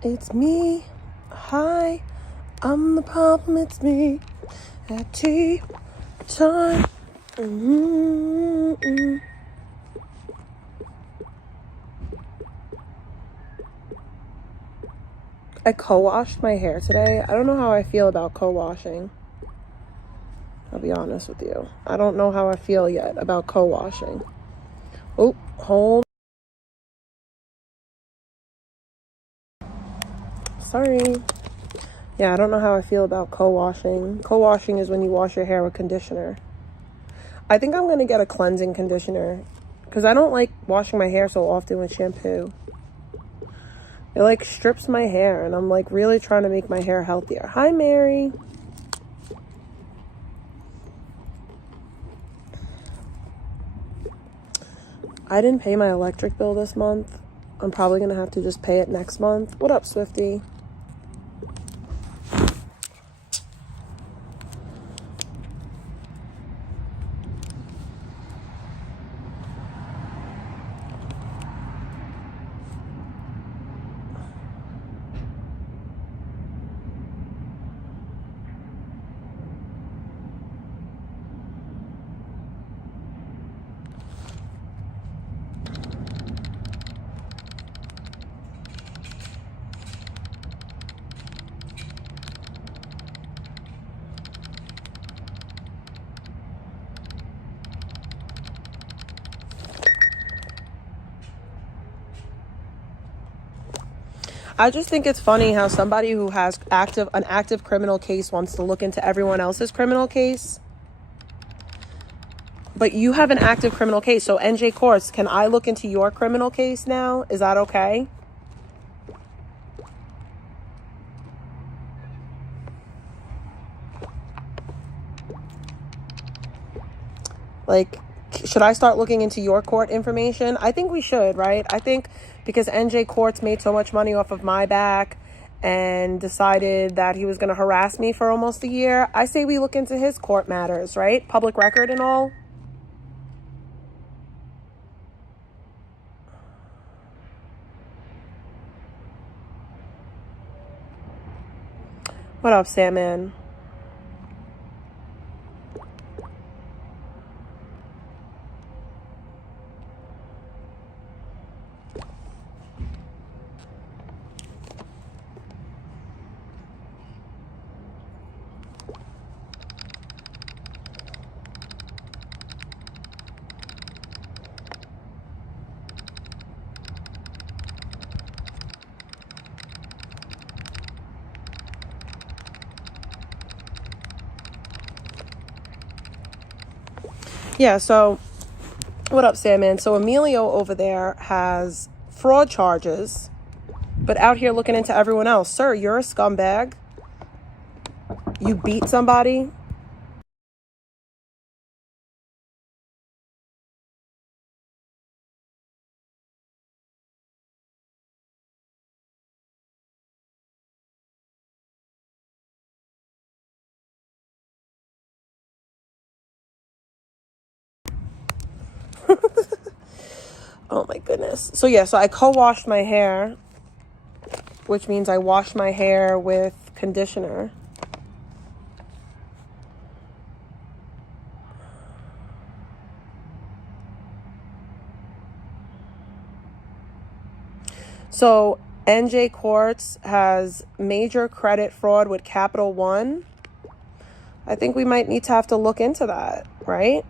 It's me. Hi, I'm the problem. It's me. At tea time. I co-washed my hair today. I don't know how I feel about co-washing. I'll be honest with you. I don't know how I feel yet about co-washing. Oh, hold. Sorry. Yeah, I don't know how I feel about co-washing. Co-washing is when you wash your hair with conditioner. I think I'm going to get a cleansing conditioner because I don't like washing my hair so often with shampoo. It like strips my hair and I'm like really trying to make my hair healthier. Hi, Mary. I didn't pay my electric bill this month. I'm probably going to have to just pay it next month. What up, Swifty? I just think it's funny how somebody who has an active criminal case wants to look into everyone else's criminal case. But you have an active criminal case. So NJ Courts, can I look into your criminal case now? Is that okay? Like, should I start looking into your court information? I think we should, right? I think because NJ Courts made so much money off of my back and decided that he was going to harass me for almost a year, I say we look into his court matters, right? Public record and all. What up, Sandman? Yeah, so what up, Sandman? So Emilio over there has fraud charges, but out here looking into everyone else. Sir, you're a scumbag. You beat somebody. Oh my goodness. So yeah, so I co-washed my hair, which means I wash my hair with conditioner. So NJ Courts has major credit fraud with Capital One. I think we might need to have to look into that, right?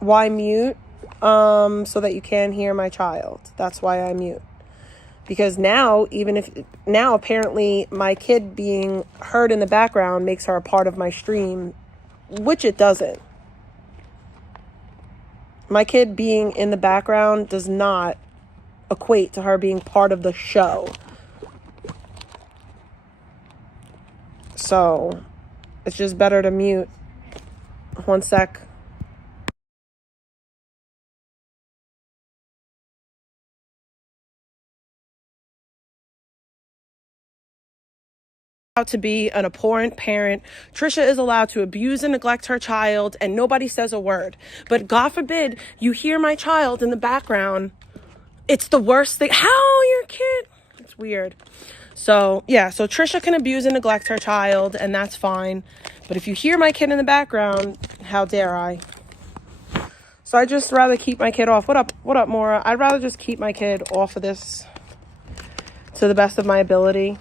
Why mute? So that you can't hear my child. That's why I mute. Because now apparently my kid being heard in the background makes her a part of my stream, which it doesn't. My kid being in the background does not equate to her being part of the show. So it's just better to mute. One sec. To be an abhorrent parent. Trisha is allowed to abuse and neglect her child and nobody says a word. But God forbid you hear my child in the background. It's the worst thing. How your kid? It's weird. So, yeah. So, Trisha can abuse and neglect her child, and that's fine. But if you hear my kid in the background, how dare I? So, I'd just rather keep my kid off. What up, Maura? I'd rather just keep my kid off of this to the best of my ability.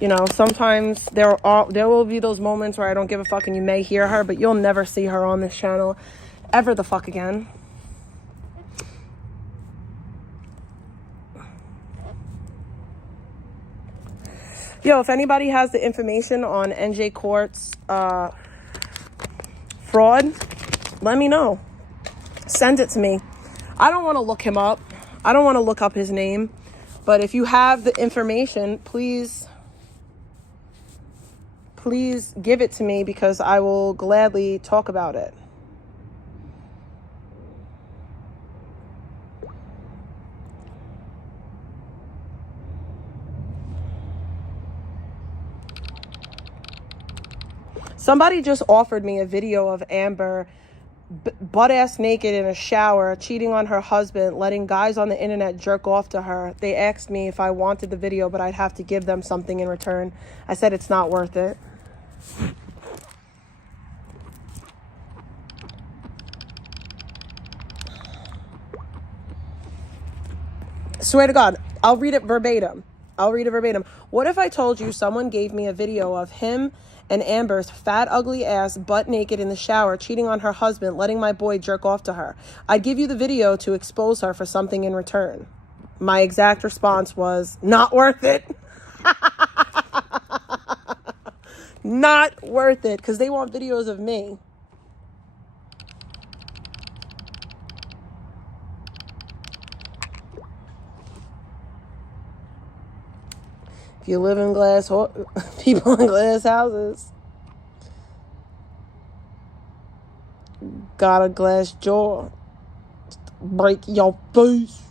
You know, sometimes there will be those moments where I don't give a fuck and you may hear her, but you'll never see her on this channel ever the fuck again. Yo, if anybody has the information on NJ Court's fraud, let me know. Send it to me. I don't want to look him up. I don't want to look up his name. But if you have the information, please give it to me because I will gladly talk about it. Somebody just offered me a video of Amber butt-ass naked in a shower, cheating on her husband, letting guys on the internet jerk off to her. They asked me if I wanted the video, but I'd have to give them something in return. I said it's not worth it. Swear to God, I'll read it verbatim. What if I told you someone gave me a video of him and Amber's fat, ugly ass butt naked in the shower, cheating on her husband, letting my boy jerk off to her? I'd give you the video to expose her for something in return. My exact response was, not worth it. Not worth it, because they want videos of me. If you live in people in glass houses, got a glass jaw, break your face.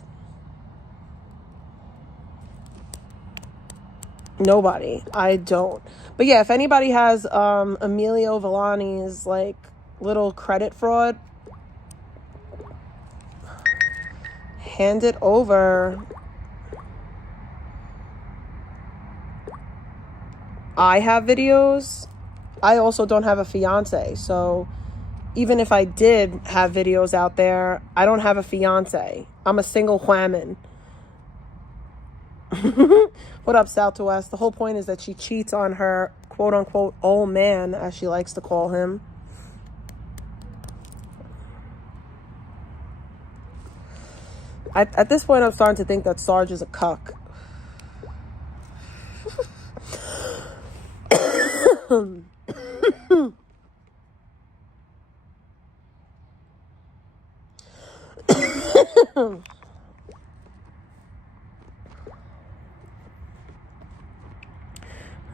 Nobody. I don't. But yeah, if anybody has Emilio Villani's like little credit fraud, hand it over. I have videos. I also don't have a fiance, so even if I did have videos out there, I don't have a fiance. I'm a single woman. What up, South to West? The whole point is that she cheats on her quote-unquote old man, as she likes to call him. At this point, I'm starting to think that Sarge is a cuck.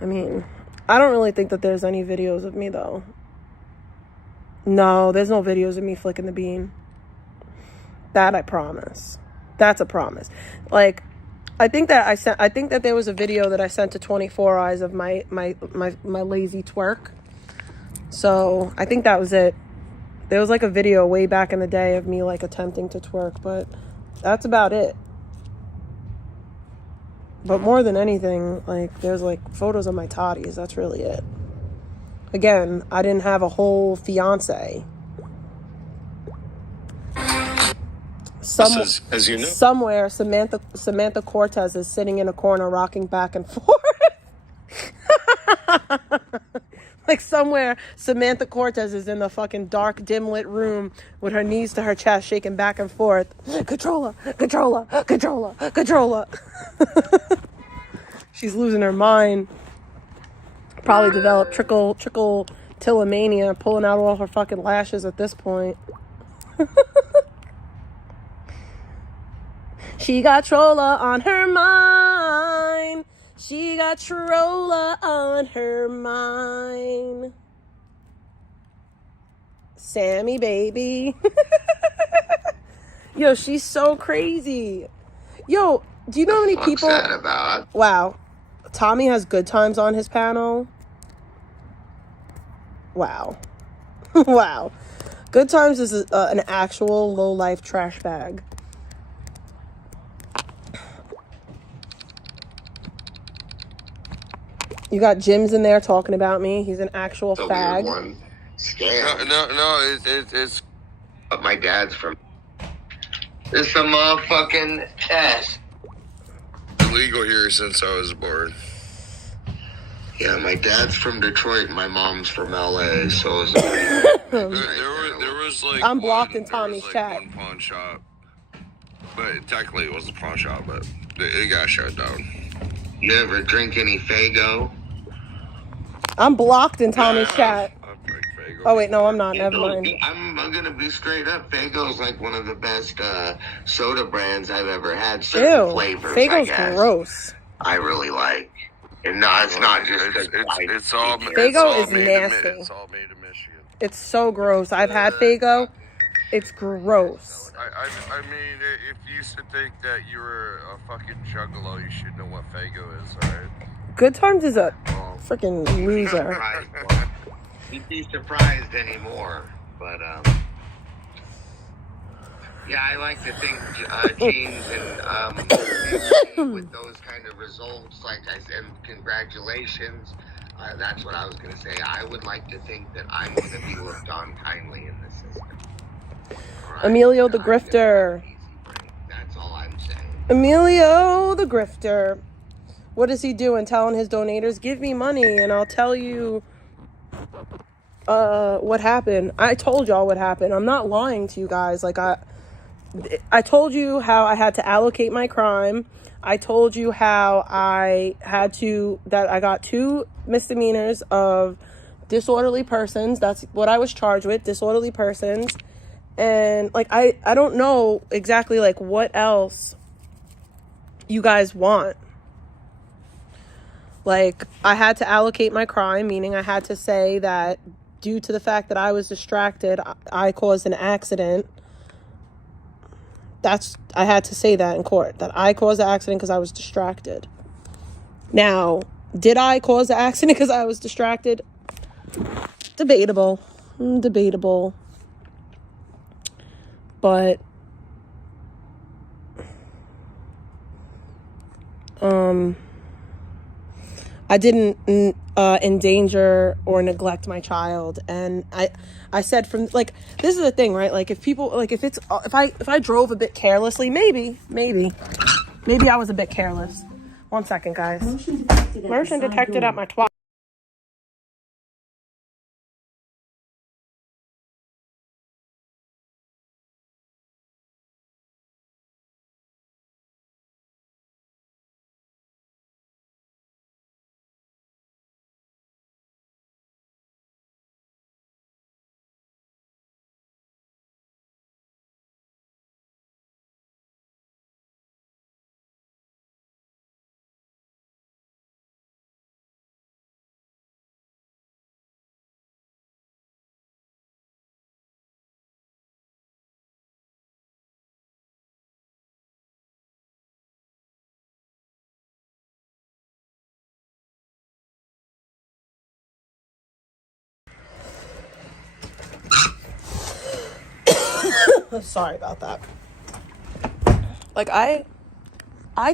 I mean, I don't really think that there's any videos of me, though. No, there's no videos of me flicking the bean. That I promise. That's a promise. Like, I think that there was a video that I sent to 24 Eyes of my lazy twerk. So I think that was it. There was like a video way back in the day of me like attempting to twerk, but that's about it. But more than anything, like there's like photos of my toddies. That's really it. Again, I didn't have a whole fiance. As you know, somewhere Samantha Cortez is sitting in a corner rocking back and forth. Like somewhere Samantha Cortez is in the fucking dark, dim lit room with her knees to her chest, shaking back and forth. Controller. She's losing her mind. Probably developed trichotillomania, pulling out all her fucking lashes at this point. She got Trolla on her mind. She got Trolla on her mind. Sammy, baby. Yo, she's so crazy. Yo, do you know how many people... What's that about? Wow. Tommy has Good Times on his panel. Wow. Wow. Good Times is an actual low-life trash bag. You got Jim's in there talking about me. He's an actual It's a fag. weird one. Scam. No, it's... But my dad's from... It's a motherfucking S. Illegal here since I was born. Yeah, my dad's from Detroit and my mom's from LA, so it's there was like... I'm blocked in Tommy's chat. One pawn shop. But technically it was a pawn shop, but it got shut down. You ever drink any Faygo? I'm blocked in Tommy's chat. Oh, wait, no, I'm not. Never mind. I'm going to be straight up. Faygo's like one of the best soda brands I've ever had. Certain flavors, Faygo's gross. I really like. And no, it's not just it's all Faygo is nasty. It's all made in Michigan. It's so gross. I've had Faygo. It's gross. I mean, if you used to think that you were a fucking juggalo, you should know what Faygo is, alright? Good Times is a freaking loser. You'd be surprised anymore, but yeah, I like to think James and with those kind of results, like I said, congratulations. That's what I was going to say. I would like to think that I'm going to be looked on kindly in the system. Right? Emilio the Grifter. That's all I'm saying. Emilio the Grifter. What is he doing? Telling his donators, give me money and I'll tell you what happened. I told y'all what happened. I'm not lying to you guys. Like I told you how I had to allocate my crime. I told you how that I got 2 misdemeanors of disorderly persons. That's what I was charged with, disorderly persons. And like I don't know exactly like what else you guys want. Like I had to allocate my crime, meaning I had to say that due to the fact that I was distracted, I caused an accident. I had to say that in court, that I caused the accident because I was distracted. Now, did I cause the accident because I was distracted? Debatable. But, I didn't endanger or neglect my child. And I said from, like, this is the thing, right? Like, if I drove a bit carelessly, maybe I was a bit careless. 1 second, guys. Motion detected at my twat. Sorry about that. Like I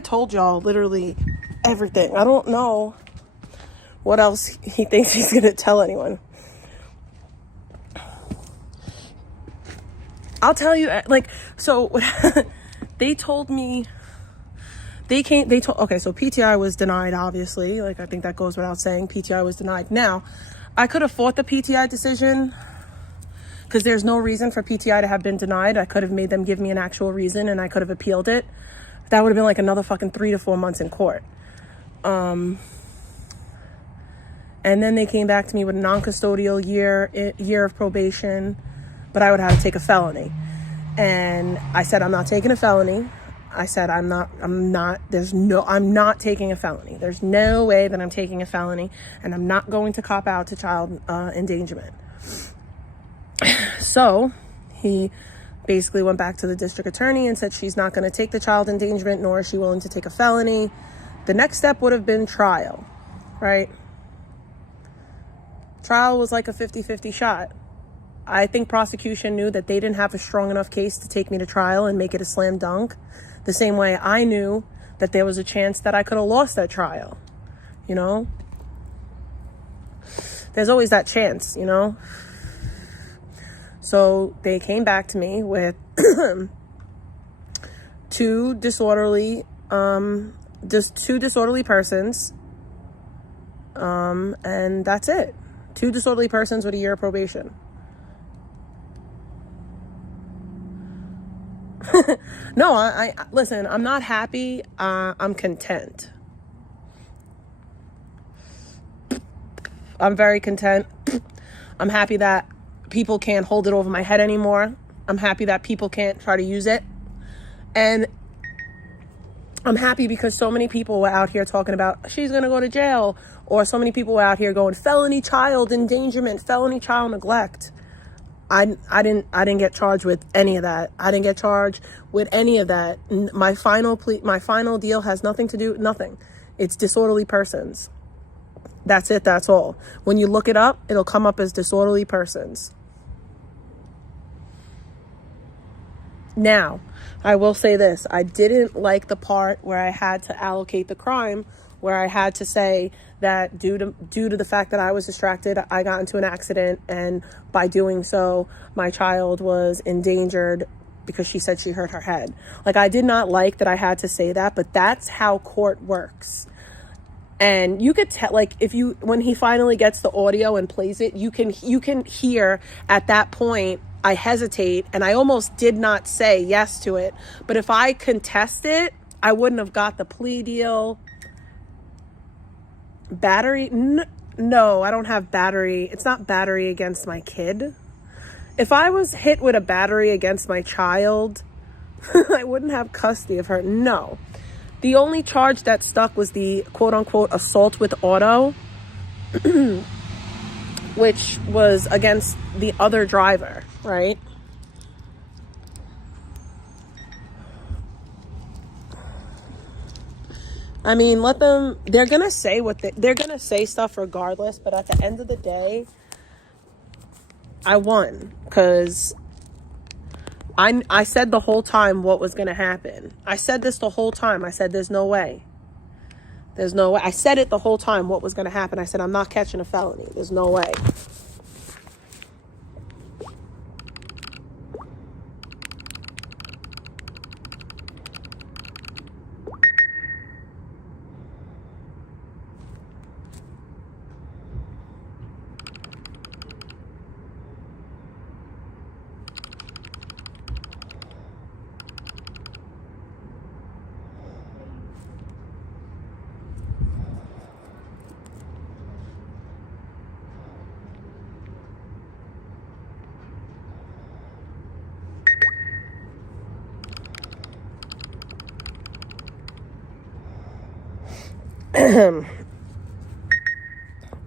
told y'all literally everything. I don't know what else he thinks he's gonna tell anyone. I'll tell you, like, so they told me okay, so PTI was denied, obviously. Like, I think that goes without saying. PTI was denied. Now, I could have fought the PTI decision because there's no reason for PTI to have been denied. I could have made them give me an actual reason and I could have appealed it. That would have been like another fucking 3 to 4 months in court. And then they came back to me with a non-custodial year of probation, but I would have to take a felony. And I said, I'm not taking a felony. I said, I'm not taking a felony. There's no way that I'm taking a felony, and I'm not going to cop out to child endangerment. So he basically went back to the district attorney and said she's not going to take the child endangerment, nor is she willing to take a felony. The next step would have been trial, right? Trial was like a 50-50 shot. I think prosecution knew that they didn't have a strong enough case to take me to trial and make it a slam dunk. The same way I knew that there was a chance that I could have lost that trial, you know? There's always that chance, you know? So they came back to me with two disorderly persons. And that's it. 2 disorderly persons with a year of probation. No, I listen, I'm not happy. I'm content. I'm very content. I'm happy that people can't hold it over my head anymore. I'm happy that people can't try to use it. And I'm happy because so many people were out here talking about she's going to go to jail, or so many people were out here going felony child endangerment, felony child neglect. I didn't get charged with any of that. I didn't get charged with any of that. My final deal has nothing. It's disorderly persons. That's it. That's all. When you look it up, it'll come up as disorderly persons. Now, I will say this. I didn't like the part where I had to allocate the crime, where I had to say that due to the fact that I was distracted, I got into an accident, and by doing so, my child was endangered because she said she hurt her head. Like, I did not like that I had to say that, but that's how court works. And you could tell, like, when he finally gets the audio and plays it, you can hear at that point, I hesitate, and I almost did not say yes to it. But if I contest it, I wouldn't have got the plea deal. Battery? No, I don't have battery. It's not battery against my kid. If I was hit with a battery against my child, I wouldn't have custody of her. No. The only charge that stuck was the quote-unquote assault with auto, which was against the other driver, right? I mean, they're going to say they're going to say stuff regardless, but at the end of the day, I won because I said the whole time what was going to happen. I said this the whole time. I said, there's no way. There's no way. I said it the whole time what was going to happen. I said, I'm not catching a felony. There's no way.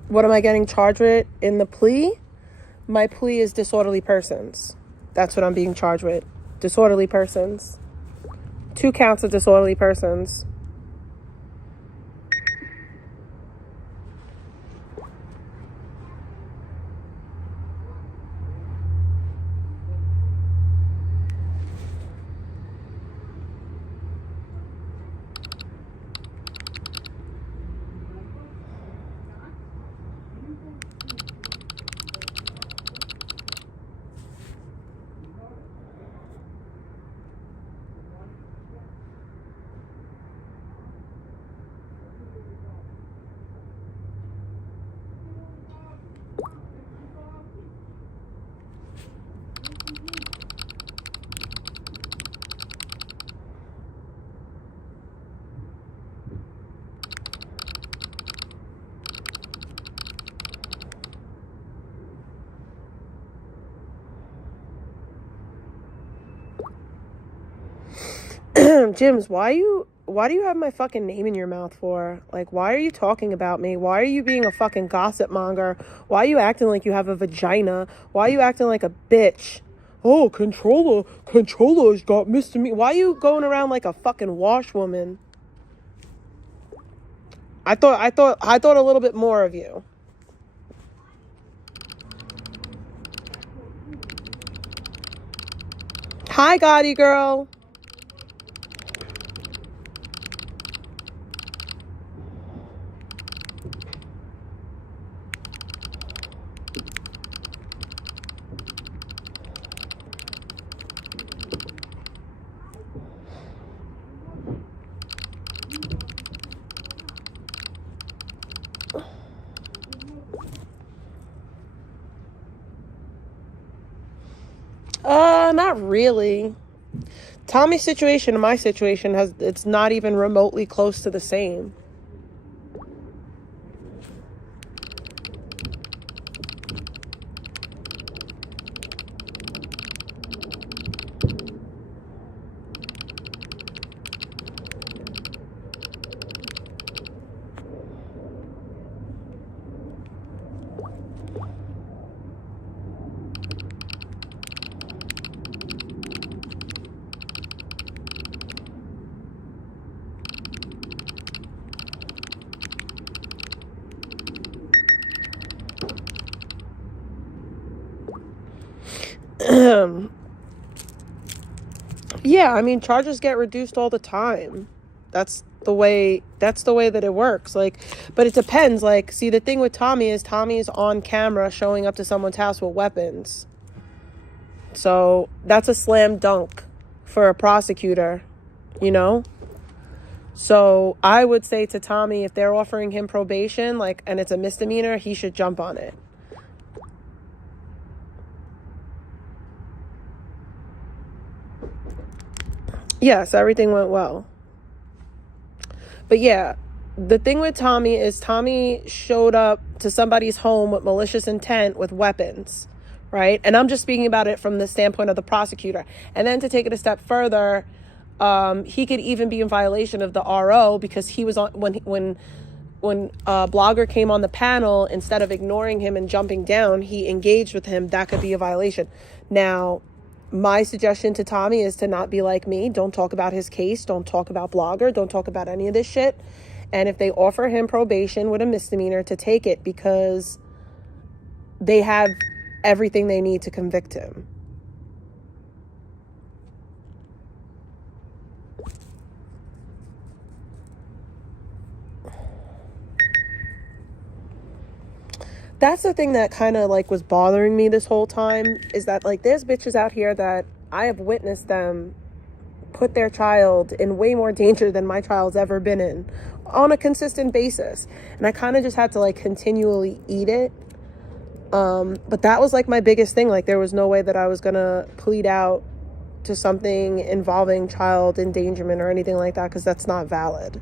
What am I getting charged with in the plea? My plea is disorderly persons. That's what I'm being charged with. Disorderly persons. 2 counts of disorderly persons. Jims, why do you have my fucking name in your mouth for? Like, why are you talking about me? Why are you being a fucking gossip monger? Why are you acting like you have a vagina? Why are you acting like a bitch? Oh, controller's got Mr. Me. Why are you going around like a fucking washwoman? I thought a little bit more of you. Hi, Gotti girl. not really. Tommy's situation and my situation it's not even remotely close to the same. Yeah, I mean, charges get reduced all the time. That's the way that it works. Like, but it depends. Like, see, the thing with Tommy is Tommy's on camera showing up to someone's house with weapons. So that's a slam dunk for a prosecutor, you know? So I would say to Tommy, if they're offering him probation, like, and it's a misdemeanor, he should jump on it. Yes, everything went well. But yeah, the thing with Tommy is Tommy showed up to somebody's home with malicious intent with weapons, right? And I'm just speaking about it from the standpoint of the prosecutor. And then to take it a step further, he could even be in violation of the RO because he was on when Blogger came on the panel, instead of ignoring him and jumping down, he engaged with him. That could be a violation. Now, my suggestion to Tommy is to not be like me. Don't talk about his case. Don't talk about Blogger. Don't talk about any of this shit. And if they offer him probation with a misdemeanor, to take it, because they have everything they need to convict him. That's the thing that kind of like was bothering me this whole time, is that like there's bitches out here that I have witnessed them put their child in way more danger than my child's ever been in on a consistent basis. And I kind of just had to like continually eat it. But that was like my biggest thing. Like there was no way that I was going to plead out to something involving child endangerment or anything like that, because that's not valid.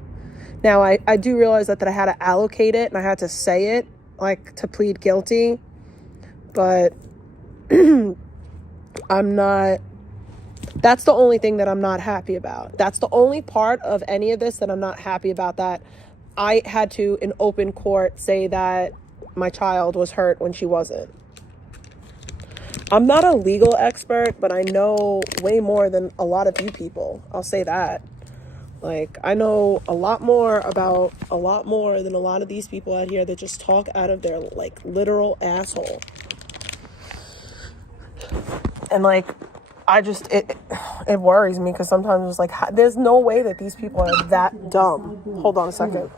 Now, I do realize that I had to allocate it and I had to say it, like, to plead guilty, but I'm not, that's the only thing that I'm not happy about. That's the only part of any of this that I'm not happy about, that I had to, in open court, say that my child was hurt when she wasn't. I'm not a legal expert, but I know way more than a lot of you people. I'll say that. Like, I know a lot more than a lot of these people out here that just talk out of their, like, literal asshole. And, like, it worries me, because sometimes it's like, there's no way that these people are that dumb. Hold on a second.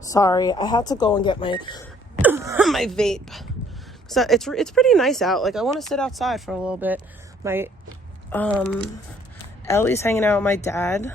Sorry, I had to go and get my my vape. So it's pretty nice out. Like, I want to sit outside for a little bit. My Ellie's hanging out with my dad.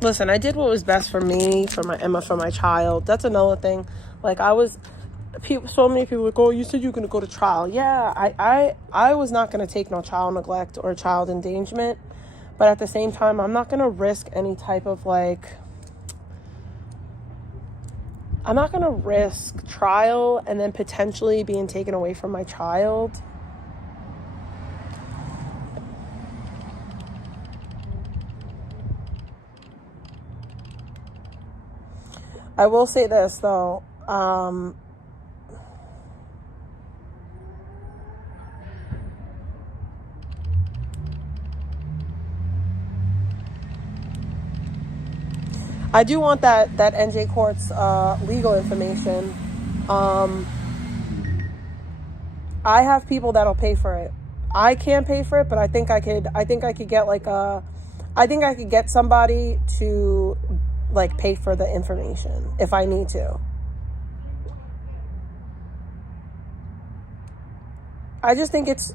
Listen, I did what was best for me, for my Emma, for my child. That's another thing. Like, so many people would go, you said you were going to go to trial. Yeah, I was not going to take no child neglect or child endangerment. But at the same time, I'm not going to risk any type of, like, I'm not going to risk trial and then potentially being taken away from my child. I will say this, though. I do want that NJ Court's legal information. I have people that'll pay for it. I can't pay for it, but I think I could get I think I could get somebody to, like, pay for the information if I need to. I just think it's,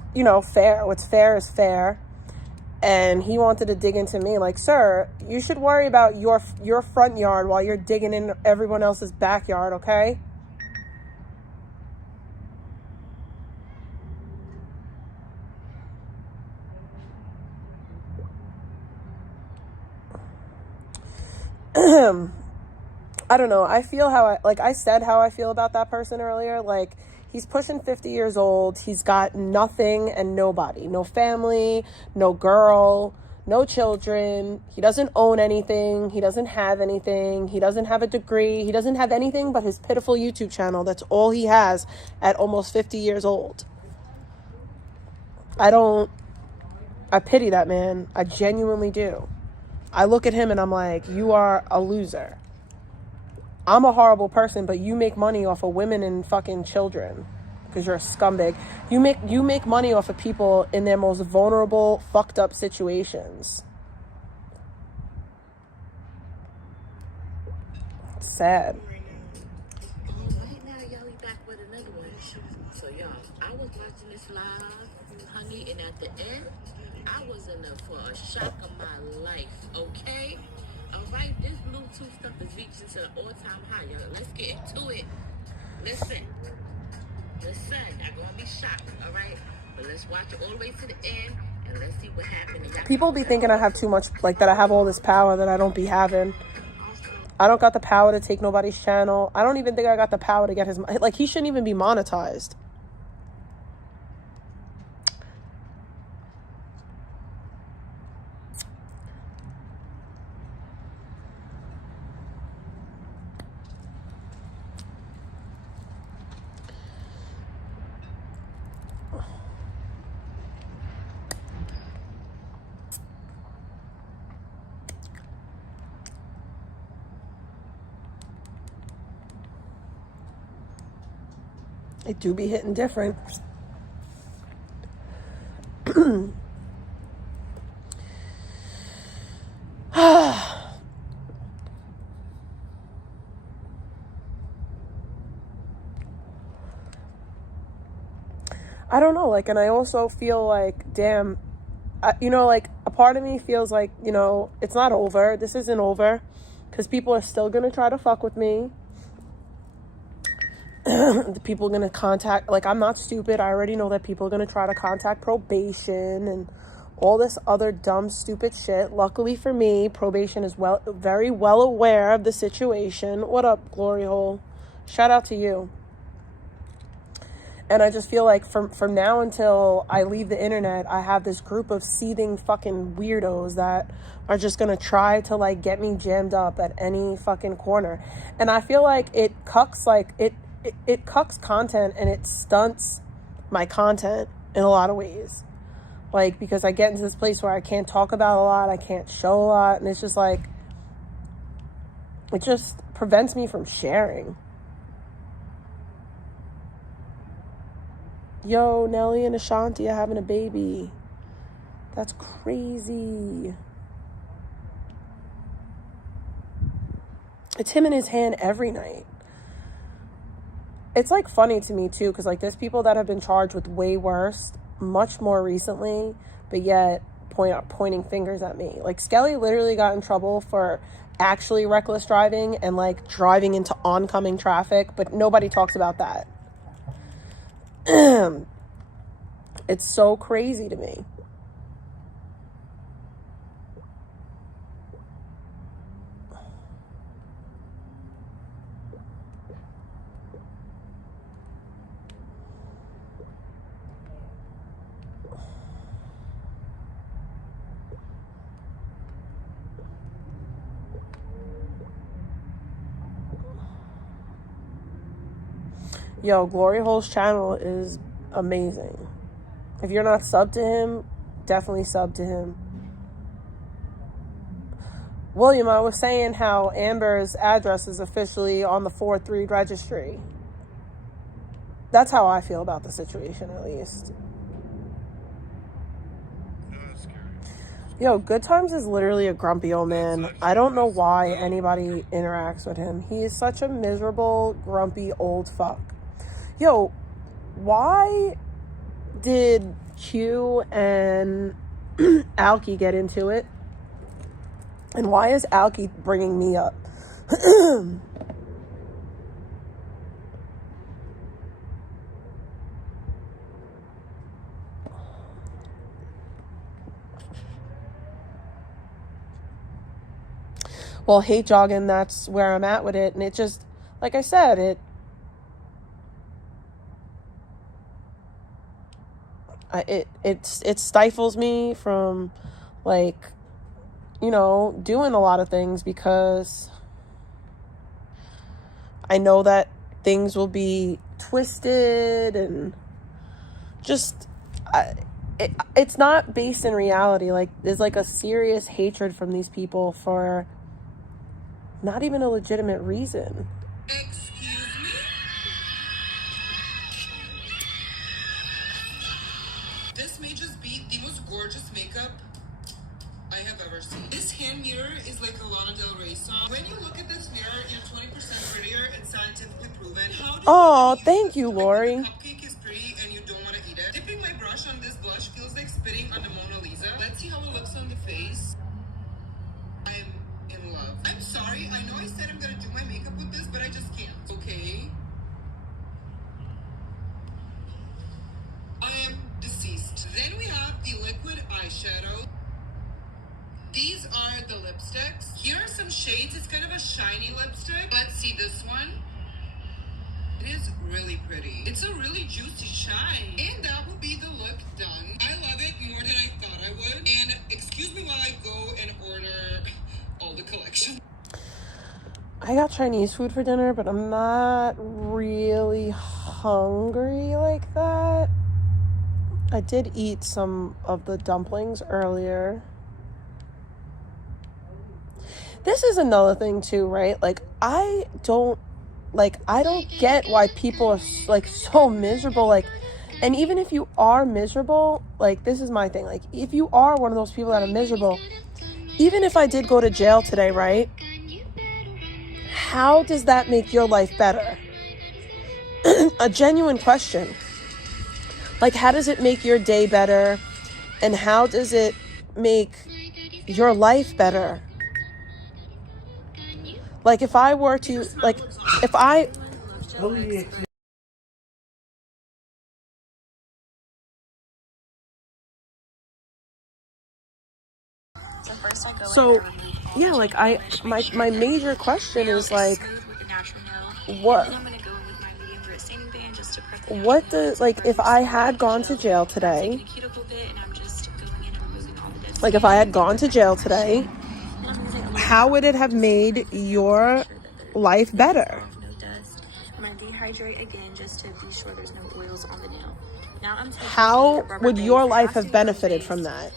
fair. What's fair is fair. And he wanted to dig into me, like, sir, you should worry about your front yard while you're digging in everyone else's backyard, okay? I don't know. I feel I said how I feel about that person earlier. Like, he's pushing 50 years old. He's got nothing and nobody. No family, no girl, no children. He doesn't own anything. He doesn't have anything. He doesn't have a degree. He doesn't have anything but his pitiful YouTube channel. That's all he has at almost 50 years old. I pity that man. I genuinely do. I look at him and I'm like, you are a loser. I'm a horrible person, but you make money off of women and fucking children because you're a scumbag. You make money off of people in their most vulnerable, fucked up situations. It's sad. Right now, y'all be back with another one. So, y'all, I was watching this live, honey, and at the end, I was in there for a shock of my life, okay? All right, this Bluetooth stuff is reaching to an all-time high, y'all. Let's get into it. Listen, I'm gonna be shocked, all right? But let's watch it all the way to the end, and let's see what happens. People be thinking I have too much, like, that I have all this power that I don't be having. I don't got the power to take nobody's channel. I don't even think I got the power to get his, like, he shouldn't even be monetized. It do be hitting different. I don't know, like, and I also feel like, damn, like, a part of me feels like, it's not over. This isn't over, because people are still going to try to fuck with me. The people are going to contact, like, I'm not stupid. I already know that people are going to try to contact probation and all this other dumb, stupid shit. Luckily for me, probation is very well aware of the situation. What up, Glory Hole? Shout out to you. And I just feel like from now until I leave the internet, I have this group of seething fucking weirdos that are just going to try to, like, get me jammed up at any fucking corner. And I feel like it cucks, like, it cucks content and it stunts my content in a lot of ways. Like, because I get into this place where I can't talk about a lot, I can't show a lot, and it's just like, it just prevents me from sharing. Yo, Nelly and Ashanti are having a baby. That's crazy. It's him in his hand every night. It's like funny to me too, because like there's people that have been charged with way worse much more recently, but yet pointing fingers at me. Like Skelly literally got in trouble for actually reckless driving and like driving into oncoming traffic, but nobody talks about that. It's so crazy to me. Yo, Glory Hole's channel is amazing. If you're not subbed to him, definitely sub to him. William, I was saying how Amber's address is officially on the 4-3 registry. That's how I feel about the situation, at least. Yo, Good Times is literally a grumpy old man. I don't know why anybody interacts with him. He is such a miserable, grumpy old fuck. Yo, why did Q and Alki get into it? And why is Alki bringing me up? Well, hate jogging, that's where I'm at with it. And it just, like I said, it stifles me from, like, you know, doing a lot of things, because I know that things will be twisted and just, it's not based in reality. Like, there's like a serious hatred from these people for not even a legitimate reason. Excuse me? This may just be the most gorgeous makeup I have ever seen. This hand mirror is like a Lana Del Rey song. When you look at this mirror, you're 20% prettier and scientifically proven. How do Oh, thank you, Lori. Like, the cupcake is pretty and you don't want to eat it. Dipping my brush on this blush feels like spitting on the Mona Lisa. Let's see how it looks on the face. I'm in love. I'm sorry, I know I said I'm gonna do my makeup with this, but I just can't, okay? I am deceased. Then we have the liquid eyeshadow. These are the lipsticks. Here are some shades. It's kind of a shiny lipstick. Let's see this one. It is really pretty. It's a really juicy shine. And that will be the look done. I love it more than I thought I would. And excuse me while I go and order all the collection. I got Chinese food for dinner, but I'm not really hungry like that. I did eat some of the dumplings earlier. This is another thing too, right? Like, I don't get why people are like so miserable. Like, and even if you are miserable, like, this is my thing. Like, if you are one of those people that are miserable, even if I did go to jail today, right? How does that make your life better? A genuine question. Like, how does it make your day better? And how does it make your life better? Like, if I were to, like, if I... So, yeah, like, my major question is, like, what does, like, if I had gone to jail today, how would it have made your life better? I'm gonna dehydrate again just to be sure there's no oils on the nail. Now I'm taking How would your life have benefited from that?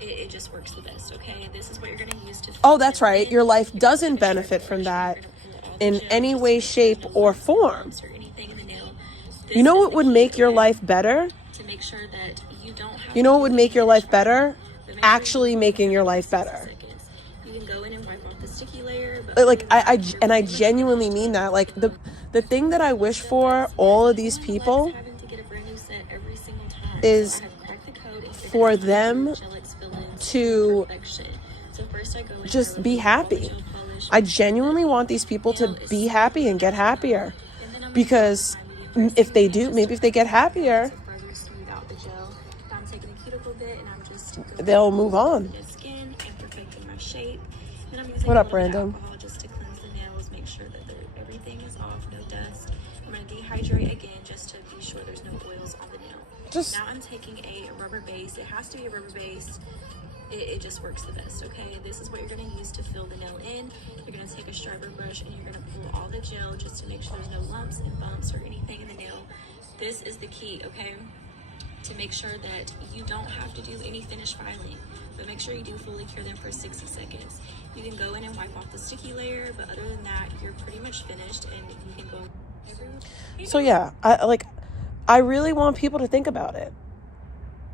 It just works the best, okay? This is what you're gonna use to... Oh, that's right. Your life doesn't benefit from that in any way, shape, or form. You know what would make your life better? To make sure that you don't have You know what would make your life better? Actually making your life better. You can go in and wipe off the sticky layer. Like, I genuinely mean that. Like, the thing that I wish for all of these people is for them to just be happy. I genuinely want these people to be happy and get happier, because if they do, maybe if they get happier, they'll move on. What up, random? Just to cleanse the nails, make sure that everything is off, no dust. I'm going to dehydrate again just to be sure there's no oils on the nail. Now I'm taking a rubber base. It has to be a rubber base. It just works the best, okay? This is what you're going to use to fill the nail in. You're going to take a striper brush and you're going to pull all the gel just to make sure there's no lumps and bumps or anything in the nail. This is the key, okay? To make sure that you don't have to do any finish filing, but make sure you do fully cure them for 60 seconds. You can go in and wipe off the sticky layer, but other than that, you're pretty much finished and you can go everywhere. So yeah, I really want people to think about it.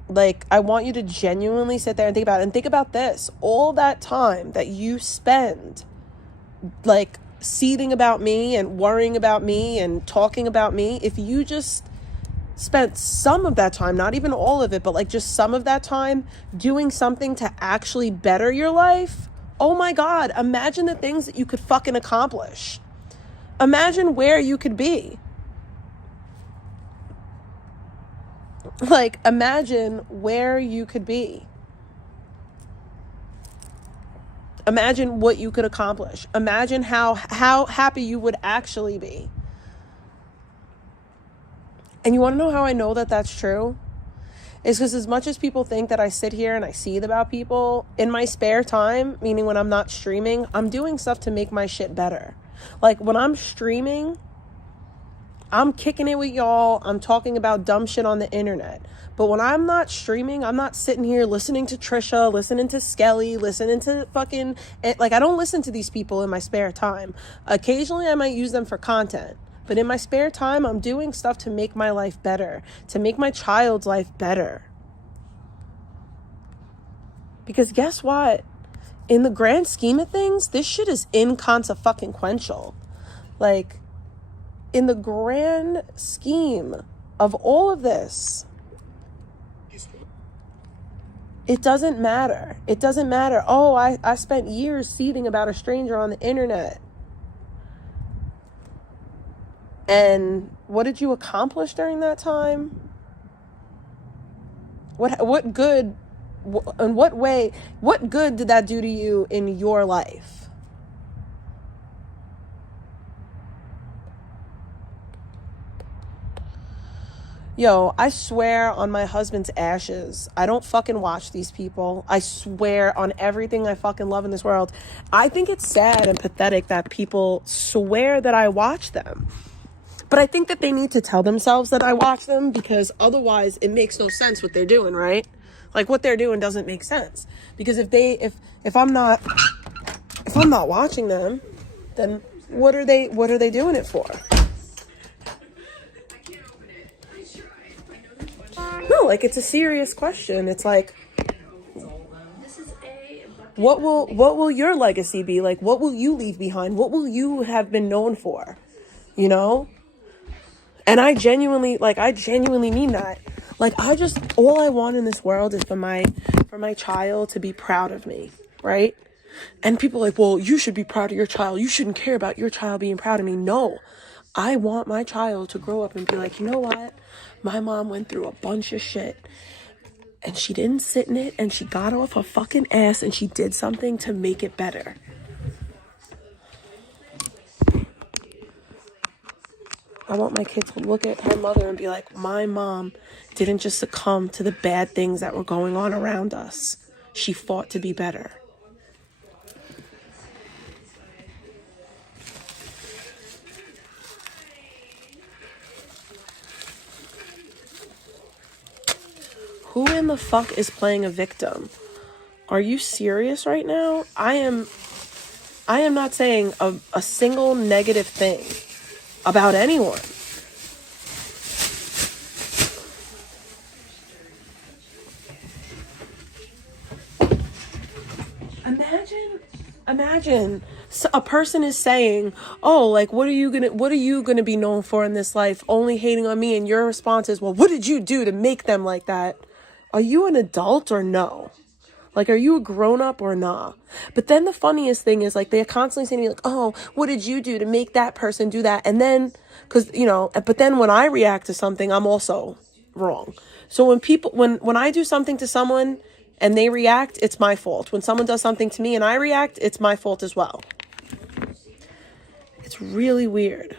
Like, I want you to genuinely sit there and think about it. And think about this. All that time that you spend, like, seething about me and worrying about me and talking about me, if you just spent some of that time, not even all of it, but like just some of that time doing something to actually better your life, oh my God, imagine the things that you could fucking accomplish. Imagine where you could be. Like, imagine where you could be. Imagine what you could accomplish. Imagine how happy you would actually be. And you want to know how I know that that's true? It's because as much as people think that I sit here and I seethe about people, in my spare time, meaning when I'm not streaming, I'm doing stuff to make my shit better. Like, when I'm streaming, I'm kicking it with y'all. I'm talking about dumb shit on the internet. But when I'm not streaming, I'm not sitting here listening to Trisha, listening to Skelly, listening to fucking... Like, I don't listen to these people in my spare time. Occasionally, I might use them for content. But in my spare time, I'm doing stuff to make my life better, to make my child's life better. Because guess what? In the grand scheme of things, this shit is inconsequential. Like, in the grand scheme of all of this, it doesn't matter. It doesn't matter. Oh, I spent years seething about a stranger on the internet. And what did you accomplish during that time? What good, in what way, what good did that do to you in your life? Yo, I swear on my husband's ashes, I don't fucking watch these people. I swear on everything I fucking love in this world. I think it's sad and pathetic that people swear that I watch them. But I think that they need to tell themselves that I watch them, because otherwise it makes no sense what they're doing, right? Like, what they're doing doesn't make sense. Because if I'm not watching them, then what are they doing it for? No, like, it's a serious question. It's like, what will your legacy be? Like, what will you leave behind? What will you have been known for? You know? And I genuinely mean that. Like, all I want in this world is for my child to be proud of me, right? And people are like, well, you should be proud of your child. You shouldn't care about your child being proud of me. No, I want my child to grow up and be like, you know what? My mom went through a bunch of shit and she didn't sit in it, and she got off her fucking ass and she did something to make it better. I want my kid to look at her mother and be like, my mom didn't just succumb to the bad things that were going on around us. She fought to be better. Who in the fuck is playing a victim? Are you serious right now? I am not saying a single negative thing about anyone. imagine a person is saying, oh, like, what are you gonna be known for in this life? Only hating on me. And your response is, well, what did you do to make them like that? Are you an adult or no? Like, are you a grown-up or not? But then the funniest thing is, like, they're constantly saying to me, like, oh, what did you do to make that person do that? And then, but then when I react to something, I'm also wrong. So when I do something to someone and they react, it's my fault. When someone does something to me and I react, it's my fault as well. It's really weird.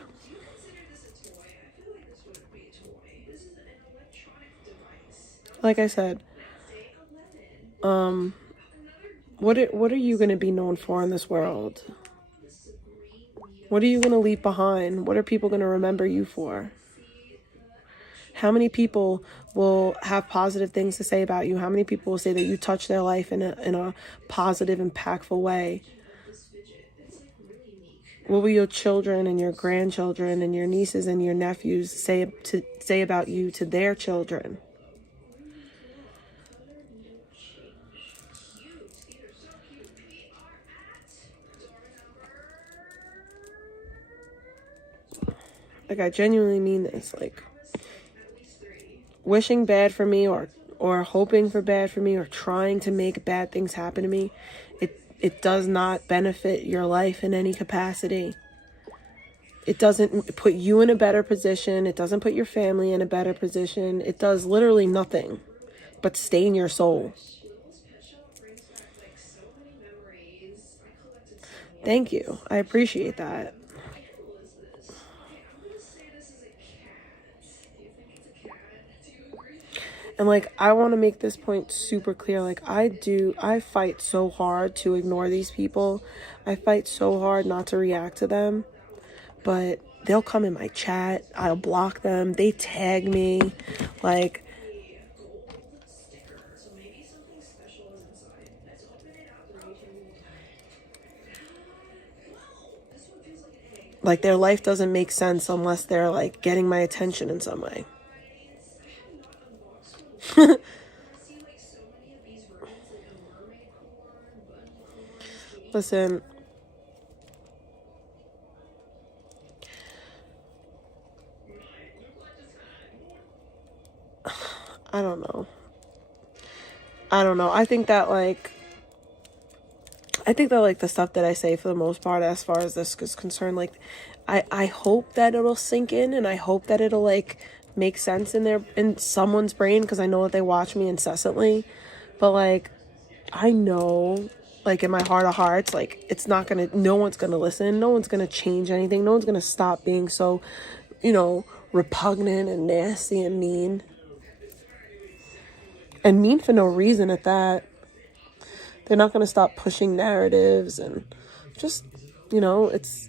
Like I said, what are you going to be known for in this world? What are you going to leave behind? What are people going to remember you for? How many people will have positive things to say about you? How many people will say that you touch their life in a positive, impactful way? What will your children and your grandchildren and your nieces and your nephews say about you to their children? Like, I genuinely mean this. Like, wishing bad for me or hoping for bad for me or trying to make bad things happen to me, it does not benefit your life in any capacity. It doesn't put you in a better position. It doesn't put your family in a better position. It does literally nothing but stain your soul. Thank you. I appreciate that. And, like, I want to make this point super clear. Like, I fight so hard to ignore these people. I fight so hard not to react to them. But they'll come in my chat. I'll block them. They tag me. Like, their life doesn't make sense unless they're, like, getting my attention in some way. Listen, I don't know. I think that, like, the stuff that I say for the most part, as far as this is concerned, like, I hope that it'll sink in, and I hope that it'll, like, make sense in someone's brain, because I know that they watch me incessantly. But, like, I know, like, in my heart of hearts, like, no one's gonna listen. No one's gonna change anything. No one's gonna stop being so, repugnant and nasty and mean. And mean for no reason at that. They're not gonna stop pushing narratives and just, it's...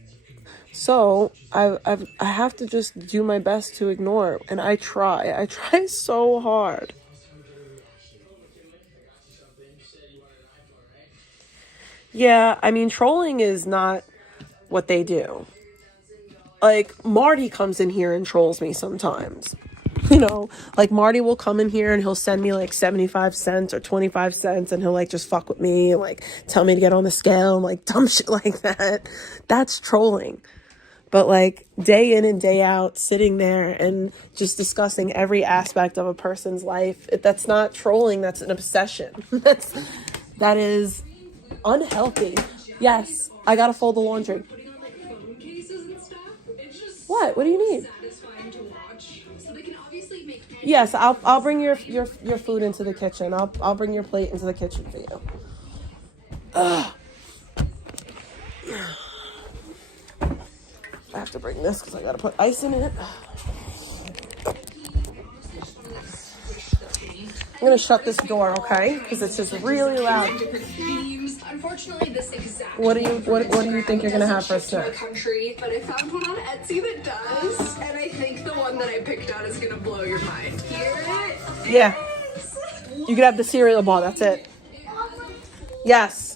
So, I have to just do my best to ignore. And I try so hard. Yeah, I mean, trolling is not what they do. Like, Marty comes in here and trolls me sometimes. Like, Marty will come in here and he'll send me, like, 75 cents or 25 cents, and he'll, like, just fuck with me and, like, tell me to get on the scale and, like, dumb shit like that. That's trolling. But, like, day in and day out, sitting there and just discussing every aspect of a person's life, that's not trolling, that's an obsession. That is unhealthy. Yes, I gotta fold the laundry. What do you need? Yes, I'll bring your food into the kitchen. I'll bring your plate into the kitchen for you. Ugh. I have to bring this because I gotta put ice in it. I'm gonna shut this door, okay? Because it's just really loud. What do you think you're gonna have for a snack? But I found one on Etsy that does, and I think the one that I picked out is gonna blow your mind. Hear it? Yeah. You could have the cereal bar. That's it. Yes.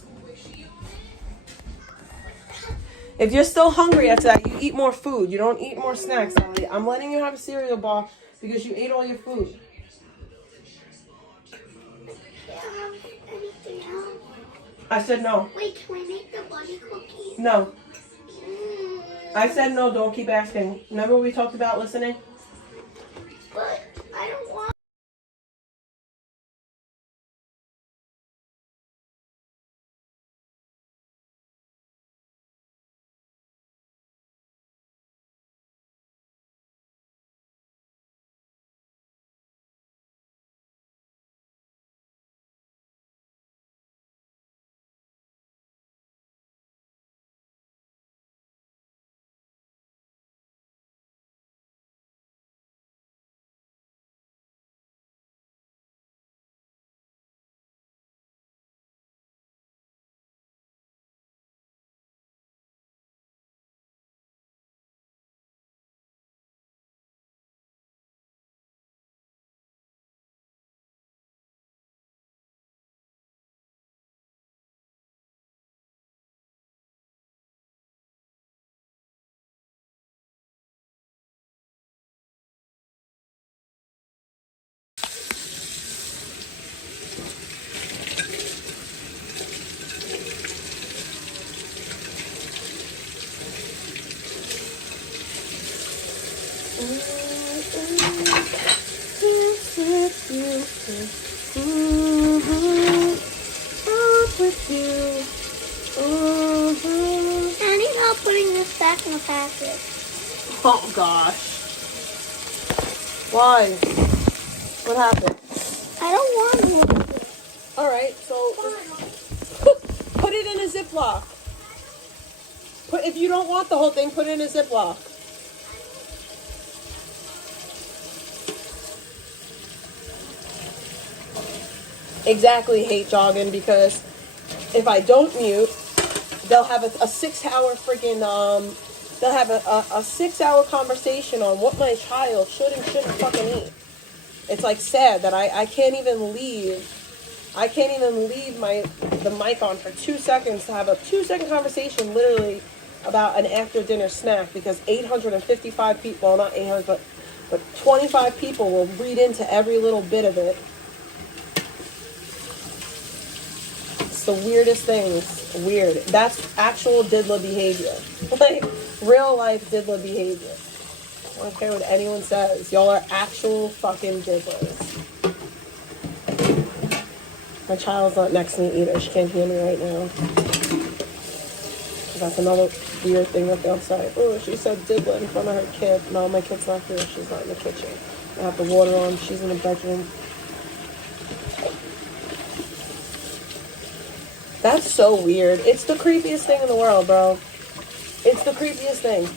If you're still hungry after that, you eat more food. You don't eat more snacks, Ellie. I'm letting you have a cereal bar because you ate all your food. I said no. Wait, can we make the bunny cookies? No. I said no, don't keep asking. Remember we talked about listening? But I don't want. I need help putting this back in the packet. Oh gosh. Why? What happened? I don't want one. Alright, so put it in a Ziploc. If you don't want the whole thing, put it in a Ziploc. Exactly, hate jogging, because if I don't mute, they'll have a 6-hour freaking they'll have a 6-hour conversation on what my child should and shouldn't fucking eat. It's like sad that I can't even leave the mic on for 2 seconds to have a 2-second conversation literally about an after dinner snack, because 855 people, well, not 800, but 25 people will read into every little bit of it. It's the weirdest things. Weird. That's actual diddler behavior. Like, real life diddler behavior. I don't care what anyone says. Y'all are actual fucking diddlers. My child's not next to me either. She can't hear me right now. That's another weird thing that they'll say. Oh, she said diddler in front of her kid. No, my kid's not here. She's not in the kitchen. I have the water on. She's in the bedroom. That's so weird. It's the creepiest thing in the world, bro. It's the creepiest thing.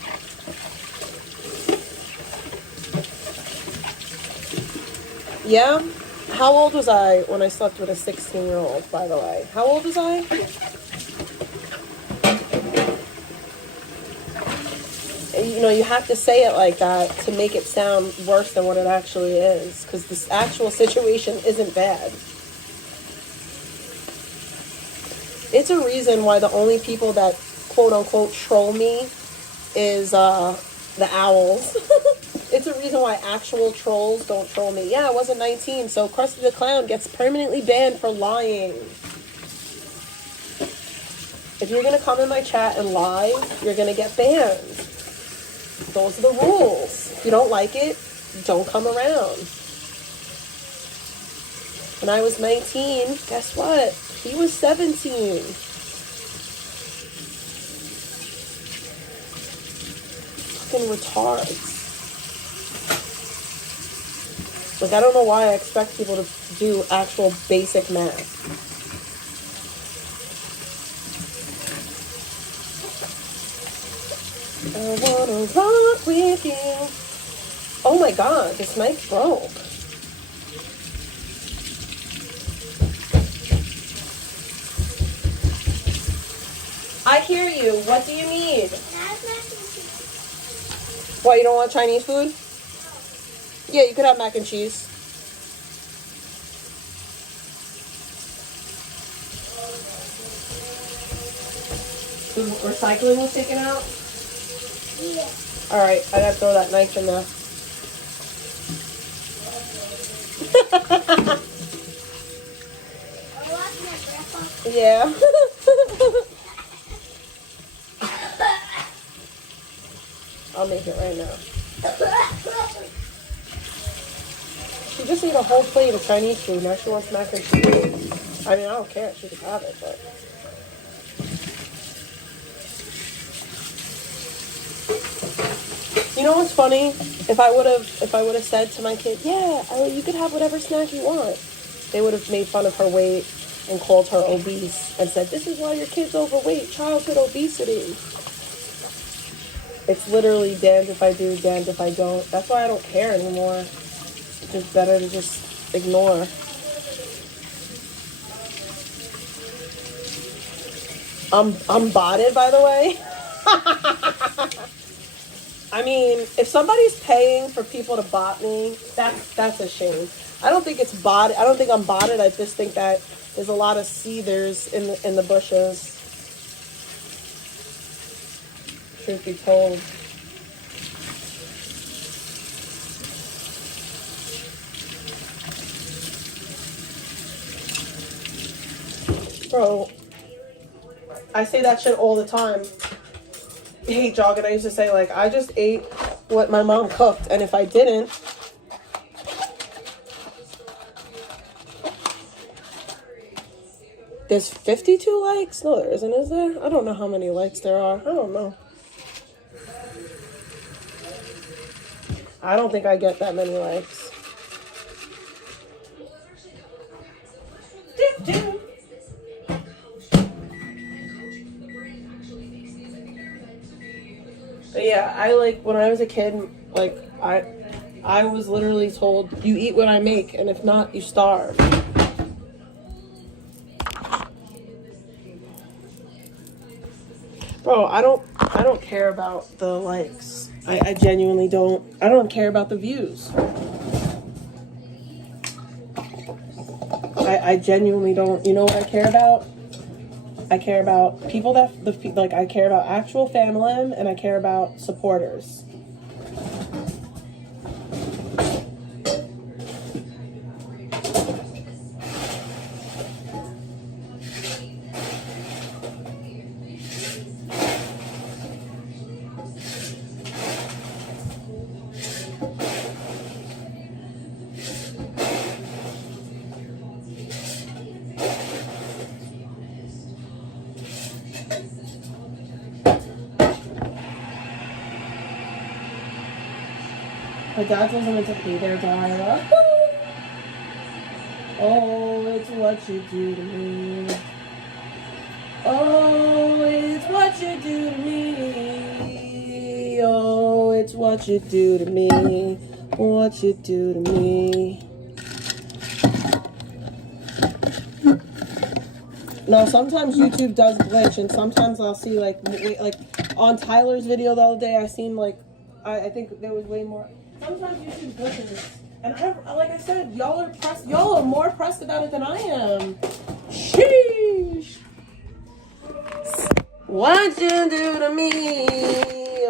Yeah? How old was I when I slept with a 16-year-old, by the way? How old was I? You know, you have to say it like that to make it sound worse than what it actually is, because this actual situation isn't bad. It's a reason why the only people that quote-unquote troll me is the owls. It's a reason why actual trolls don't troll me. Yeah, I wasn't 19, so Krusty the Clown gets permanently banned for lying. If you're going to come in my chat and lie, you're going to get banned. Those are the rules. If you don't like it, don't come around. When I was 19, guess what? He was 17. Fucking retards. Like, I don't know why I expect people to do actual basic math. I wanna rock with you. Oh my god, this knife broke. I hear you. What do you need? What, you don't want Chinese food? Yeah, you could have mac and cheese. The recycling was taken out? Yeah. Alright, I gotta throw that knife in there. Yeah. I'll make it right now. She just ate a whole plate of Chinese food. Now she wants mac and cheese. I mean, I don't care. She can have it, but. You know what's funny? If I would have said to my kid, yeah, you could have whatever snack you want, they would have made fun of her weight and called her obese and said, this is why your kid's overweight, childhood obesity. It's literally damned if I do, damned if I don't. That's why I don't care anymore. It's just better to just ignore. I'm botted, by the way. I mean, if somebody's paying for people to bot me, that's a shame. I don't think it's bot. I don't think I'm botted. I just think that there's a lot of seethers in the bushes. Truth be told. Bro, I say that shit all the time. Hey, Joggin, I used to say, like, I just ate what my mom cooked, and if I didn't, there's 52 likes? No, there isn't, is there? I don't know how many likes there are. I don't know. I don't think I get that many likes. But yeah, I like when I was a kid, like I was literally told, you eat what I make, and if not, you starve. Bro, I don't care about the likes. I genuinely don't. I don't care about the views. I genuinely don't. You know what I care about? I care about people I care about actual family, and I care about supporters. My dad wasn't meant to be there, Dara. Oh, it's what you do to me. Oh, it's what you do to me. Oh, it's what you do to me. What you do to me. No, sometimes YouTube does glitch, and sometimes I'll see like on Tyler's video the other day, I seen like I think there was way more. Sometimes YouTube glitches, and like I said, y'all are more pressed about it than I am. Sheesh. What you do to me?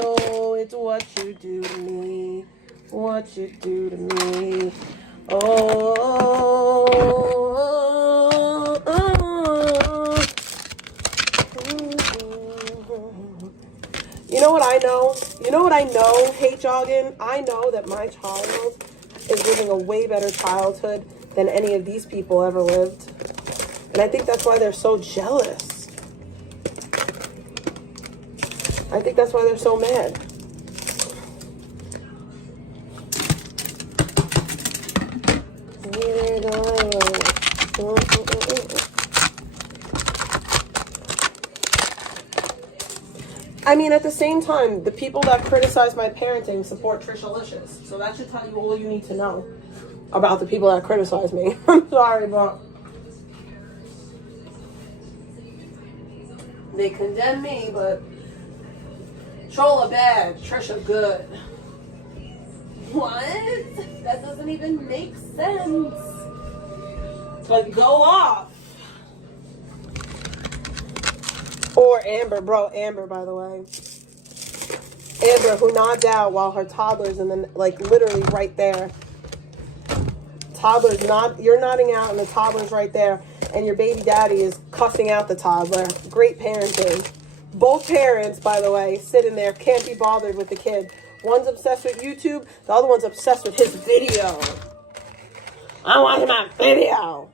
Oh, it's what you do to me. What you do to me? Oh. You know what I know? You know what I know, Hey Joggin? I know that my child is living a way better childhood than any of these people ever lived. And I think that's why they're so jealous. I think that's why they're so mad. I mean, at the same time, the people that criticize my parenting support Trishalicious. So that should tell you all you need to know about the people that criticize me. I'm sorry, but they condemn me, but Chola bad, Trisha good. What? That doesn't even make sense. But go off. Or Amber, bro, Amber, by the way. Amber, who nodded out while her toddler's and then, like, literally right there. You're nodding out and the toddler's right there. and your baby daddy is cussing out the toddler. Great parenting. Both parents, by the way, sitting there, can't be bothered with the kid. One's obsessed with YouTube, the other one's obsessed with his video. I want my video.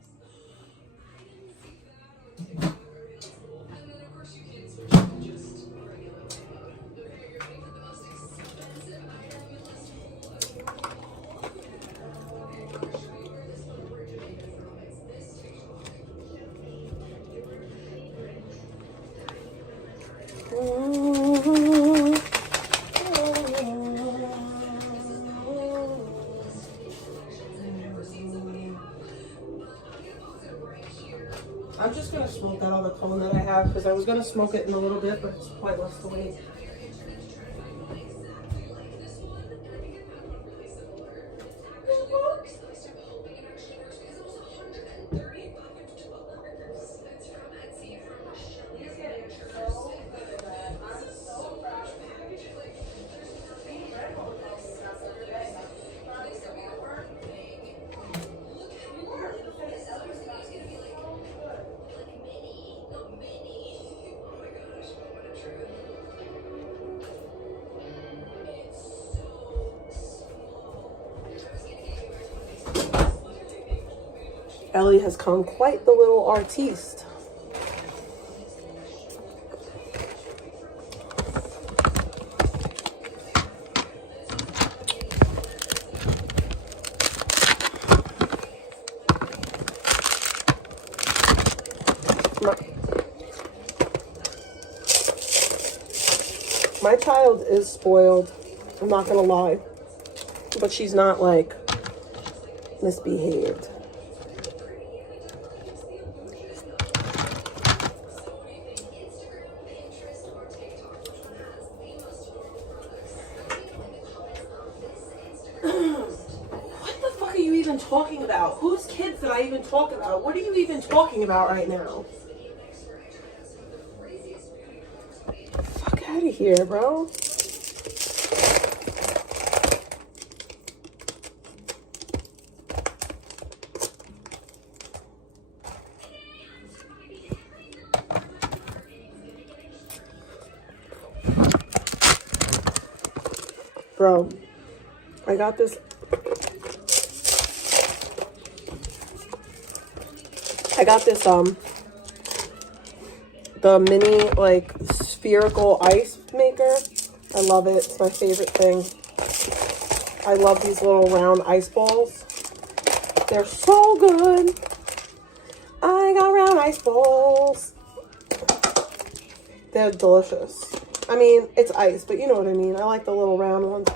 I'm just going to smoke that other cone that I have because I was going to smoke it in a little bit, but it's pointless to wait. Ellie has come quite the little artiste. My child is spoiled, I'm not gonna lie, but she's not like misbehaved. Talking about? Whose kids did I even talk about? What are you even talking about right now? Fuck out of here, bro. Bro, I got this. The mini, like, spherical ice maker. I love it. It's my favorite thing. I love these little round ice balls. They're so good. I got round ice balls. They're delicious. I mean, it's ice, but you know what I mean. I like the little round ones.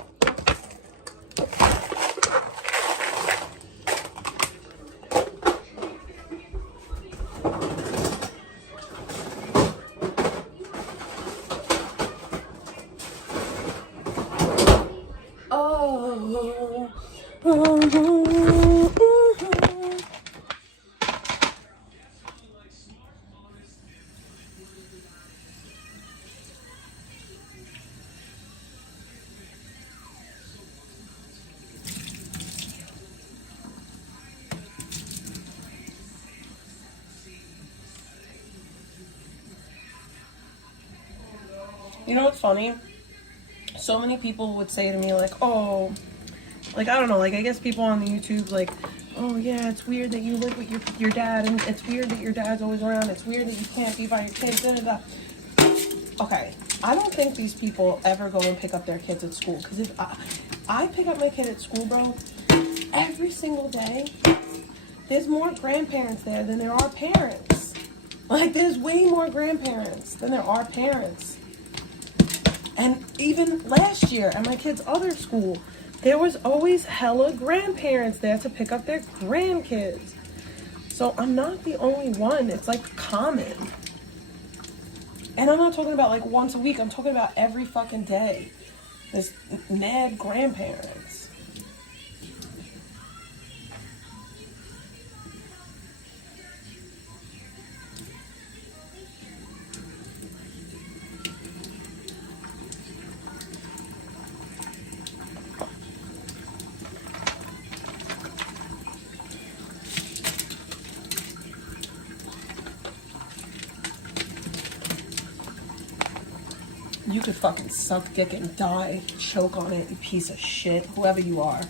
You know what's funny? So many people would say to me, like, oh, like, I don't know, like, I guess people on the YouTube, like, oh, yeah, it's weird that you live with your dad, and it's weird that your dad's always around, it's weird that you can't be by your kids, da, da, da. Okay, I don't think these people ever go and pick up their kids at school, because if I pick up my kid at school, bro, every single day, there's more grandparents there than there are parents. Like, there's way more grandparents than there are parents. And even last year at my kid's other school, there was always hella grandparents there to pick up their grandkids. So I'm not the only one. It's like common. And I'm not talking about like once a week. I'm talking about every fucking day. There's mad grandparents. You could fucking suck dick and die. Choke on it, you piece of shit. Whoever you are.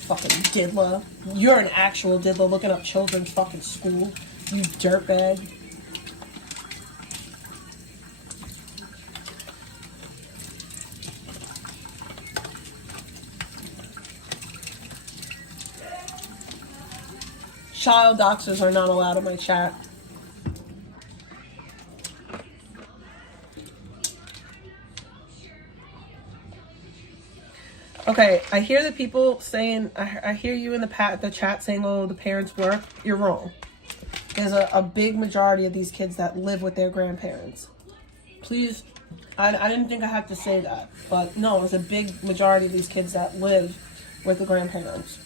Fucking diddler. You're an actual diddler looking up children's fucking school. You dirtbag. Child doxers are not allowed in my chat. Okay, I hear the people saying, I hear you in the chat saying, oh, the parents work. You're wrong. There's a big majority of these kids that live with their grandparents. Please, I didn't think I had to say that. But no, there's a big majority of these kids that live with the grandparents.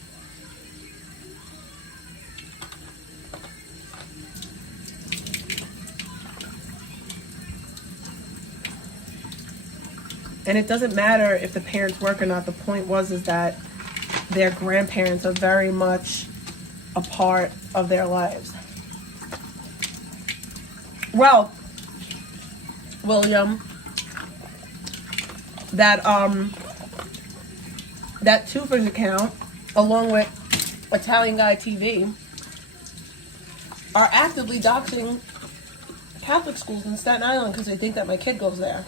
And it doesn't matter if the parents work or not. The point is that their grandparents are very much a part of their lives. Well, William, that Twofer's account, along with Italian Guy TV, are actively doxing Catholic schools in Staten Island because they think that my kid goes there.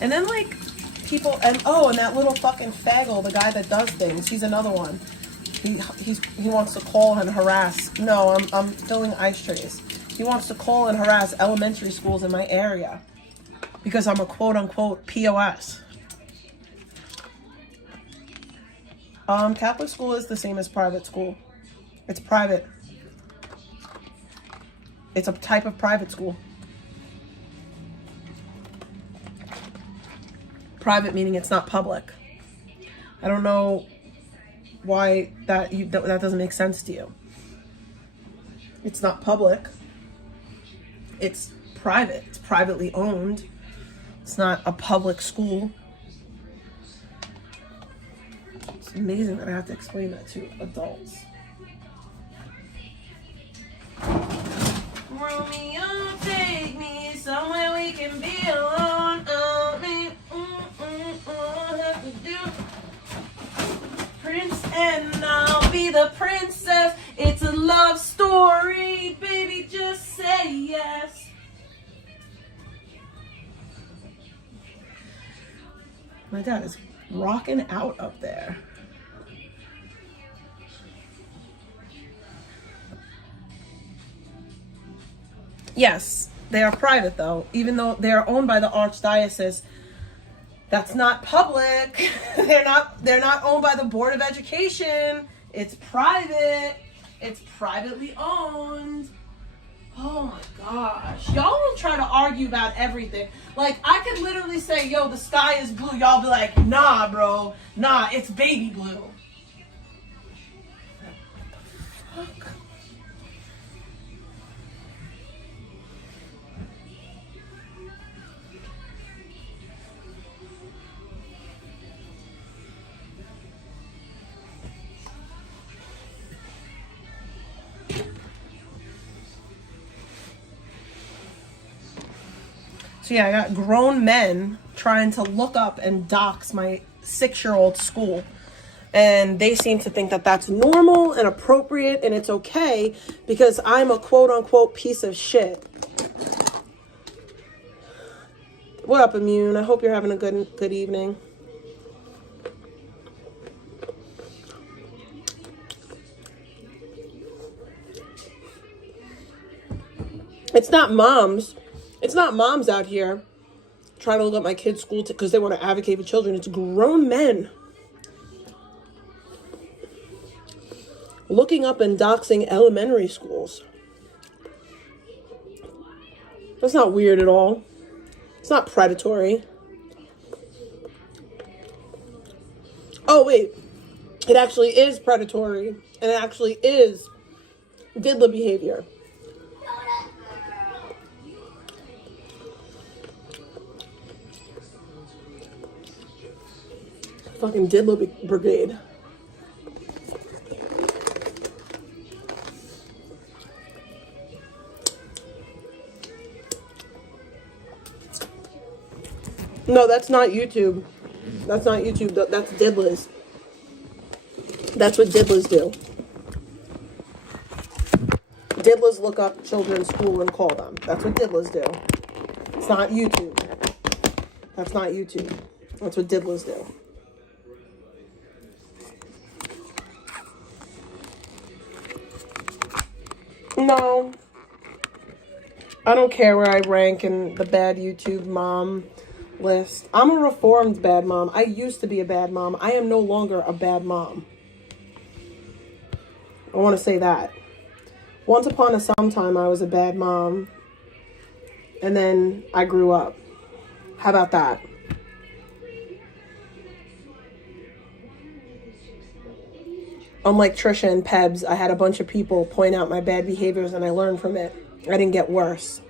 And then, like, people, and that little fucking faggle, the guy that does things, he's another one. He wants to call and harass. No, I'm filling ice trays. He wants to call and harass elementary schools in my area because I'm a quote-unquote POS. Catholic school is the same as private school. It's private. It's a type of private school. Private meaning it's not public. I don't know why that doesn't make sense to you. It's not public. It's private. It's privately owned. It's not a public school. It's amazing that I have to explain that to adults. Romeo, take me somewhere we can be alone. Prince and I'll be the princess. It's a love story, baby, just say yes. My dad is rocking out up there. Yes, they are private though, even though they are owned by the Archdiocese. That's not public. They're not owned by the Board of Education. It's private. It's privately owned. Oh my gosh. Y'all will try to argue about everything. Like, I could literally say, yo, the sky is blue. Y'all be like, nah, bro. Nah, it's baby blue. What the fuck? So yeah, I got grown men trying to look up and dox my 6-year-old school. And they seem to think that that's normal and appropriate and it's okay because I'm a quote-unquote piece of shit. What up, Immune? I hope you're having a good evening. It's not moms. It's not moms out here trying to look at my kids' school because they want to advocate for children. It's grown men looking up and doxing elementary schools. That's not weird at all. It's not predatory. Oh, wait. It actually is predatory. And it actually is diddler behavior. Fucking diddler brigade. No, that's not YouTube. That's not YouTube. That's Diddlers. That's what Diddlers do. Diddlers look up children's school and call them. That's what Diddlers do. It's not YouTube. That's not YouTube. That's what Diddlers do. No. I don't care where I rank in the bad YouTube mom list. I'm a reformed bad mom. I used to be a bad mom. I am no longer a bad mom. I want to say that. Once upon a sometime, I was a bad mom. And then I grew up. How about that? Unlike Trisha and Pebs, I had a bunch of people point out my bad behaviors and I learned from it. I didn't get worse.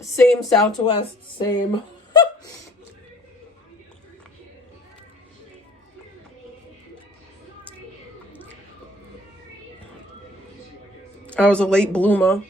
Same Southwest, same. I was a late bloomer.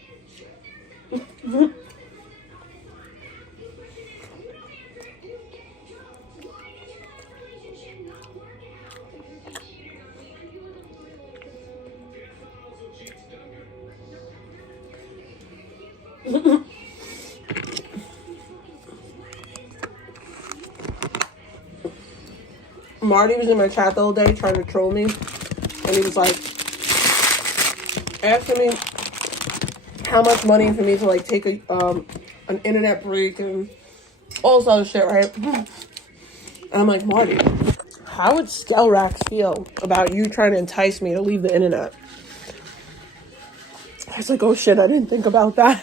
Marty was in my chat the whole day trying to troll me. And he was like, asking me how much money for me to like take an internet break and all this other shit, right? And I'm like, Marty, how would Skelrax feel about you trying to entice me to leave the internet? I was like, oh shit, I didn't think about that.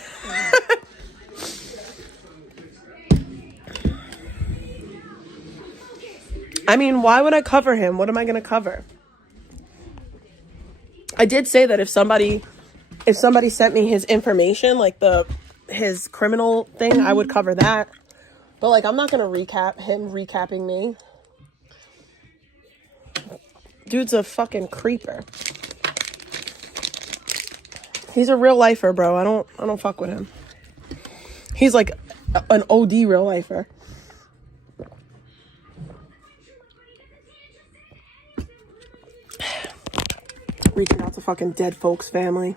I mean, why would I cover him? What am I going to cover? I did say that if somebody sent me his information, like his criminal thing, I would cover that. But like, I'm not going to recap him recapping me. Dude's a fucking creeper. He's a real lifer, bro. I don't fuck with him. He's like an OD real lifer. Reaching out to fucking dead folks' family.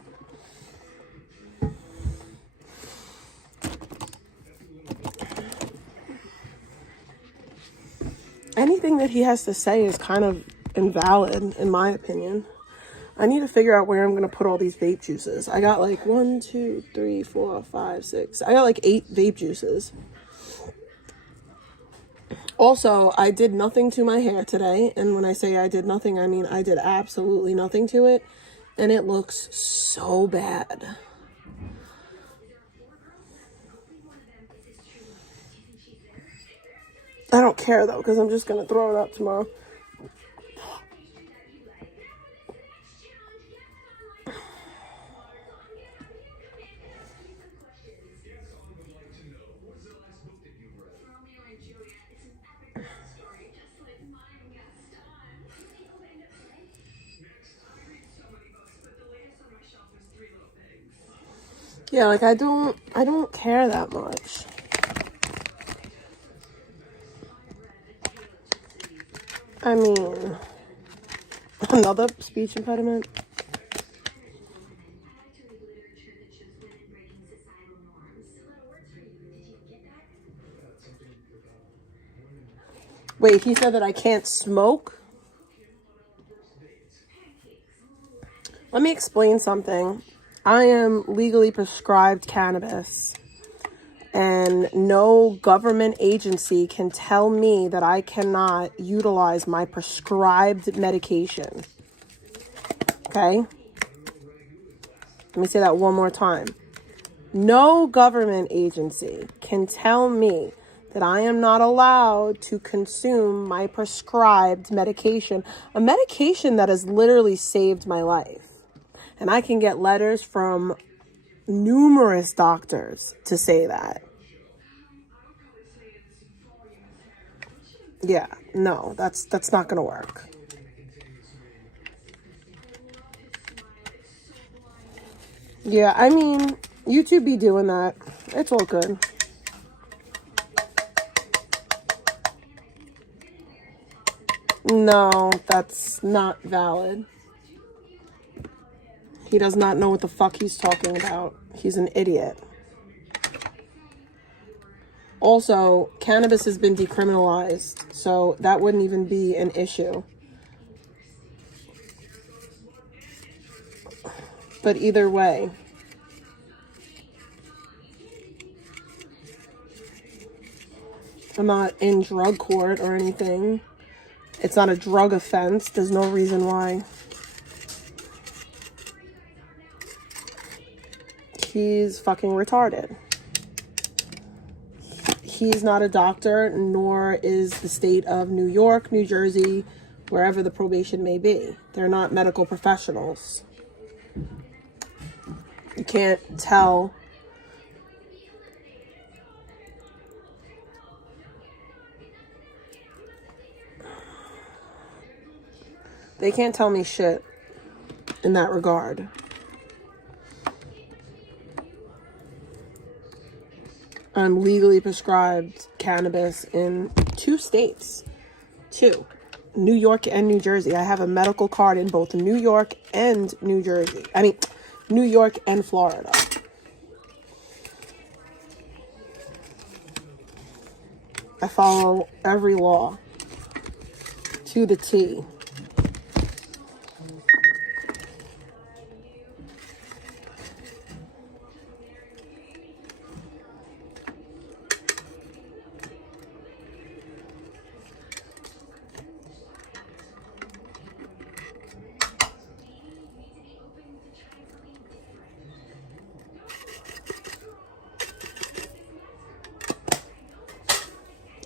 Anything that he has to say is kind of invalid, in my opinion. I need to figure out where I'm going to put all these vape juices. I got like 1, 2, 3, 4, 5, 6. I got like 8 vape juices. Also, I did nothing to my hair today. And when I say I did nothing, I mean I did absolutely nothing to it. And it looks so bad. I don't care though, because I'm just going to throw it up tomorrow. Yeah, like I don't care that much. I mean, another speech impediment. Wait, he said that I can't smoke? Let me explain something. I am legally prescribed cannabis, and no government agency can tell me that I cannot utilize my prescribed medication. Okay? Let me say that one more time. No government agency can tell me that I am not allowed to consume my prescribed medication, a medication that has literally saved my life. And I can get letters from numerous doctors to say that. Yeah, no, that's not gonna work. Yeah, I mean, YouTube be doing that. It's all good. No, that's not valid. He does not know what the fuck he's talking about. He's an idiot. Also, cannabis has been decriminalized, so that wouldn't even be an issue. But either way, I'm not in drug court or anything. It's not a drug offense. There's no reason why. He's fucking retarded. He's not a doctor, nor is the state of New York, New Jersey, wherever the probation may be. They're not medical professionals. You can't tell. They can't tell me shit in that regard. I'm legally prescribed cannabis in 2 states. 2. New York and New Jersey. I have a medical card in both New York and New Jersey. I mean, New York and Florida. I follow every law to the T.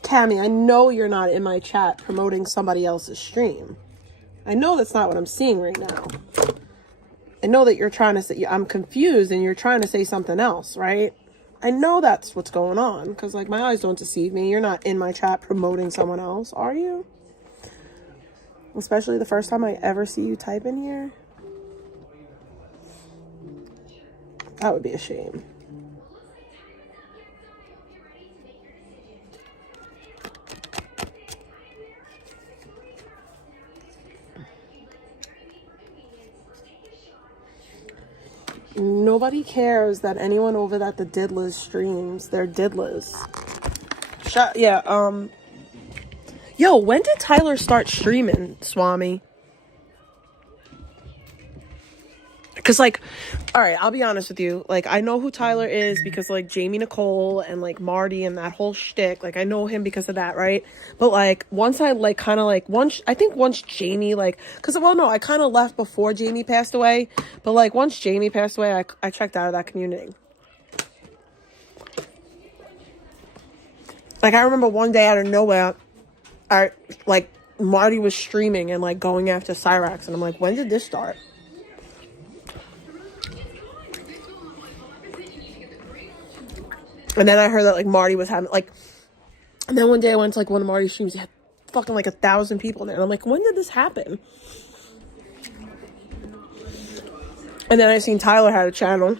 Cammy, I know you're not in my chat promoting somebody else's stream. I know that's not what I'm seeing right now. I know that you're trying to say, I'm confused and you're trying to say something else, right? I know that's what's going on because, like, my eyes don't deceive me. You're not in my chat promoting someone else, are you? Especially the first time I ever see you type in here. That would be a shame. Nobody cares that anyone over that the diddlers streams. They're diddlers. Yo, when did Tyler start streaming, Swami? Because, like, all right, I'll be honest with you. Like, I know who Tyler is because, like, Jamie Nicole and, like, Marty and that whole shtick. Like, I know him because of that, right? But, like, once I, like, kind of, like, once Jamie, like, because, well, no, I kind of left before Jamie passed away. But, like, once Jamie passed away, I checked out of that community. Like, I remember one day out of nowhere, Marty was streaming and, like, going after Cyrax. And I'm like, when did this start? And then I heard that, like, Marty was having, like, and then one day I went to, like, one of Marty's streams. He had fucking, like, 1,000 people there. And I'm like, when did this happen? And then I seen Tyler had a channel.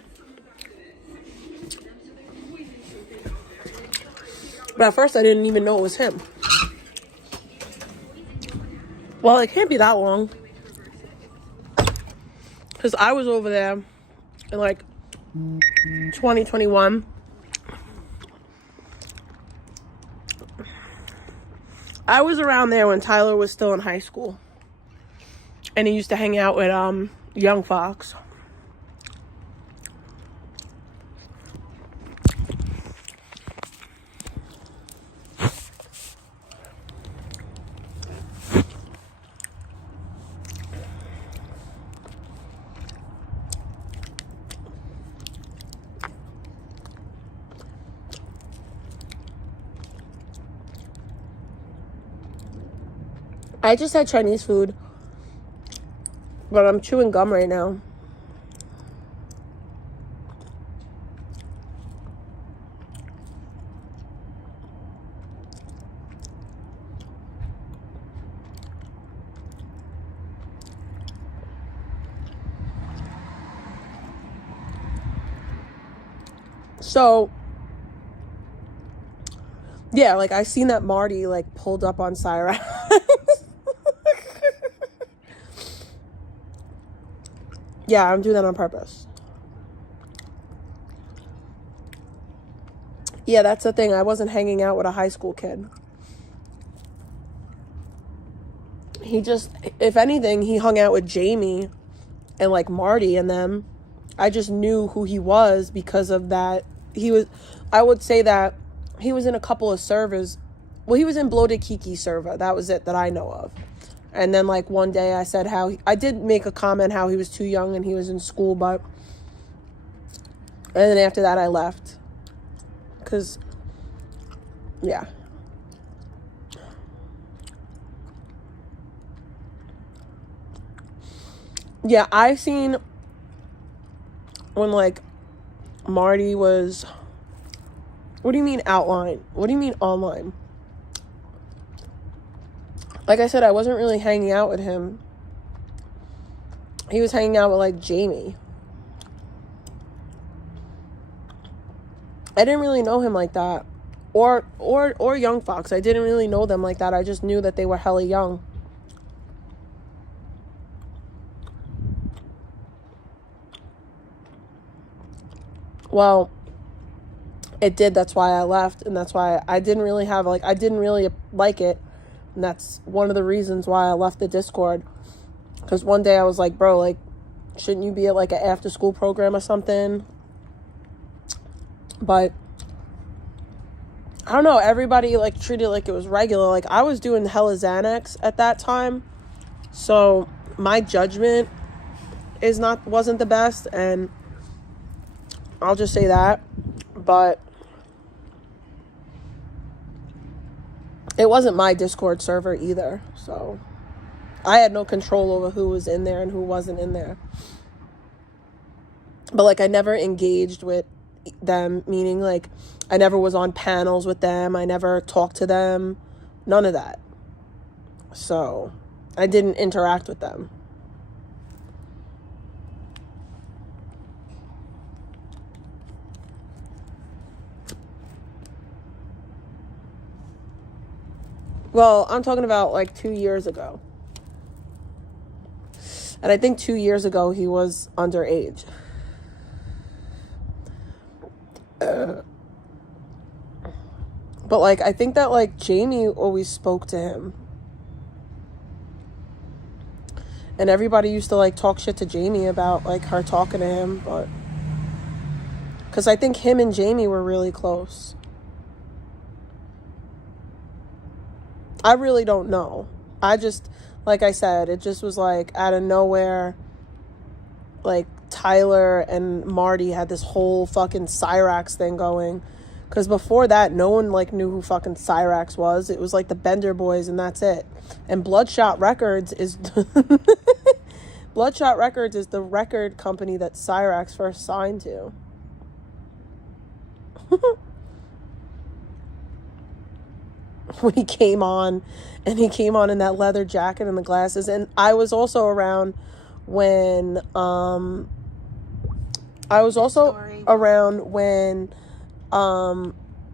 But at first I didn't even know it was him. Well, it can't be that long. Because I was over there in, like, 2021. I was around there when Tyler was still in high school. And he used to hang out with Young Fox. I just had Chinese food, but I'm chewing gum right now. So, yeah, like, I seen that Marty, like, pulled up on Cyrax. Yeah, I'm doing that on purpose. Yeah, that's the thing. I wasn't hanging out with a high school kid. He just, if anything, he hung out with Jamie and, like, Marty and them. I just knew who he was because of that. I would say that he was in a couple of servers. Well, he was in Bloated Kiki server. That was it that I know of. And then, like, one day I said I did make a comment how he was too young and he was in school, but, and then after that I left. Because, yeah. Yeah, I seen when, like, Marty was, what do you mean outline? What do you mean online? Like I said, I wasn't really hanging out with him. He was hanging out with, like, Jamie. I didn't really know him like that. Or Young Fox. I didn't really know them like that. I just knew that they were hella young. Well, it did. That's why I left. And that's why I didn't really like it. And that's one of the reasons why I left the Discord. Because one day I was like, bro, like, shouldn't you be at, like, an after-school program or something? But I don't know. Everybody, like, treated it like it was regular. Like, I was doing hella Xanax at that time. So my judgment wasn't the best. And I'll just say that. But it wasn't my Discord server either. So I had no control over who was in there and who wasn't in there. But, like, I never engaged with them, meaning, like, I never was on panels with them. I never talked to them. None of that. So I didn't interact with them. Well, I'm talking about, like, 2 years ago. And I think 2 years ago he was underage. But, like, I think that, like, Jamie always spoke to him. And everybody used to, like, talk shit to Jamie about, like, her talking to him. But, because I think him and Jamie were really close. I really don't know. I just, like I said, it just was, like, out of nowhere, like, Tyler and Marty had this whole fucking Cyrax thing going. Because before that, no one, like, knew who fucking Cyrax was. It was, like, the Bender Boys, and that's it. And Bloodshot Records is Bloodshot Records is the record company that Cyrax first signed to. When he came on in that leather jacket and the glasses. And I was also around when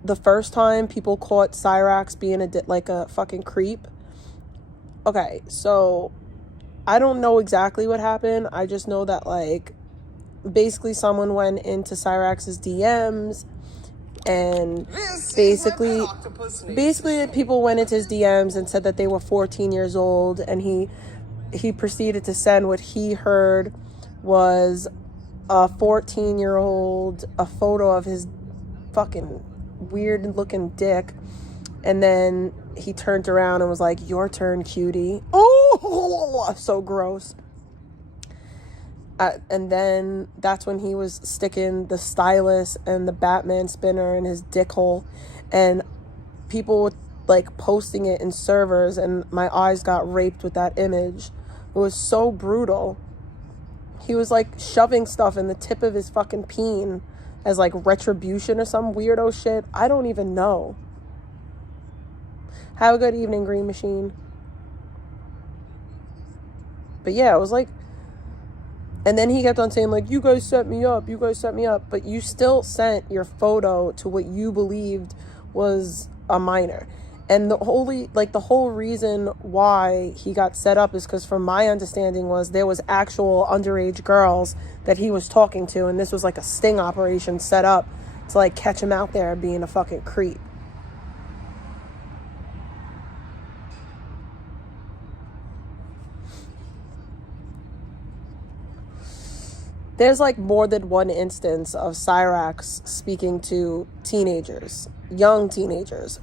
the first time people caught Cyrax being a fucking creep. Okay, so I don't know exactly what happened. I just know that, like, basically someone went into Cyrax's DMs. And basically people went into his DMs and said that they were 14 years old, and he proceeded to send what he heard was a 14-year-old, a photo of his fucking weird looking dick, and then he turned around and was like, "Your turn, cutie." Oh, so gross. And then that's when he was sticking the stylus and the Batman spinner in his dick hole. And people like posting it in servers, and my eyes got raped with that image. It was so brutal. He was like shoving stuff in the tip of his fucking peen as like retribution or some weirdo shit. I don't even know. Have a good evening, Green Machine. But yeah, it was like, and then he kept on saying like, you guys set me up, but you still sent your photo to what you believed was a minor. And the whole reason why he got set up is because, from my understanding, was there was actual underage girls that he was talking to, and this was like a sting operation set up to like catch him out there being a fucking creep. There's like more than one instance of Cyrax speaking to teenagers, young teenagers,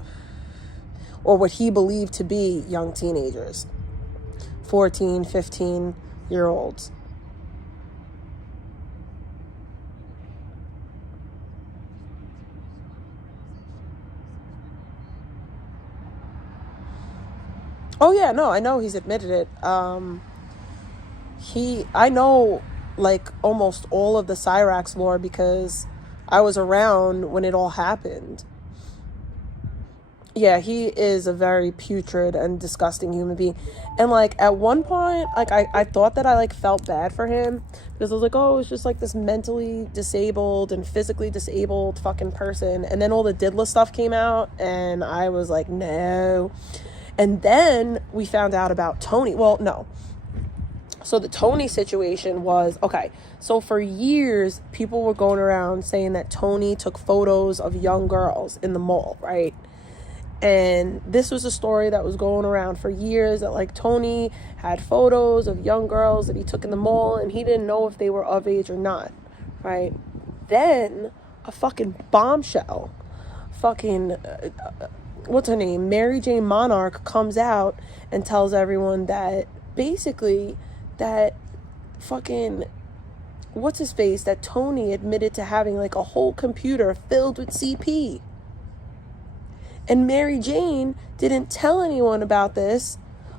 or what he believed to be young teenagers, 14, 15-year-olds. Oh yeah, no, I know he's admitted it. I know like almost all of the Cyrax lore because I was around when it all happened. Yeah, he is a very putrid and disgusting human being. And like at one point, like I thought that I like felt bad for him because I was like, oh, it's just like this mentally disabled and physically disabled fucking person. And then all the Diddler stuff came out and I was like, no. And then we found out about Tony. Well, no. So the Tony situation was, okay, so for years, people were going around saying that Tony took photos of young girls in the mall, right? And this was a story that was going around for years, that like Tony had photos of young girls that he took in the mall and he didn't know if they were of age or not, right? Then a fucking bombshell, what's her name? Mary Jane Monarch comes out and tells everyone that basically that fucking, what's his face, that Tony admitted to having like a whole computer filled with CP. And Mary Jane didn't tell anyone about this,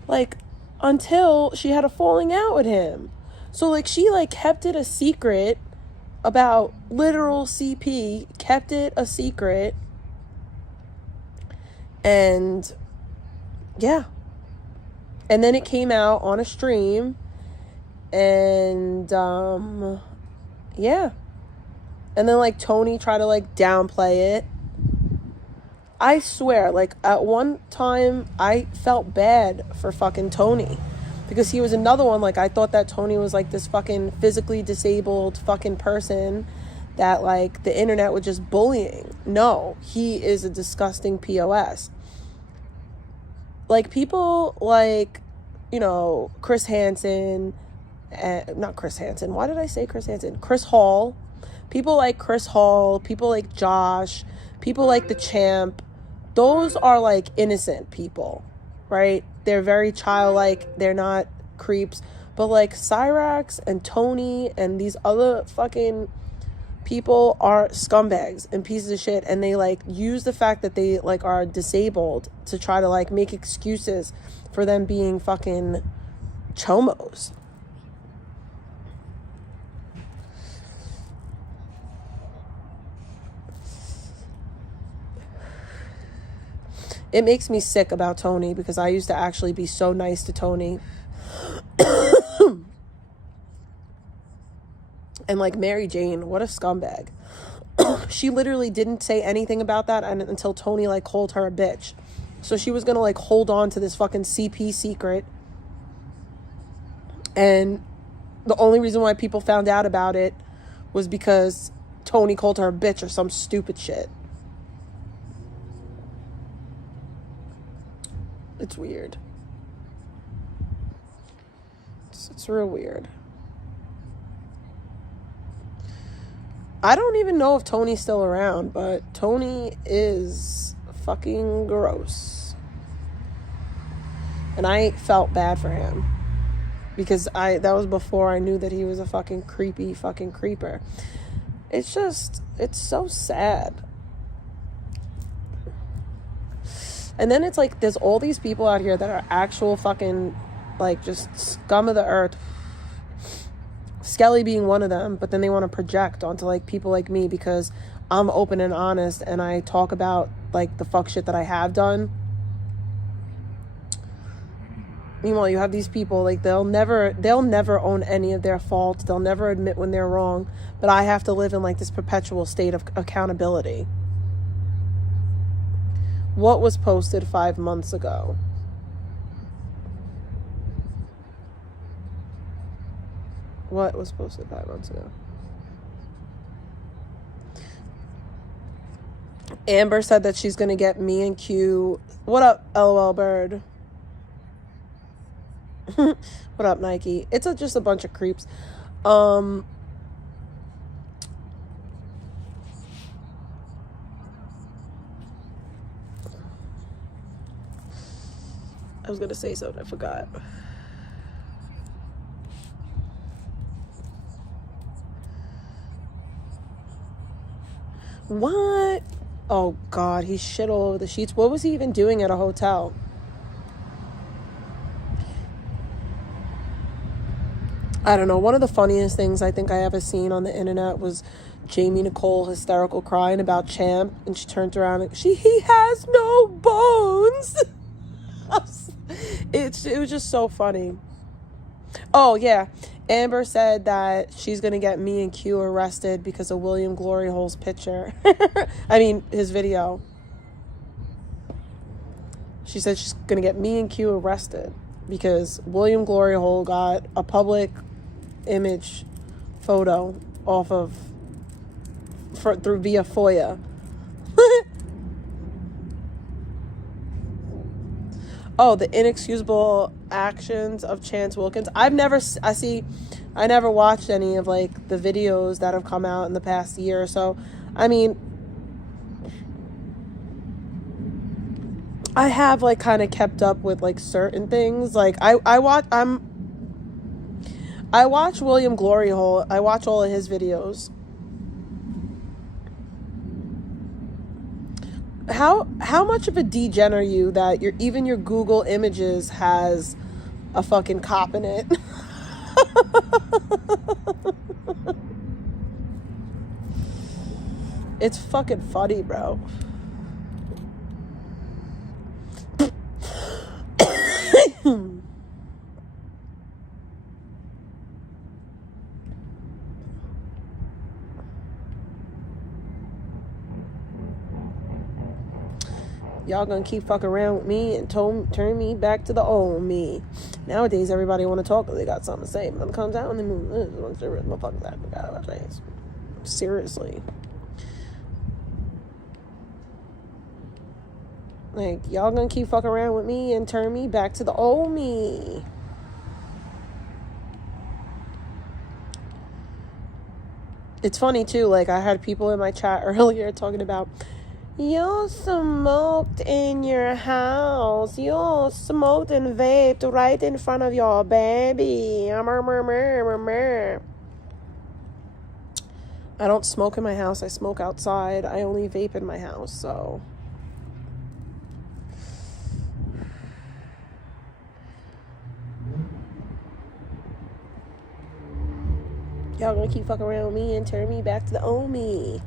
like, until she had a falling out with him. So, like, she, like, kept it a secret about literal CP, kept it a secret. And, yeah. And then it came out on a stream. And, yeah. And then, like, Tony tried to, like, downplay it. I swear, like, at one time, I felt bad for fucking Tony. Because he was another one, like, I thought that Tony was, like, this fucking physically disabled fucking person that, like, the internet was just bullying. No, he is a disgusting POS. Like, people like, you know, Chris Hansen, not Chris Hansen, why did I say Chris Hansen? Chris Hall. People like Chris Hall, people like Josh, people like the Champ, those are like innocent people, right? They're very childlike, they're not creeps. But like Cyrax and Tony and these other fucking people are scumbags and pieces of shit, and they like use the fact that they like are disabled to try to like make excuses for them being fucking chomos. It makes me sick about Tony because I used to actually be so nice to Tony. And like Mary Jane, what a scumbag. She literally didn't say anything about that until Tony like called her a bitch. So she was going to like hold on to this fucking CP secret. And the only reason why people found out about it was because Tony called her a bitch or some stupid shit. It's weird. It's real weird. I don't even know if Tony's still around, but Tony is fucking gross. And I felt bad for him. Because that was before I knew that he was a fucking creepy fucking creeper. It's just, it's so sad. And then it's like there's all these people out here that are actual fucking like just scum of the earth, Skelly being one of them, but then they want to project onto like people like me because I'm open and honest and I talk about like the fuck shit that I have done. Meanwhile, you have these people like they'll never own any of their faults. They'll never admit when they're wrong, but I have to live in like this perpetual state of accountability. What was posted 5 months ago? What was posted 5 months ago? Amber said that she's going to get me and Q. What up, LOL Bird? What up, Nike? It's just a bunch of creeps. I was going to say something. I forgot. What? Oh, God. He shit all over the sheets. What was he even doing at a hotel? I don't know. One of the funniest things I think I ever seen on the internet was Jamie Nicole hysterical crying about Champ. And she turned around and he has no bones. It was just so funny. Oh, yeah. Amber said that she's going to get me and Q arrested because of William Gloryhole's picture. I mean, his video. She said she's going to get me and Q arrested because William Gloryhole got a public image photo off of through via FOIA. Oh, the inexcusable actions of Chance Wilkins. I never watched any of like the videos that have come out in the past year or so. I mean, I have like kind of kept up with like certain things. Like I watch William Gloryhole. I watch all of his videos. How much of a degen are you that even your Google Images has a fucking cop in it? It's fucking funny, bro. Y'all gonna keep fucking around with me and turn me back to the old me. Nowadays, everybody want to talk because they got something to say. But it comes out and they move. Seriously. Like, y'all gonna keep fucking around with me and turn me back to the old me. It's funny, too. Like, I had people in my chat earlier talking about, you smoked in your house. You smoked and vaped right in front of your baby. I don't smoke in my house. I smoke outside. I only vape in my house, so. Y'all gonna keep fucking around with me and turn me back to the old me.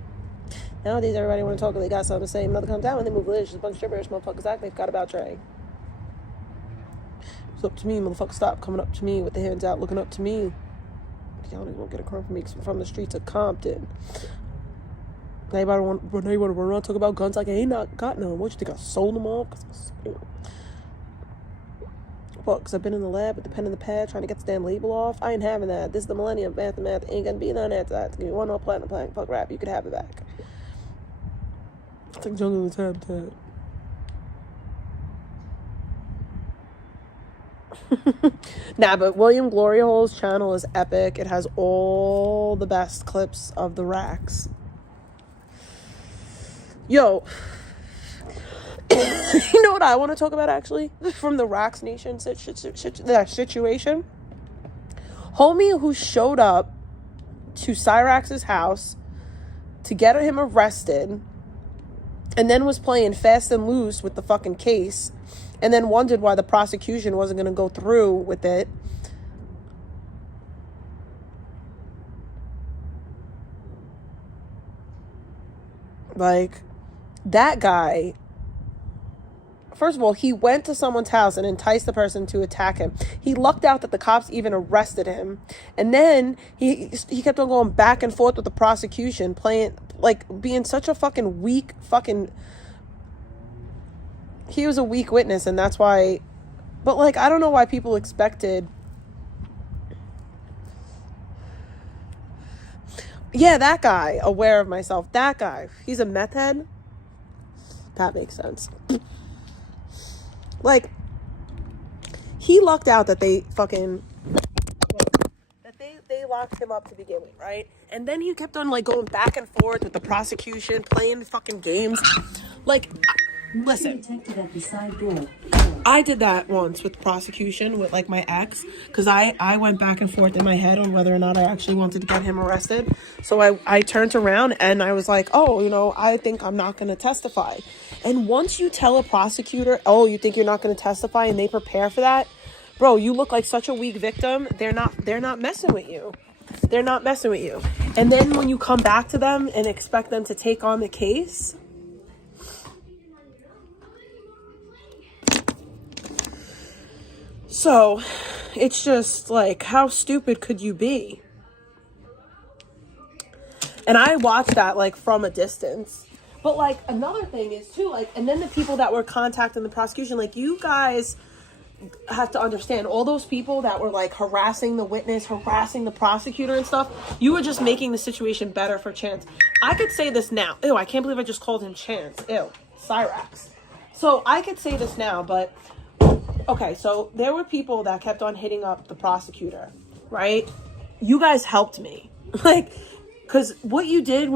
Nowadays, everybody want to talk and they got something to say. Another comes out and they move village. A bunch of gibberish motherfuckers act. They forgot about Trey. It's up to me, motherfucker. Stop coming up to me with the hands out, looking up to me. Y'all ain't gonna get a crumb from me from the streets of Compton. Anybody want to run around talk about guns like I ain't not got none. What you think I sold them all? What? Because I've been in the lab with the pen and the pad trying to get the damn label off. I ain't having that. This is the millennium. Math. Ain't gonna be none after that. Give me one more platinum plank. Fuck rap. You could have it back. It's like Jungle of the Tab. Nah, but William Gloryhole's channel is epic. It has all the best clips of the racks. Yo, you know what I want to talk about actually? From the Racks Nation situation. Homie who showed up to Cyrax's house to get him arrested and then was playing fast and loose with the fucking case, and then wondered why the prosecution wasn't going to go through with it. Like, that guy, first of all, he went to someone's house and enticed the person to attack him. He lucked out that the cops even arrested him. And then he kept on going back and forth with the prosecution, playing, like, being such a fucking weak fucking... He was a weak witness, and that's why... But, like, I don't know why people expected... Yeah, that guy, aware of myself. That guy, he's a meth head. That makes sense. Like, he lucked out that they fucking, that they locked him up to begin with, right? And then he kept on, like, going back and forth with the prosecution, playing fucking games. Like, listen, I did that once with the prosecution with, like, my ex, because I went back and forth in my head on whether or not I actually wanted to get him arrested. So I turned around and I was like, oh, you know, I think I'm not going to testify. And once you tell a prosecutor, oh, you think you're not going to testify, and they prepare for that, bro, you look like such a weak victim. They're not messing with you. They're not messing with you. And then when you come back to them and expect them to take on the case, so it's just like, how stupid could you be? And I watched that, like, from a distance. But, like, another thing is, too, like, and then the people that were contacting the prosecution, like, you guys have to understand, all those people that were, like, harassing the witness, harassing the prosecutor and stuff, you were just making the situation better for Chance. I could say this now. Ew, I can't believe I just called him Chance. Ew, Cyrax. So I could say this now, but, okay, so there were people that kept on hitting up the prosecutor, right? You guys helped me. Like, because what you did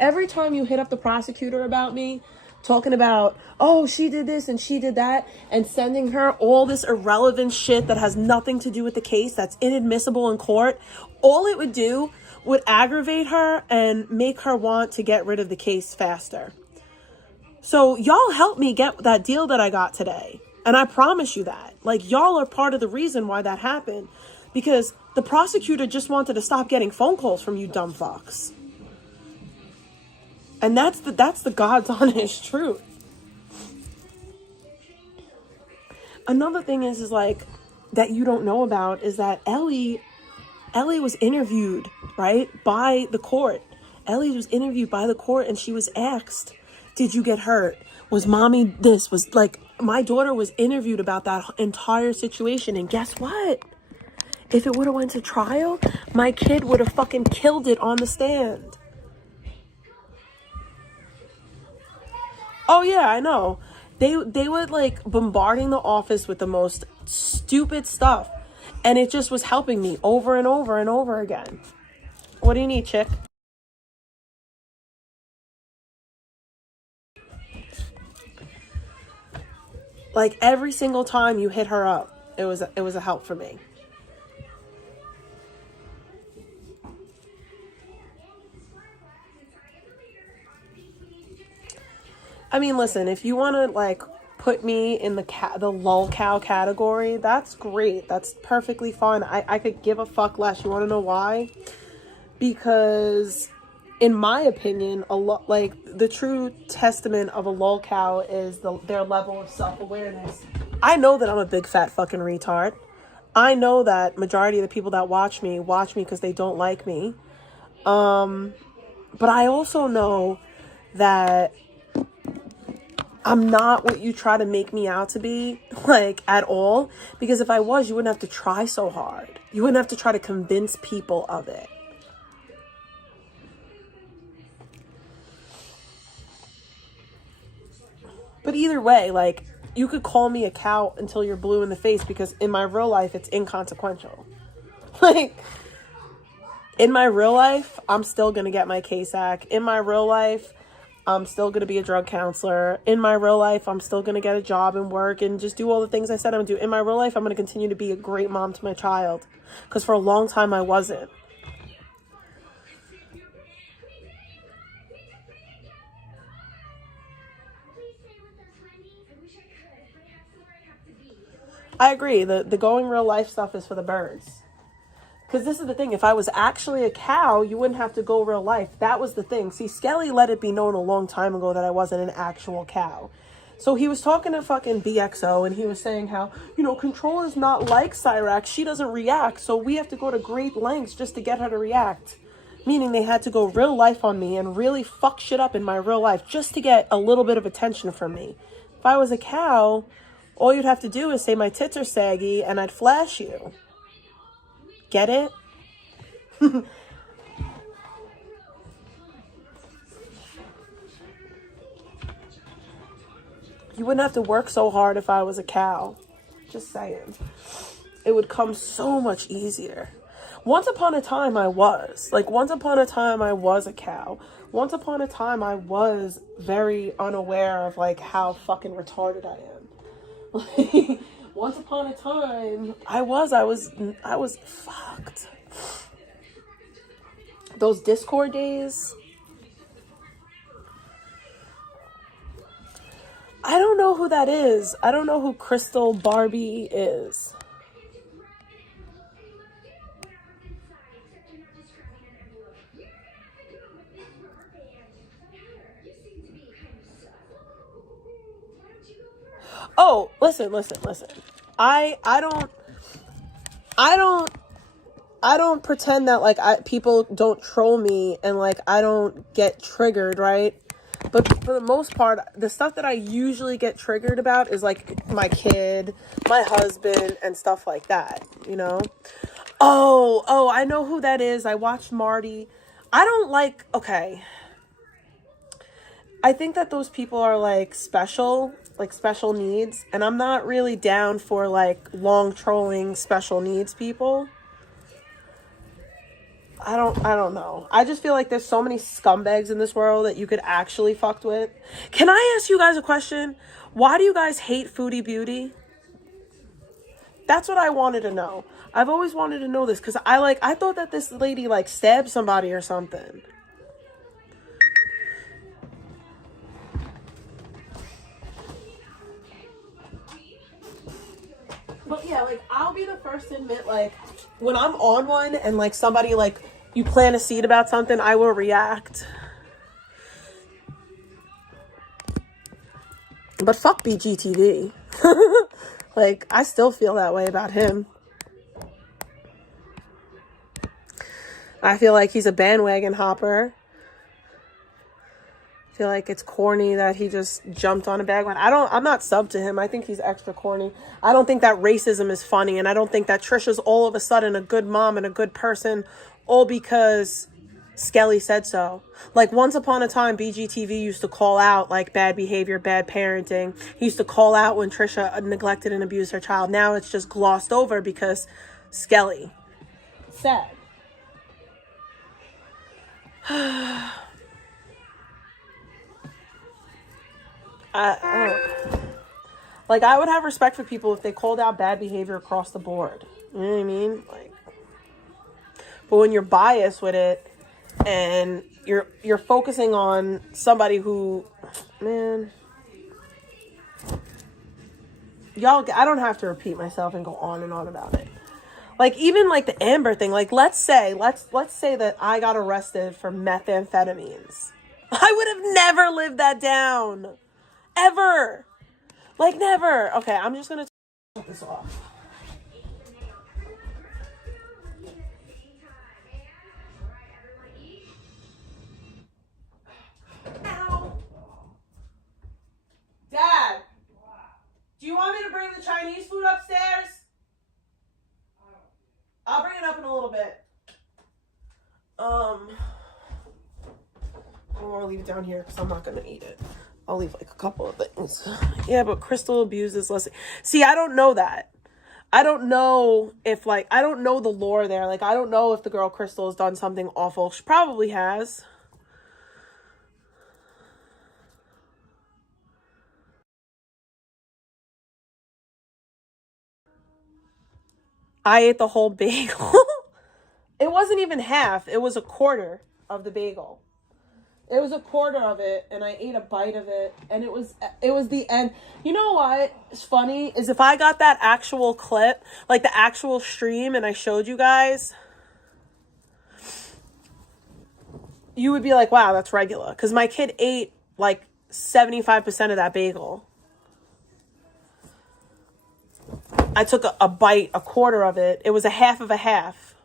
every time you hit up the prosecutor about me, talking about, oh, she did this and she did that, and sending her all this irrelevant shit that has nothing to do with the case, that's inadmissible in court, all it would do would aggravate her and make her want to get rid of the case faster. So y'all helped me get that deal that I got today. And I promise you that. Like, y'all are part of the reason why that happened. Because the prosecutor just wanted to stop getting phone calls from you dumb fucks. And that's the God's honest truth. Another thing is like, that you don't know about is that Ellie was interviewed, right, by the court. Ellie was interviewed by the court, and she was asked, did you get hurt? Was mommy this? Was, like, my daughter was interviewed about that entire situation, and guess what? If it would have went to trial, my kid would have fucking killed it on the stand. Oh yeah, I know. They were, like, bombarding the office with the most stupid stuff, and it just was helping me over and over and over again. What do you need, chick? Like, every single time you hit her up, it was a help for me. I mean, listen, if you want to, like, put me in the lol cow category, that's great. That's perfectly fine. I could give a fuck less. You want to know why? Because, in my opinion, like, the true testament of a lol cow is their level of self-awareness. I know that I'm a big fat fucking retard. I know that majority of the people that watch me because they don't like me. But I also know that I'm not what you try to make me out to be, like, at all. Because if I was, you wouldn't have to try so hard. You wouldn't have to try to convince people of it. But either way, like, you could call me a cow until you're blue in the face, because in my real life, it's inconsequential. Like, in my real life, I'm still going to get my CASAC. In my real life, I'm still going to be a drug counselor. In my real life, I'm still going to get a job and work and just do all the things I said I'm going to do. In my real life, I'm going to continue to be a great mom to my child. Because for a long time, I wasn't. I agree. The going real life stuff is for the birds. Because this is the thing. If I was actually a cow, you wouldn't have to go real life. That was the thing. See, Skelly let it be known a long time ago that I wasn't an actual cow. So he was talking to fucking BXO, and he was saying how, you know, Control is not like Cyrax. She doesn't react, so we have to go to great lengths just to get her to react. Meaning they had to go real life on me and really fuck shit up in my real life just to get a little bit of attention from me. If I was a cow, all you'd have to do is say my tits are saggy and I'd flash you. Get it? You wouldn't have to work so hard if I was a cow. Just saying. It would come so much easier. Once upon a time I was. Like, once upon a time I was a cow. Once upon a time I was very unaware of, like, how fucking retarded I am. Like, once upon a time I was fucked. Those Discord days. I don't know who that is. I don't know who Crystal Barbie is. Oh, listen. I don't pretend that, like, people don't troll me and, like, I don't get triggered, right? But for the most part, the stuff that I usually get triggered about is, like, my kid, my husband, and stuff like that, you know? Oh, I know who that is. I watched Marty. I don't like, okay. I think that those people are, like, special needs, and I'm not really down for, like, long trolling special needs people. I don't know. I just feel like there's so many scumbags in this world that you could actually fuck with. Can I ask you guys a question? Why do you guys hate Foodie Beauty? That's what I wanted to know. I've always wanted to know this because I thought that this lady, like, stabbed somebody or something. But yeah, like, I'll be the first to admit, like, when I'm on one and, like, somebody, like, you plant a seed about something, I will react. But fuck BGTV. Like, I still feel that way about him. I feel like he's a bandwagon hopper. I feel like it's corny that he just jumped on a bandwagon. I'm not sub to him. I think he's extra corny. I don't think that racism is funny, and I don't think that Trisha's all of a sudden a good mom and a good person all because Skelly said so. Like, once upon a time, BGTV used to call out, like, bad behavior, bad parenting. He used to call out when Trisha neglected and abused her child. Now it's just glossed over because Skelly said. Like, I would have respect for people if they called out bad behavior across the board. You know what I mean? Like, but when you're biased with it and you're focusing on somebody who, man, y'all, I don't have to repeat myself and go on and on about it. Like, even like the Amber thing, like, let's say that I got arrested for methamphetamines. I would have never lived that down. Ever. Like, never. Okay, I'm just gonna shut this off. Ow. Dad, do you want me to bring the Chinese food upstairs? I'll bring it up in a little bit. I don't want to leave it down here because I'm not gonna eat it. I'll leave like a couple of things. Yeah, but Crystal abuses Leslie. See, I don't know that. I don't know if, like, I don't know the lore there. Like, I don't know if the girl Crystal has done something awful. She probably has. I ate the whole bagel. It wasn't even half. It was a quarter of the bagel. It was a quarter of it, and I ate a bite of it, and it was the end. You know what is funny is if I got that actual clip, like the actual stream, and I showed you guys, you would be like, wow, that's regular. Because my kid ate like 75% of that bagel. I took a bite, a quarter of it. It was a half of a half.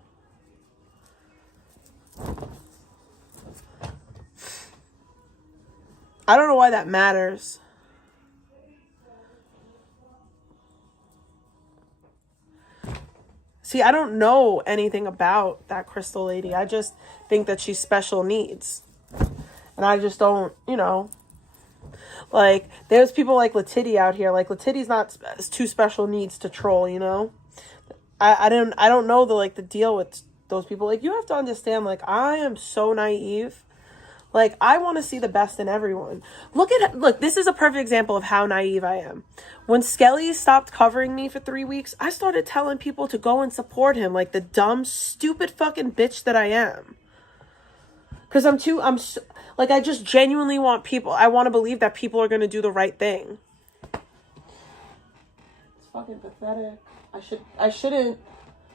I don't know why that matters. See, I don't know anything about that Crystal lady. I just think that she's special needs. And I just don't, you know. Like, there's people like Letity out here. Like, Letity's not too special needs to troll, you know. I don't know the deal with those people. Like, you have to understand, like, I am so naive. Like, I want to see the best in everyone. Look, this is a perfect example of how naive I am. When Skelly stopped covering me for 3 weeks, I started telling people to go and support him, like the dumb, stupid fucking bitch that I am. Because I just genuinely want people, I want to believe that people are going to do the right thing. It's fucking pathetic. I shouldn't,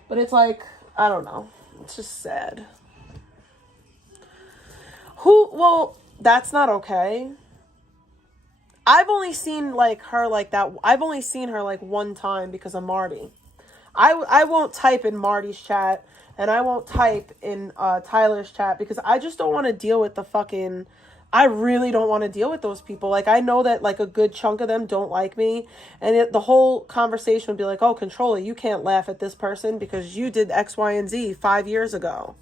but it's like, I don't know. It's just sad. Well, that's not okay. I've only seen her like that. I've only seen her like one time because of Marty. I won't type in Marty's chat and I won't type in Tyler's chat because I just don't want to deal with I really don't want to deal with those people. Like, I know that like a good chunk of them don't like me, and the whole conversation would be like, oh, Controller, you can't laugh at this person because you did X, Y, and Z 5 years ago.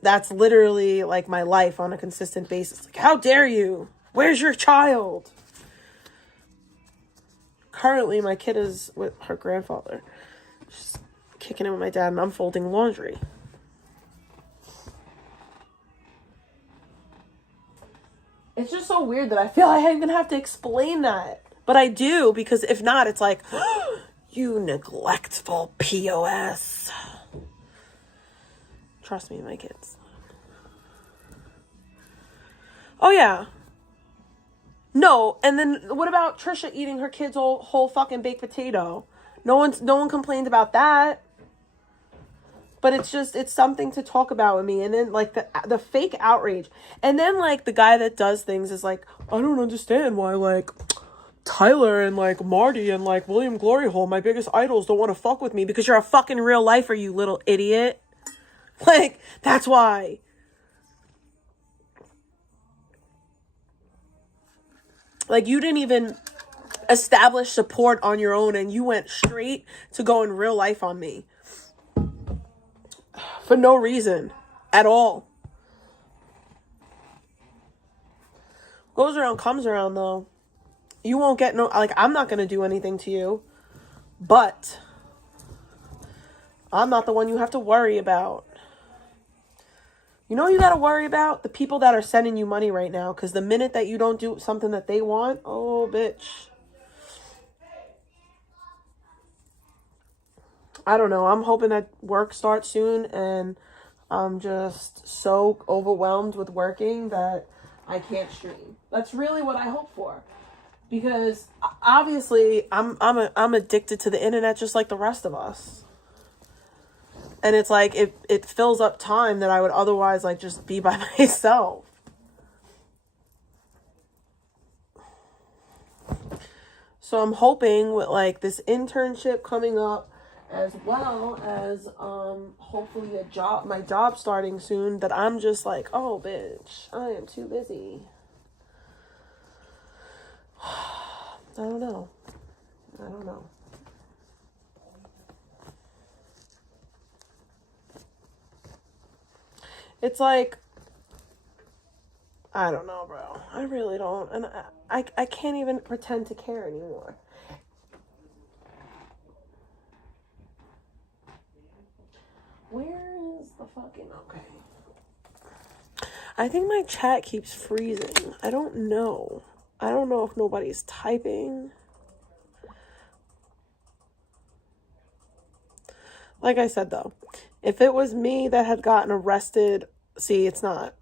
That's literally like my life on a consistent basis. Like, how dare you? Where's your child? Currently, my kid is with her grandfather. She's kicking it with my dad, and I'm folding laundry. It's just so weird that I feel like I'm going to have to explain that. But I do, because if not, it's like, you neglectful POS. Trust me, my kids. Oh, yeah. No, and then what about Trisha eating her kid's whole fucking baked potato? No one complained about that. But it's something to talk about with me. And then, like, the fake outrage. And then, like, the guy that does things is like, I don't understand why, like, Tyler and, like, Marty and, like, William Gloryhole, my biggest idols, don't want to fuck with me because you're a fucking real lifer, you little idiot. Like, that's why. Like, you didn't even establish support on your own and you went straight to go in real life on me. For no reason at all. Goes around, comes around, though. You won't get I'm not going to do anything to you. But I'm not the one you have to worry about. You know what you got to worry about? The people that are sending you money right now. Because the minute that you don't do something that they want, oh, bitch. I don't know. I'm hoping that work starts soon. And I'm just so overwhelmed with working that I can't stream. That's really what I hope for. Because obviously I'm addicted to the internet just like the rest of us. And it's like it fills up time that I would otherwise like just be by myself. So I'm hoping with like this internship coming up, as well as hopefully my job starting soon, that I'm just like, oh bitch, I am too busy. I don't know. It's like, I don't know, bro. I really don't. And I can't even pretend to care anymore. Where is the fucking... Okay. I think my chat keeps freezing. I don't know. I don't know if nobody's typing. Like I said, though, if it was me that had gotten arrested See, it's not.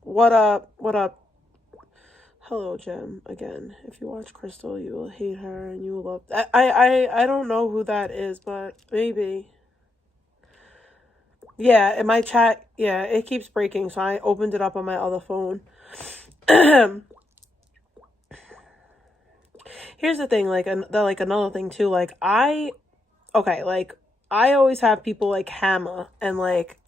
What up? What up? Hello, Jem. Again, if you watch Crystal, you will hate her and you will love... I don't know who that is, but maybe. Yeah, in my chat, yeah, it keeps breaking, so I opened it up on my other phone. Here's the thing, like, another thing, too, like, I always have people like Hammer, and, like,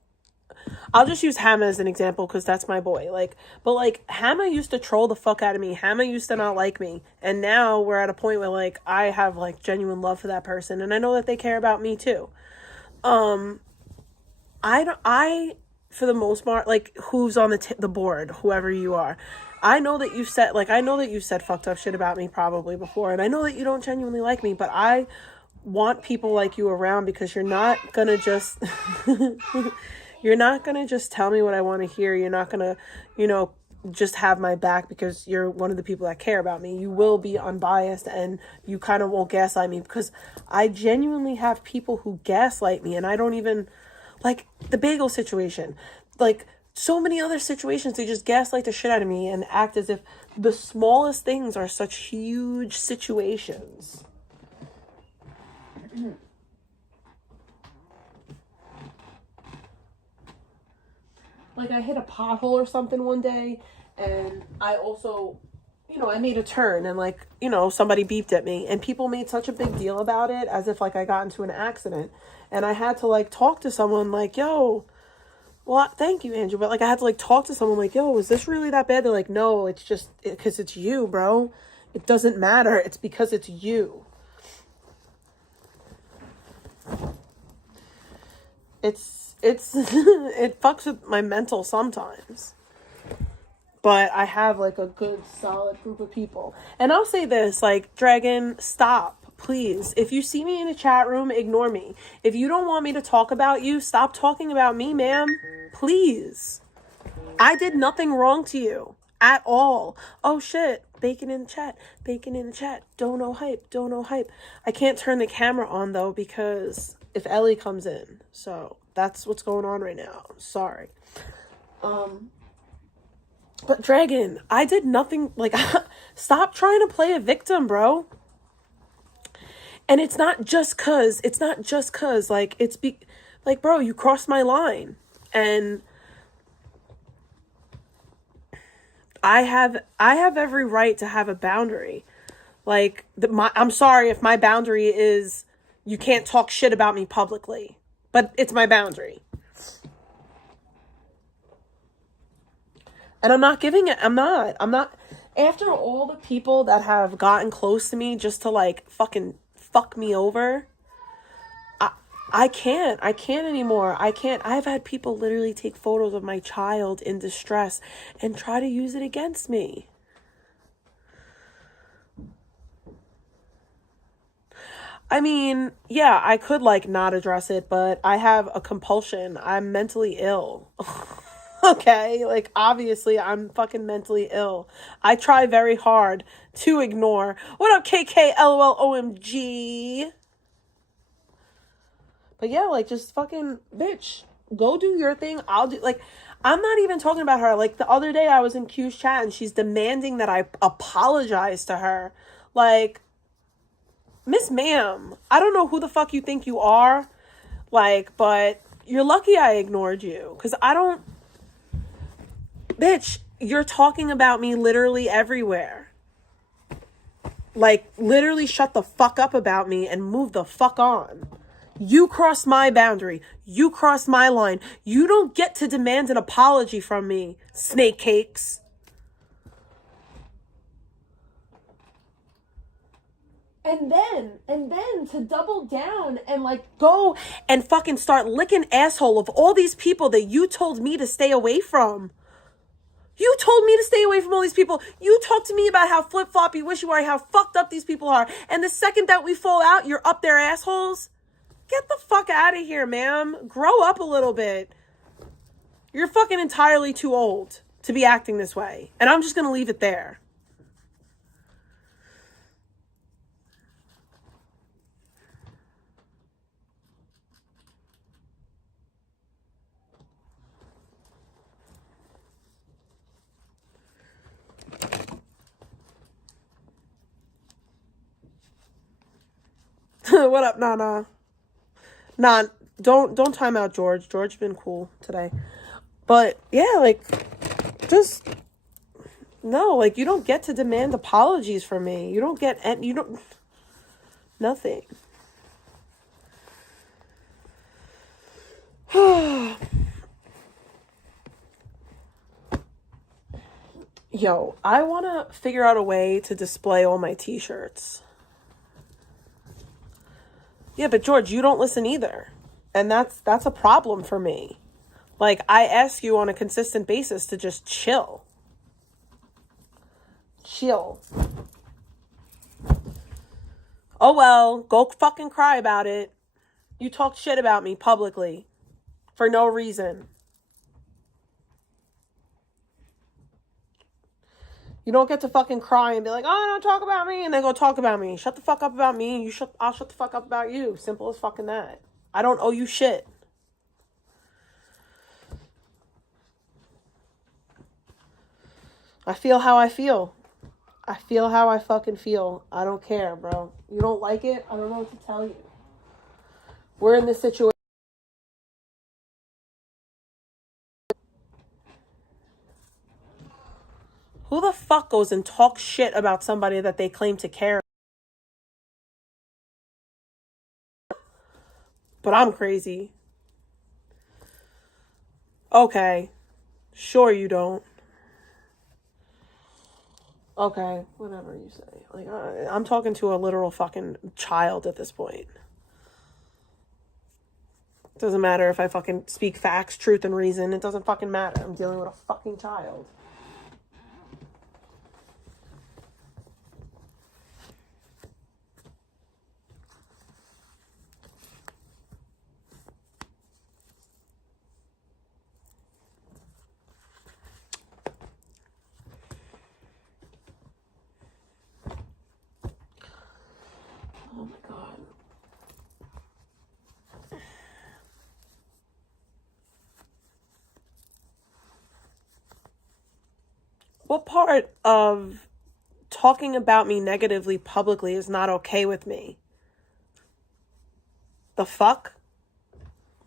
I'll just use Hammer as an example because that's my boy. Like, but like Hammer used to troll the fuck out of me. Hammer used to not like me, and now we're at a point where like I have like genuine love for that person, and I know that they care about me too. I for the most part, like who's on the board, whoever you are, I know that you said fucked up shit about me probably before, and I know that you don't genuinely like me, but I want people like you around because you're not gonna just you're not gonna just tell me what I want to hear. You're not gonna, just have my back because you're one of the people that care about me. You will be unbiased and you kind of won't gaslight me, because I genuinely have people who gaslight me, and I don't even, like the bagel situation, like so many other situations, they just gaslight the shit out of me and act as if the smallest things are such huge situations. Like I hit a pothole or something one day, and I also, I made a turn, and like, somebody beeped at me, and people made such a big deal about it as if like I got into an accident, and I had to like talk to someone like, yo, well, thank you, Andrew, but like I had to like talk to someone like, yo, is this really that bad? They're like, no, it's just because it's you, bro. It doesn't matter. It's because it's you. It fucks with my mental sometimes. But I have like a good solid group of people. And I'll say this, like, Dragon, stop, please. If you see me in a chat room, ignore me. If you don't want me to talk about you, stop talking about me, ma'am. Please. I did nothing wrong to you at all. Oh shit. Bacon in the chat. Bacon in the chat. Don't know hype. Don't know hype. I can't turn the camera on though because if Ellie comes in. So that's what's going on right now. Sorry. But Dragon, I did nothing, like, stop trying to play a victim, bro. And it's not just cause, like, like, bro, you crossed my line. And I have every right to have a boundary. Like, I'm sorry if my boundary is you can't talk shit about me publicly, but it's my boundary. And I'm not giving it. I'm not. After all the people that have gotten close to me just to like fucking fuck me over, I can't anymore. I've had people literally take photos of my child in distress and try to use it against me. I mean, yeah, I could like not address it, but I have a compulsion. I'm mentally ill. Okay, like obviously I'm fucking mentally ill. I try very hard to ignore. What up, KK? LOL, OMG. But yeah, like just fucking bitch, go do your thing. I'll do, like, I'm not even talking about her. Like the other day I was in Q's chat and she's demanding that I apologize to her. Like, Miss Ma'am, I don't know who the fuck you think you are. Like, but you're lucky I ignored you. Because I don't... Bitch, you're talking about me literally everywhere. Like, literally shut the fuck up about me and move the fuck on. You crossed my boundary. You crossed my line. You don't get to demand an apology from me, snake cakes. And then to double down and like go and fucking start licking asshole of all these people that you told me to stay away from. You told me to stay away from all these people. You talked to me about how flip-floppy, wishy-washy, how fucked up these people are. And the second that we fall out, you're up their assholes. Get the fuck out of here, ma'am. Grow up a little bit. You're fucking entirely too old to be acting this way. And I'm just going to leave it there. What up, Nana? Nah, don't time out George. George's been cool today. But yeah, like, just no, like, you don't get to demand apologies from me. You don't get, and you don't, nothing. Yo, I want to figure out a way to display all my t-shirts. Yeah, but George, you don't listen either. And that's a problem for me. Like, I ask you on a consistent basis to just chill. Chill. Oh well, go fucking cry about it. You talked shit about me publicly for no reason. You don't get to fucking cry and be like, oh, don't talk about me, and then go talk about me. Shut the fuck up about me, and I'll shut the fuck up about you. Simple as fucking that. I don't owe you shit. I feel how I feel. I feel how I fucking feel. I don't care, bro. You don't like it? I don't know what to tell you. We're in this situation. Who the fuck goes and talks shit about somebody that they claim to care? But I'm crazy. Okay. Sure you don't. Okay. Whatever you say. Like, I'm talking to a literal fucking child at this point. It doesn't matter if I fucking speak facts, truth, and reason. It doesn't fucking matter. I'm dealing with a fucking child. Oh my God. What part of talking about me negatively publicly is not okay with me? The fuck?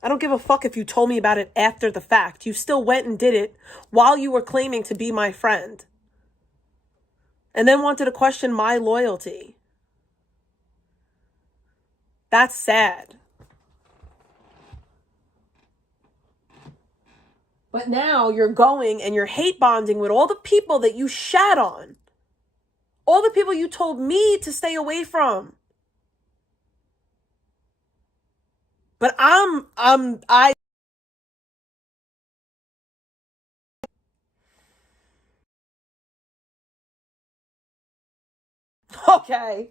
I don't give a fuck if you told me about it after the fact. You still went and did it while you were claiming to be my friend. And then wanted to question my loyalty. That's sad. But now you're going and you're hate bonding with all the people that you shat on. All the people you told me to stay away from. But I okay.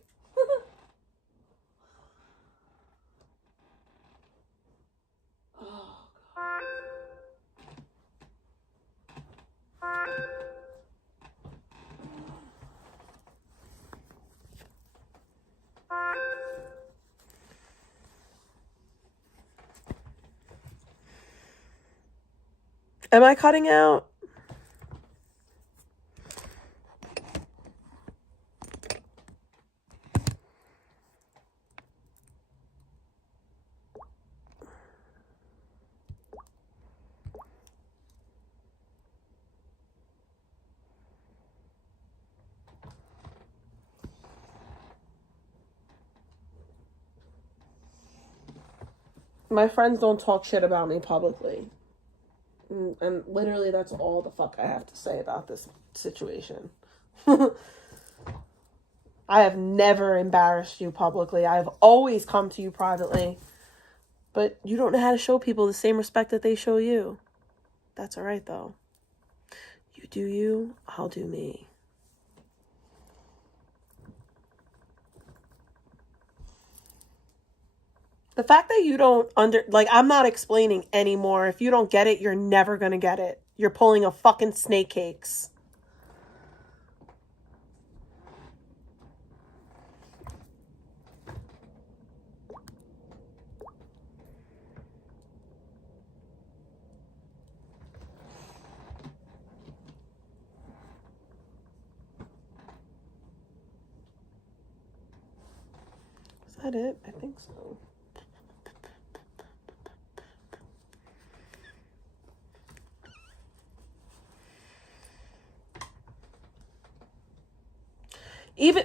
Am I cutting out? My friends don't talk shit about me publicly. And literally that's all the fuck I have to say about this situation. I have never embarrassed you publicly. I have always come to you privately. But you don't know how to show people the same respect that they show you. That's all right, though. You do you, I'll do me. The fact that you don't I'm not explaining anymore. If you don't get it, you're never gonna get it. You're pulling a fucking snake cakes. that it? I think so.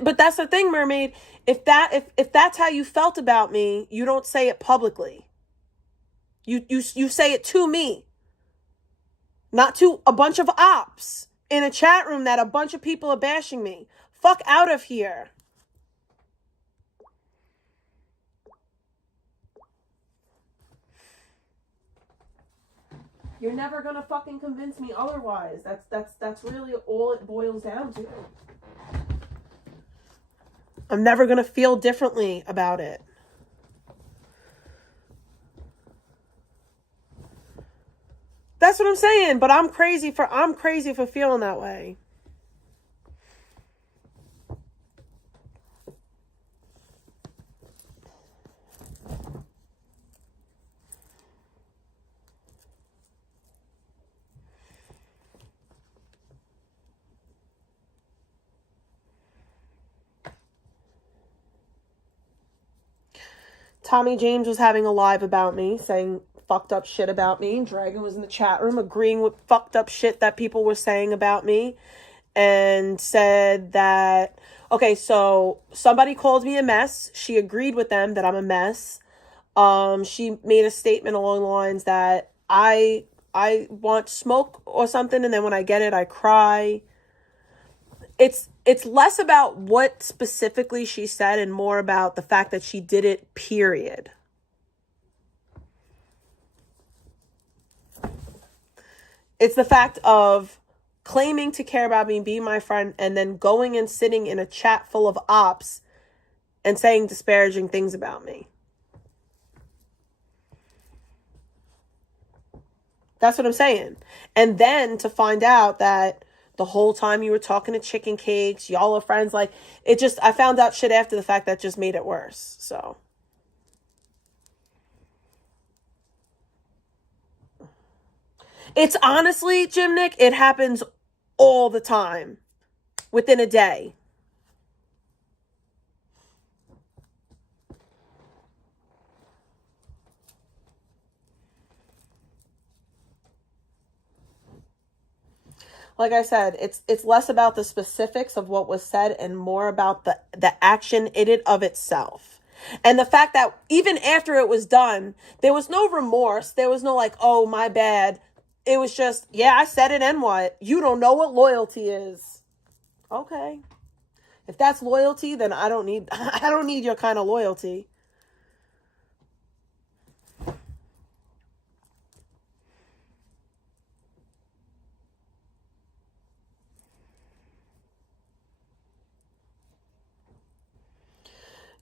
But that's the thing, Mermaid. If that's how you felt about me, you don't say it publicly. You say it to me, not to a bunch of ops in a chat room that a bunch of people are bashing me. Fuck out of here. You're never gonna fucking convince me otherwise. That's really all it boils down to. I'm never gonna feel differently about it. That's what I'm saying, but I'm crazy for feeling that way. Tommy James was having a live about me, saying fucked up shit about me. Dragon was in the chat room agreeing with fucked up shit that people were saying about me, and said that, okay, so somebody called me a mess. She agreed with them that I'm a mess. She made a statement along the lines that I want smoke or something, and then when I get it, I cry. It's less about what specifically she said and more about the fact that she did it, period. It's the fact of claiming to care about me, being my friend, and then going and sitting in a chat full of ops and saying disparaging things about me. That's what I'm saying. And then to find out that the whole time you were talking to chicken cakes, y'all are friends, like, I found out shit after the fact that just made it worse. So it's honestly, Jim Nick, it happens all the time within a day. Like I said, it's less about the specifics of what was said and more about the action in it of itself. And the fact that even after it was done, there was no remorse. There was no like, oh, my bad. It was just, yeah, I said it and what? You don't know what loyalty is. Okay. If that's loyalty, then I don't need your kind of loyalty.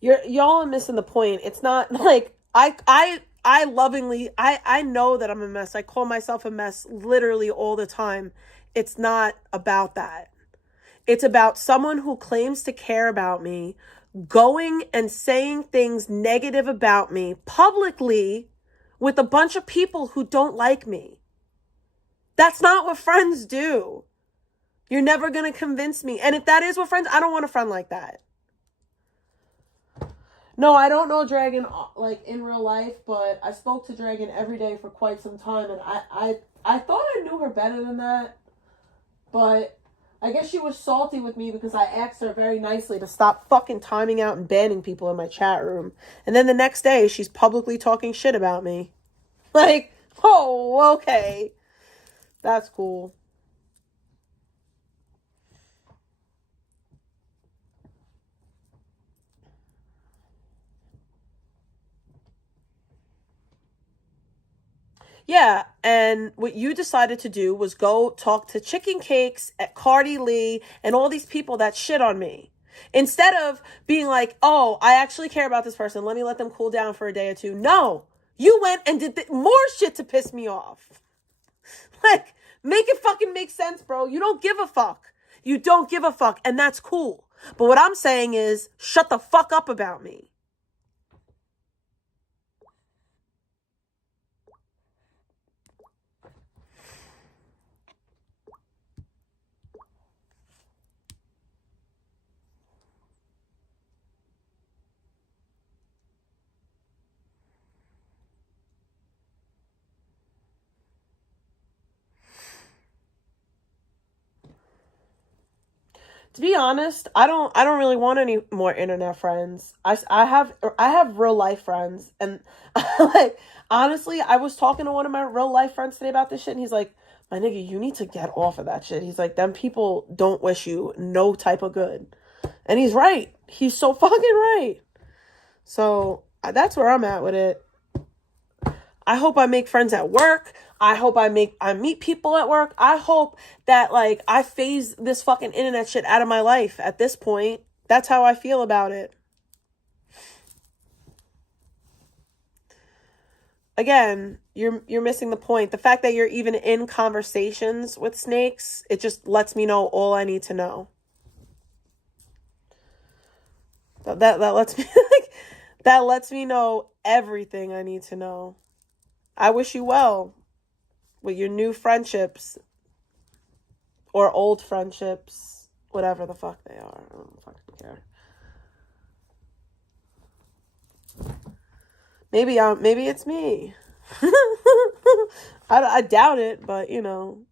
Y'all are missing the point. It's not like I lovingly, I know that I'm a mess. I call myself a mess literally all the time. It's not about that. It's about someone who claims to care about me going and saying things negative about me publicly with a bunch of people who don't like me. That's not what friends do. You're never going to convince me. And if that is what friends, I don't want a friend like that. No, I don't know Dragon like in real life, but I spoke to Dragon every day for quite some time, and I thought I knew her better than that, but I guess she was salty with me because I asked her very nicely to stop fucking timing out and banning people in my chat room, and then the next day she's publicly talking shit about me. Like, oh, okay, that's cool. Yeah, and what you decided to do was go talk to Chicken Cakes at Cardi Lee and all these people that shit on me. Instead of being like, oh, I actually care about this person. Let me let them cool down for a day or two. No, you went and did more shit to piss me off. Like, make it fucking make sense, bro. You don't give a fuck. You don't give a fuck, and that's cool. But what I'm saying is, shut the fuck up about me. To be honest, I don't really want any more internet friends. I have real life friends, and like honestly, I was talking to one of my real life friends today about this shit, and he's like, "My nigga, you need to get off of that shit." He's like, "Them people don't wish you no type of good," and he's right. He's so fucking right. So that's where I'm at with it. I hope I make friends at work. I hope I meet people at work. I hope that like I phase this fucking internet shit out of my life at this point. That's how I feel about it. Again, you're missing the point. The fact that you're even in conversations with snakes, it just lets me know all I need to know. That lets me like that lets me know everything I need to know. I wish you well with your new friendships or old friendships, whatever the fuck they are. I don't fucking care. Maybe it's me. I doubt it, but you know.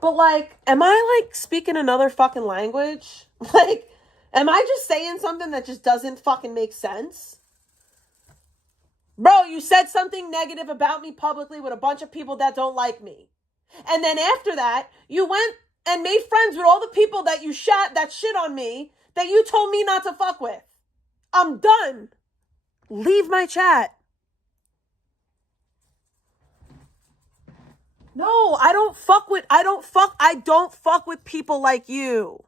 But like, am I like speaking another fucking language? Like, am I just saying something that just doesn't fucking make sense? Bro, you said something negative about me publicly with a bunch of people that don't like me. And then after that, you went and made friends with all the people that you that shit on me that you told me not to fuck with. I'm done. Leave my chat. No, I don't fuck with people like you.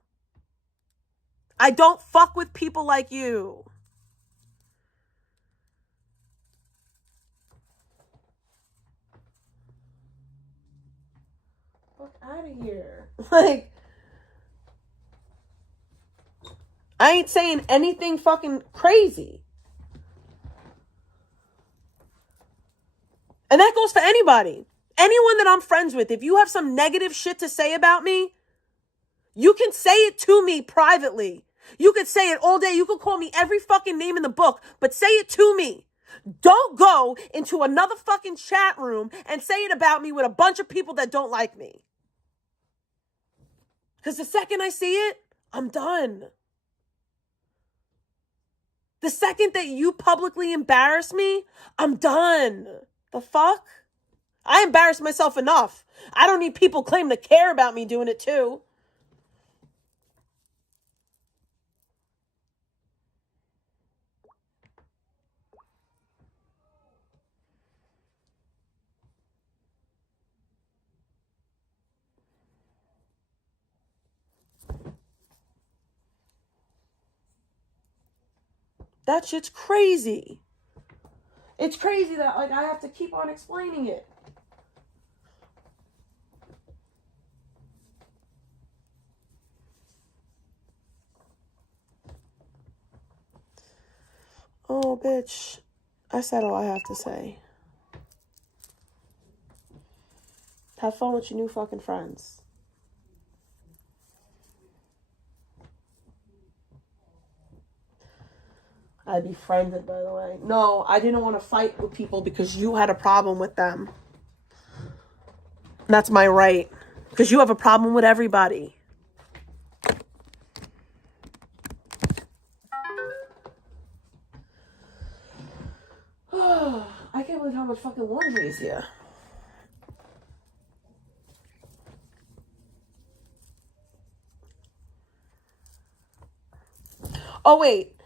I don't fuck with people like you. Fuck out of here. Like, I ain't saying anything fucking crazy. And that goes for anybody. Anyone that I'm friends with, if you have some negative shit to say about me, you can say it to me privately. You could say it all day. You could call me every fucking name in the book, but say it to me. Don't go into another fucking chat room and say it about me with a bunch of people that don't like me. Because the second I see it, I'm done. The second that you publicly embarrass me, I'm done. The fuck? I embarrass myself enough. I don't need people claiming to care about me doing it too. That shit's crazy. It's crazy that like I have to keep on explaining it. Oh, bitch. I said all I have to say. Have fun with your new fucking friends. I befriended, by the way. No, I didn't want to fight with people because you had a problem with them. That's my right. Because you have a problem with everybody. I can't believe how much fucking laundry is here. Oh, wait.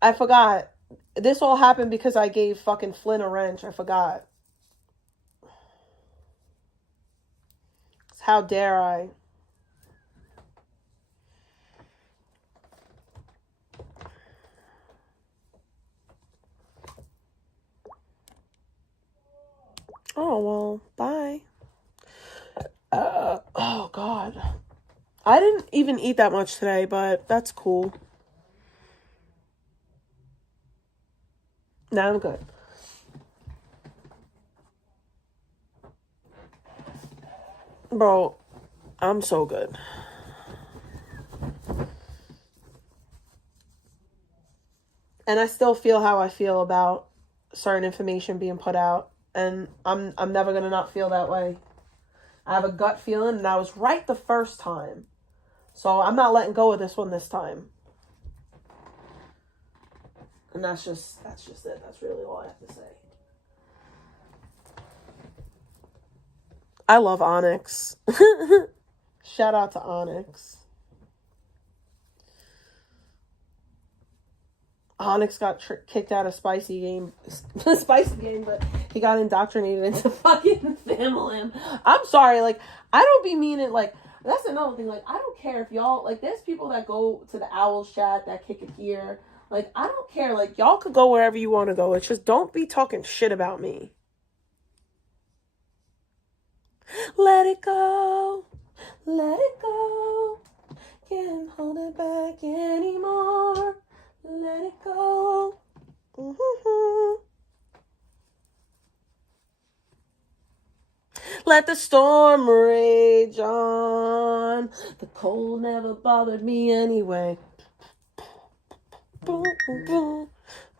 I forgot. This all happened because I gave fucking Flynn a wrench. I forgot. How dare I? Oh, well, bye. Oh, God. I didn't even eat that much today, but that's cool. Now I'm good. Bro, I'm so good. And I still feel how I feel about certain information being put out. And I'm never going to not feel that way. I have a gut feeling, and I was right the first time. So I'm not letting go of this one this time. And that's just it. That's really all I have to say. I love Onyx. Shout out to Onyx. Onyx got kicked out of Spicy Game, but he got indoctrinated into fucking family. I'm sorry, like, I don't be meaning, like, that's another thing, like, I don't care if y'all, like, there's people that go to the Owls chat that kick it here. Like, I don't care, like, y'all could go wherever you want to go. It's just don't be talking shit about me. Let it go. Let it go. Can't hold it back anymore. Let it go. Mm-hmm. Let the storm rage on. The cold never bothered me anyway. Boom, boom, boom.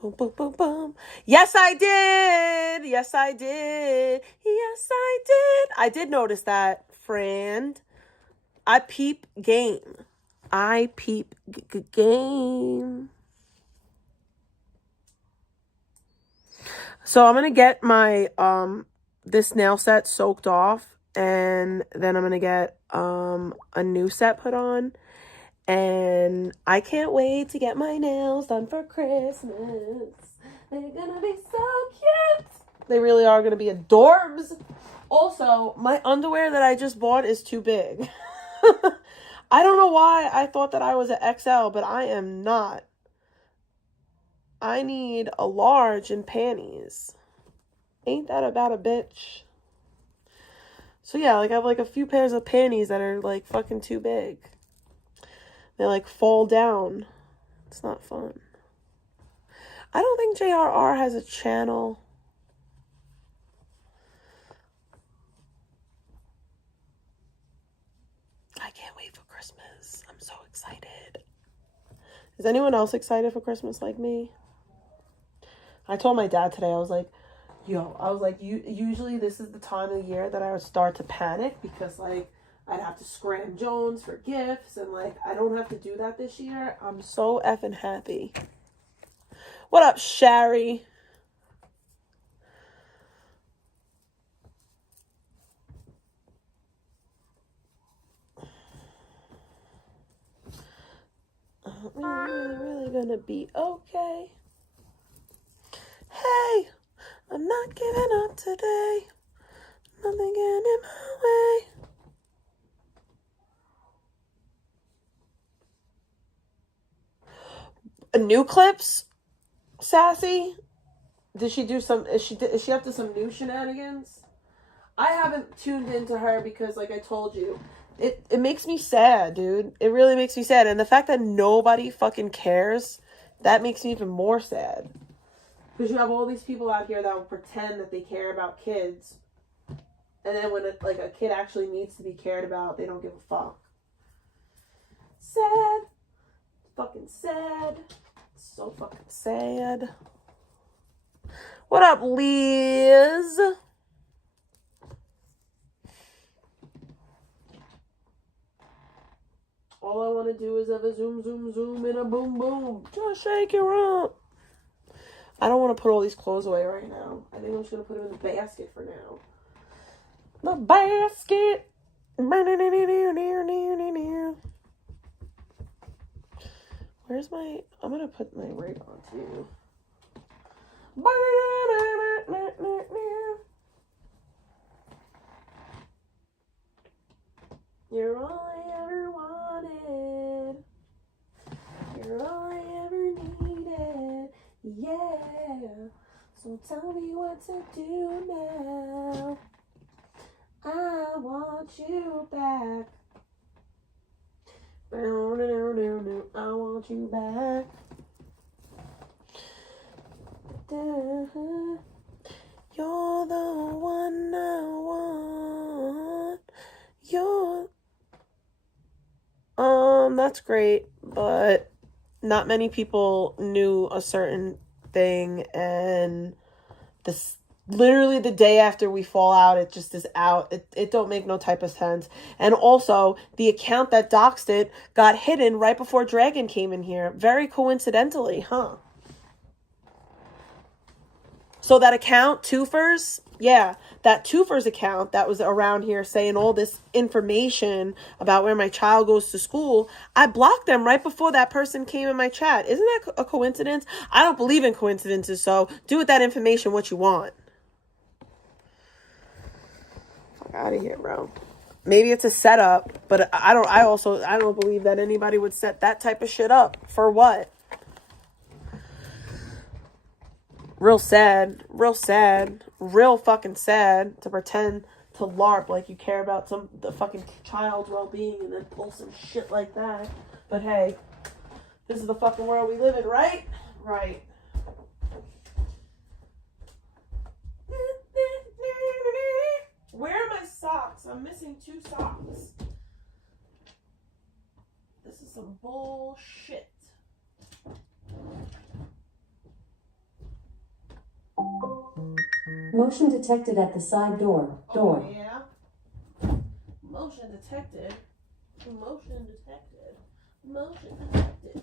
Boom, boom, boom, boom. Yes, I did. Yes, I did. Yes, I did. I did notice that, friend. I peep game. I peep game. So I'm going to get my, this nail set soaked off, and then I'm going to get, a new set put on, and I can't wait to get my nails done for Christmas. They're going to be so cute. They really are going to be adorbs. Also, my underwear that I just bought is too big. I don't know why I thought that I was an XL, but I am not. I need a large in panties. Ain't that about a bitch? So yeah, like I have like a few pairs of panties that are like fucking too big. They like fall down. It's not fun. I don't think JRR has a channel. I can't wait for Christmas. I'm so excited. Is anyone else excited for Christmas like me? I told my dad today, I was like, usually this is the time of the year that I would start to panic because, like, I'd have to scram Jones for gifts, and, like, I don't have to do that this year. I'm so effing happy. What up, Shari? Really gonna be okay. Hey, I'm not giving up today. Nothing getting in my way. New clips, Sassy? Did she do some? Is she up to some new shenanigans? I haven't tuned into her because, like I told you, it makes me sad, dude. It really makes me sad, and the fact that nobody fucking cares, that makes me even more sad. Because you have all these people out here that will pretend that they care about kids, and then when a kid actually needs to be cared about, they don't give a fuck. Sad. Fucking sad. So fucking sad. What up, Liz? All I want to do is have a zoom, zoom, zoom, and a boom, boom. Just shake your rump. I don't want to put all these clothes away right now. I think I'm just going to put them in the basket for now. The basket. Where's my... I'm going to put my ring on too. You're all I ever wanted. You're all I ever needed. Yeah. So tell me what to do now. I want you back. I want you back. You're the one I want. That's great, but not many people knew a certain thing, and this literally the day after we fall out, it just is out. It don't make no type of sense. And also, the account that doxed it got hidden right before Dragon came in here. Very coincidentally, huh? So that account, Twofers, yeah, that Twofers account that was around here saying all this information about where my child goes to school, I blocked them right before that person came in my chat. Isn't that a coincidence? I don't believe in coincidences, so do with that information what you want. Fuck out of here, bro. Maybe it's a setup, but I don't believe that anybody would set that type of shit up. For what? Real sad, real fucking sad to pretend to LARP like you care about the fucking child's well-being and then pull some shit like that. But hey, this is the fucking world we live in, right? Right. Where are my socks? I'm missing 2 socks. This is some bullshit. Motion detected at the side door. Oh, yeah? Motion detected. Motion detected. Motion detected.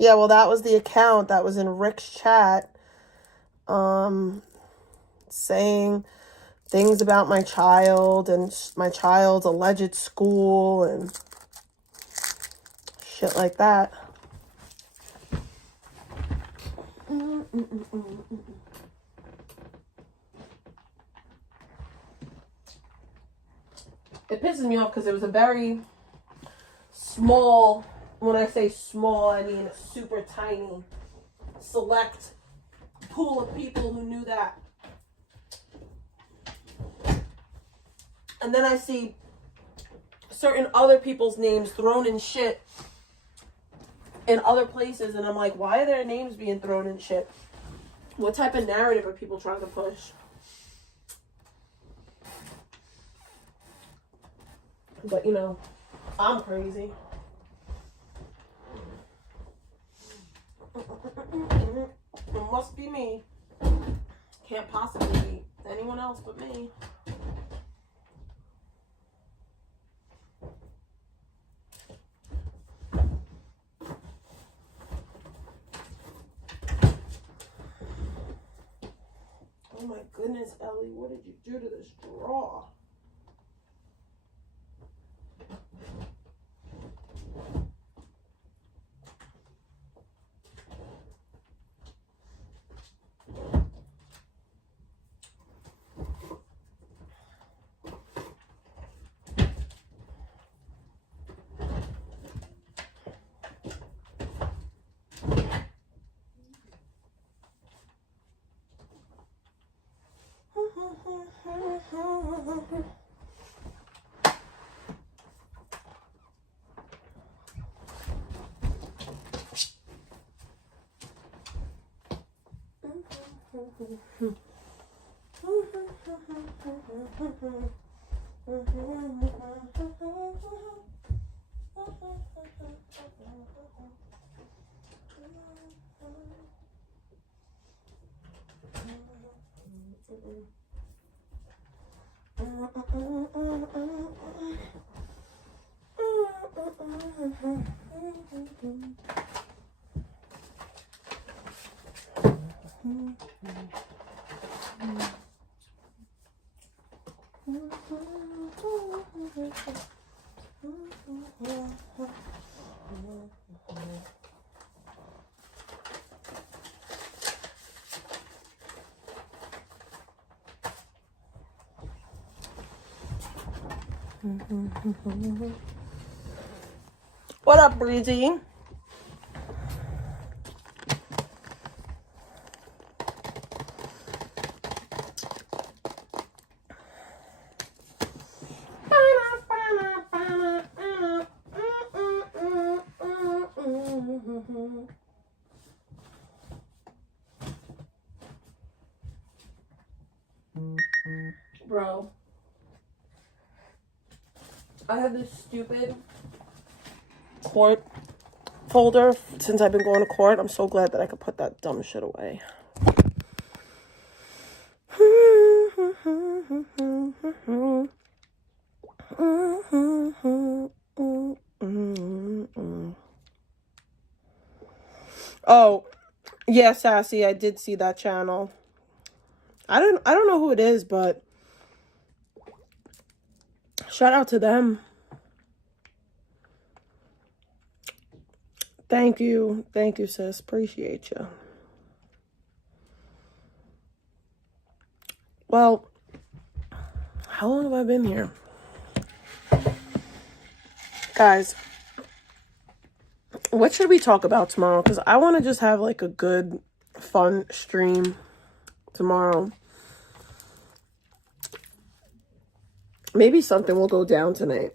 Yeah, well, that was the account that was in Rick's chat, saying things about my child and my child's alleged school and shit like that. It pisses me off because it was a very small, when I say small, I mean super tiny, select pool of people who knew that. And then I see certain other people's names thrown in shit in other places, and I'm like, why are their names being thrown in shit? What type of narrative are people trying to push? But, you know, I'm crazy. It must be me. Can't possibly be anyone else but me. Oh my goodness, Ellie, what did you do to this drawer? What up, Breezy? bro. I have this stupid court folder since I've been going to court. I'm so glad that I could put that dumb shit away. Oh, yeah, Sassy, I did see that channel. I don't know who it is, but shout out to them. Thank you, sis. Appreciate you. Well, how long have I been here? Guys, what should we talk about tomorrow? Because I want to just have like a good, fun stream tomorrow. Maybe something will go down tonight.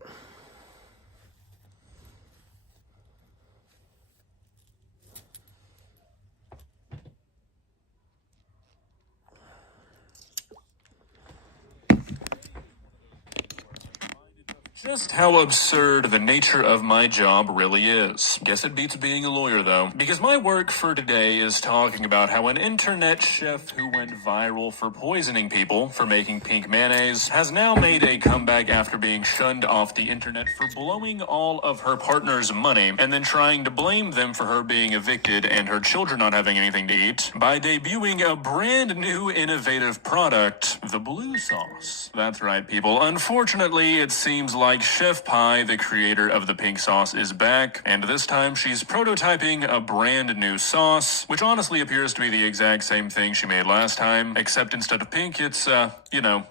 Just how absurd the nature of my job really is. Guess it beats being a lawyer, though. Because my work for today is talking about how an internet chef who went viral for poisoning people for making pink mayonnaise has now made a comeback after being shunned off the internet for blowing all of her partner's money and then trying to blame them for her being evicted and her children not having anything to eat by debuting a brand new innovative product, the blue sauce. That's right, people. Unfortunately, it seems like Chef Pie, the creator of the pink sauce, is back, and this time she's prototyping a brand new sauce, which honestly appears to be the exact same thing she made last time, except instead of pink, it's,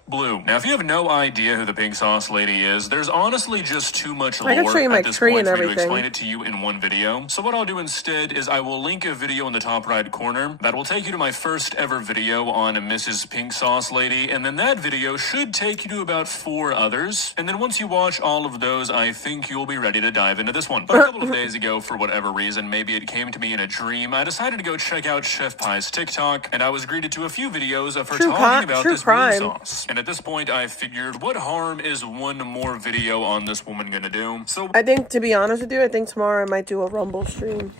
blue. Now, if you have no idea who the pink sauce lady is, there's honestly just too much lore at this point for me to explain it to you in one video. So what I'll do instead is I will link a video in the top right corner that will take you to my first ever video on Mrs. Pink Sauce Lady, and then that video should take you to about 4 others, and then once you watch all of those, I think you'll be ready to dive into this one. But a couple of days ago, for whatever reason, maybe it came to me in a dream, I decided to go check out Chef Pie's TikTok, and I was greeted to a few videos of her talking about this blue sauce. And at this point, I figured, what harm is one more video on this woman gonna do? So I think, to be honest with you, I think tomorrow I might do a Rumble stream.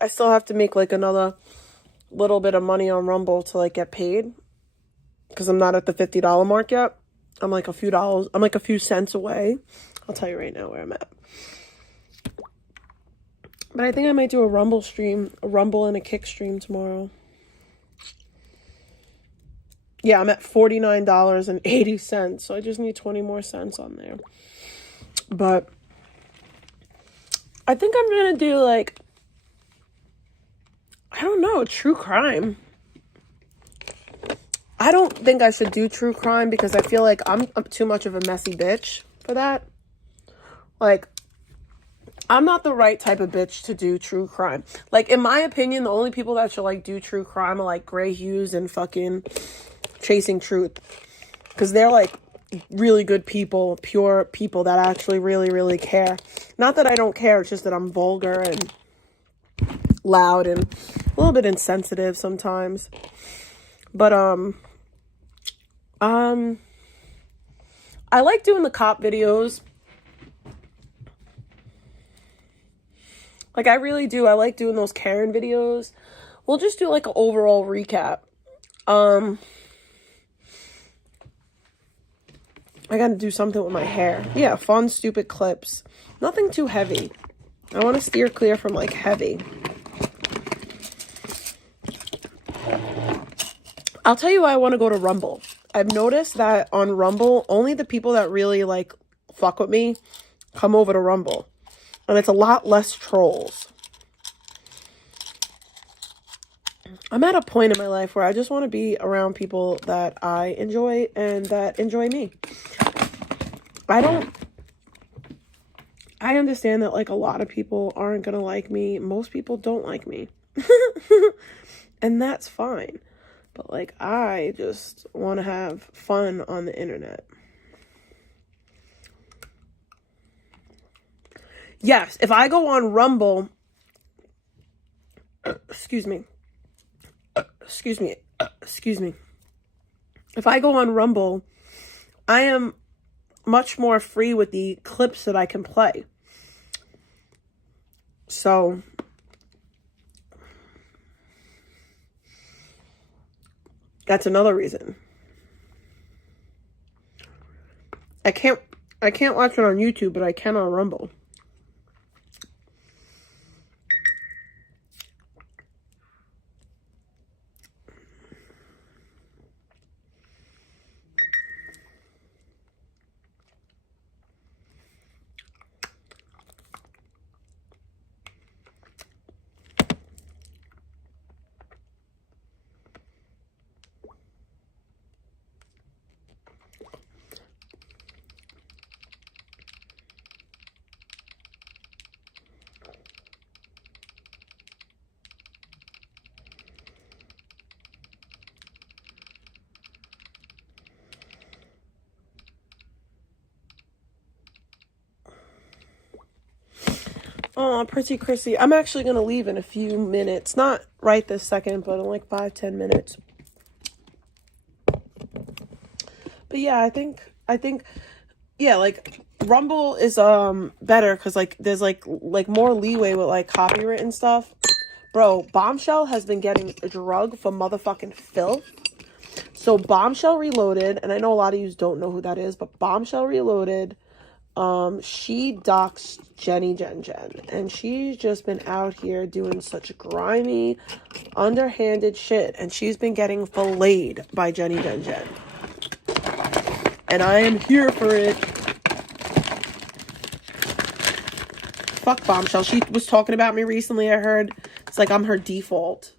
I still have to make like another little bit of money on Rumble to like get paid, because I'm not at the $50 mark yet. I'm like a few cents away. I'll tell you right now where I'm at. But I think I might do a Rumble stream, a Rumble and a Kick stream tomorrow. Yeah, I'm at $49.80, so I just need 20 more cents on there. But I think I'm gonna do like, I don't know, true crime. I don't think I should do true crime because I feel like I'm too much of a messy bitch for that. Like, I'm not the right type of bitch to do true crime. Like, in my opinion, the only people that should like do true crime are like Gray Hughes and fucking Chasing Truth. Because they're like really good people, pure people that actually really, really care. Not that I don't care, it's just that I'm vulgar and loud and a little bit insensitive sometimes. But I like doing the cop videos. Like, I really do. I like doing those Karen videos. We'll just do like an overall recap. I gotta do something with my hair. Yeah, fun, stupid clips. Nothing too heavy. I want to steer clear from like heavy. I'll tell you why I want to go to Rumble. I've noticed that on Rumble, only the people that really like fuck with me come over to Rumble. And it's a lot less trolls. I'm at a point in my life where I just want to be around people that I enjoy and that enjoy me. I understand that like a lot of people aren't going to like me. Most people don't like me. And that's fine. But like, I just want to have fun on the internet. Yes, if I go on Rumble, excuse me. If I go on Rumble I am much more free with the clips that I can play. So that's another reason. I can't watch it on YouTube, but I can on Rumble. Oh, pretty Chrissy. I'm actually going to leave in a few minutes. Not right this second, but in like 5-10 minutes. But yeah, I think, yeah, like, Rumble is, better, because, like, there's, like, more leeway with, like, copyright and stuff. Bro, Bombshell has been getting drugged for motherfucking filth. So, Bombshell Reloaded, and I know a lot of you don't know who that is, but Bombshell Reloaded, she doxed Jenny Jen, and she's just been out here doing such grimy, underhanded shit, and she's been getting filleted by Jenny Jen. And I am here for it. Fuck Bombshell. She was talking about me recently, I heard. It's like I'm her default.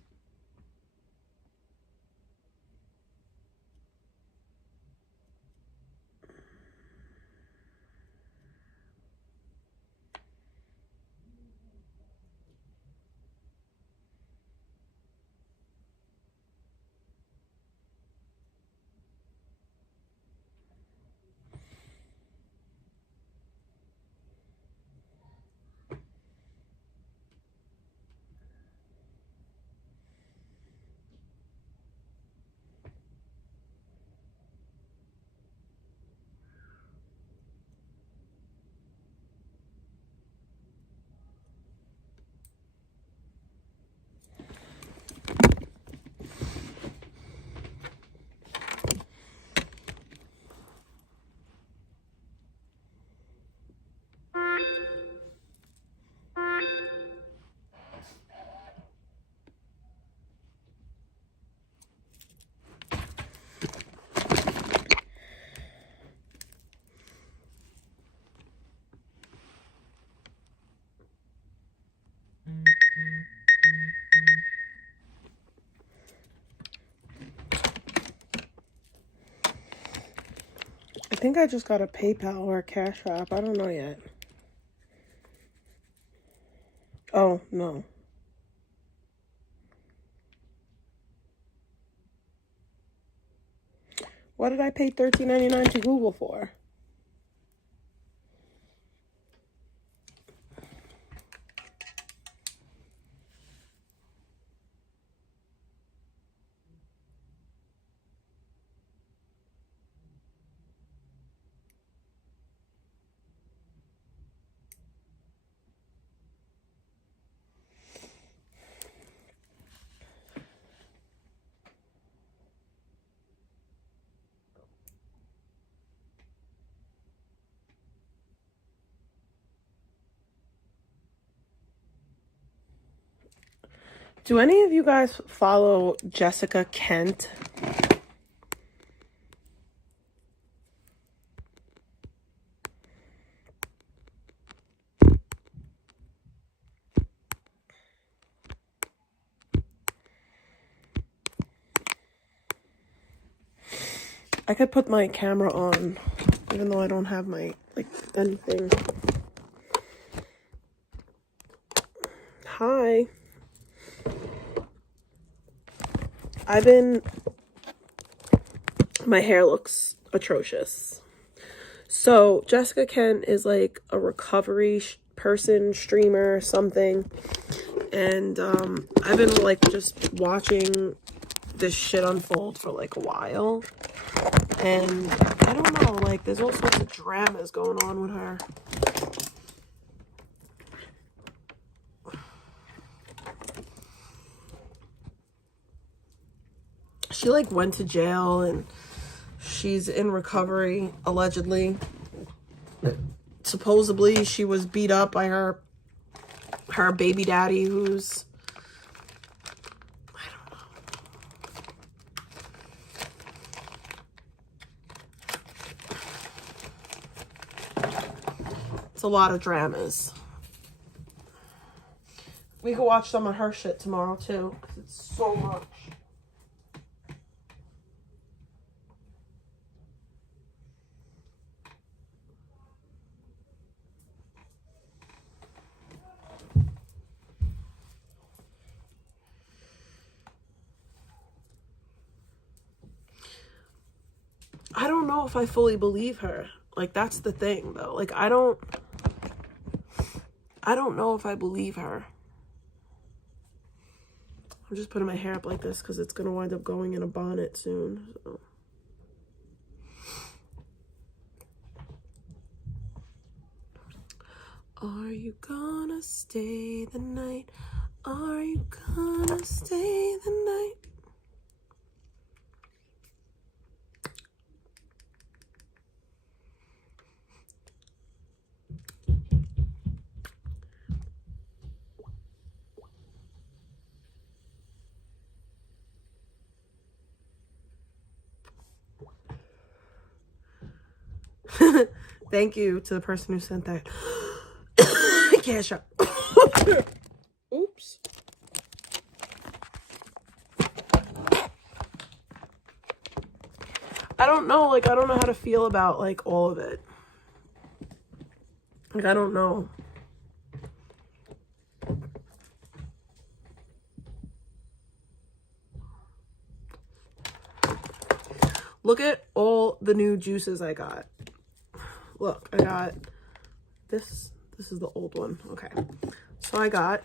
I think I just got a PayPal or a CashApp. I don't know yet. Oh, no. What did I pay $13.99 to Google for? Do any of you guys follow Jessica Kent? I could put my camera on, even though I don't have my, like, anything. Hi. My hair looks atrocious. So, Jessica Kent is like a recovery person, streamer, something. And, I've been like just watching this shit unfold for like a while. And I don't know, like, there's all sorts of dramas going on with her. She, like, went to jail, and she's in recovery, allegedly. Supposedly, she was beat up by her baby daddy, who's... It's a lot of dramas. We could watch some of her shit tomorrow, too, because it's so much. I don't know if I fully believe her. Like, that's the thing, though. Like, I don't know if I believe her. I'm just putting my hair up like this because it's going to wind up going in a bonnet soon. So. Are you gonna stay the night? Are you gonna stay the night? Thank you to the person who sent that. CashApp. Oops. I don't know, like, I don't know how to feel about, like, all of it. Like, I don't know. Look at all the new juices I got. Look, I got this. This is the old one. Okay. So I got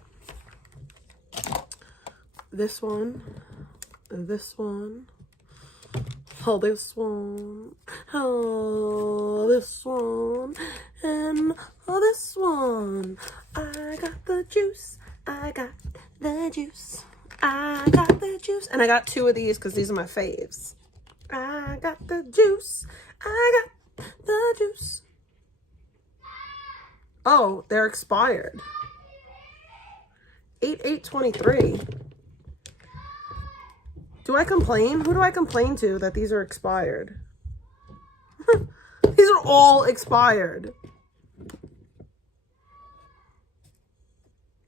this one, this one, oh, this one, oh, this one, and oh, this one. I got the juice. I got the juice. I got the juice. And I got two of these because these are my faves. I got the juice. I got the juice. Oh, they're expired. 8/8/23. Do I complain? Who do I complain to that these are expired? These are all expired.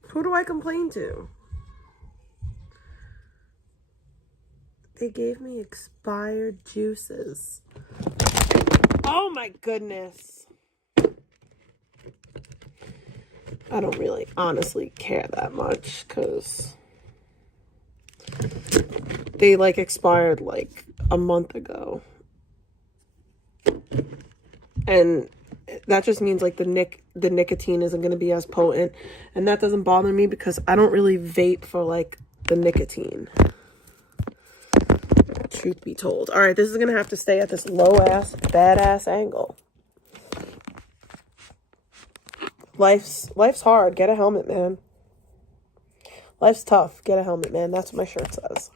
Who do I complain to? They gave me expired juices. Oh my goodness. I don't really honestly care that much because they like expired like a month ago. And that just means like the nicotine isn't going to be as potent. And that doesn't bother me because I don't really vape for like the nicotine. Truth be told. All right, this is going to have to stay at this low-ass, badass angle. Life's hard. Get a helmet, man. Life's tough. Get a helmet, man. That's what my shirt says.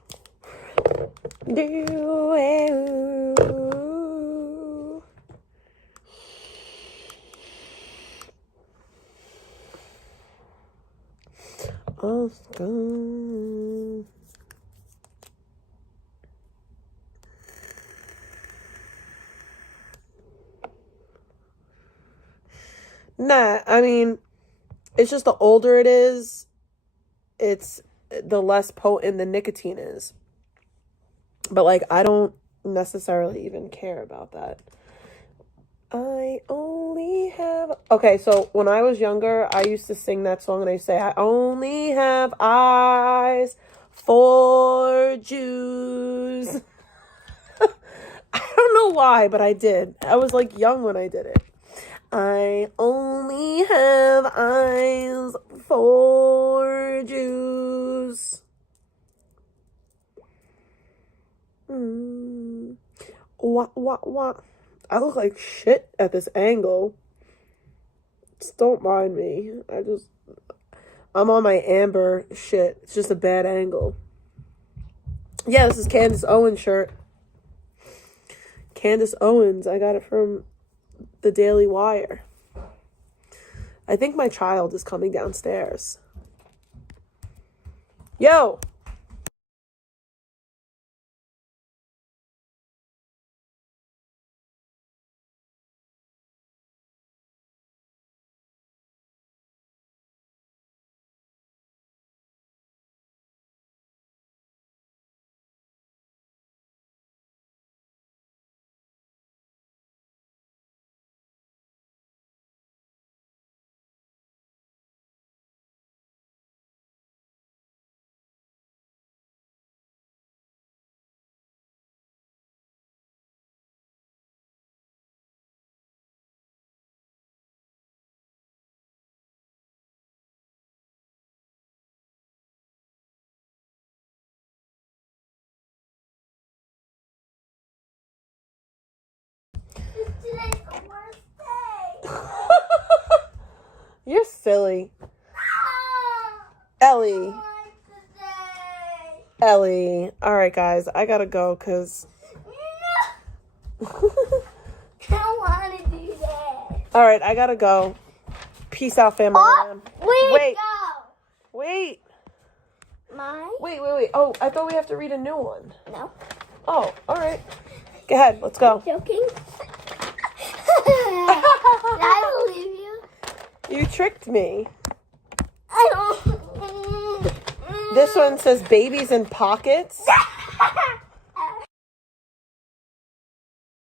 Nah, I mean, it's just the older it is, it's the less potent the nicotine is. But, like, I don't necessarily even care about that. I only have... Okay, so when I was younger, I used to sing that song and I say, I only have eyes for Jews. I don't know why, but I did. I was, like, young when I did it. I only have eyes for Jews. What? I look like shit at this angle. Just don't mind me. I'm on my amber shit. It's just a bad angle. Yeah, this is Candace Owens' shirt. Candace Owens. I got it from the Daily Wire. I think my child is coming downstairs. Yo! Today's the worst day. You're silly. I Ellie. don't like today. Ellie. Alright, guys. I gotta go, because... I don't want to do that. Alright, I gotta go. Peace out, family. Wait. Go. Wait. Mine? Wait. Oh, I thought we have to read a new one. No. Oh, alright. Go ahead. Let's go. Joking? I believe you. You tricked me. I don't. This one says babies in pockets.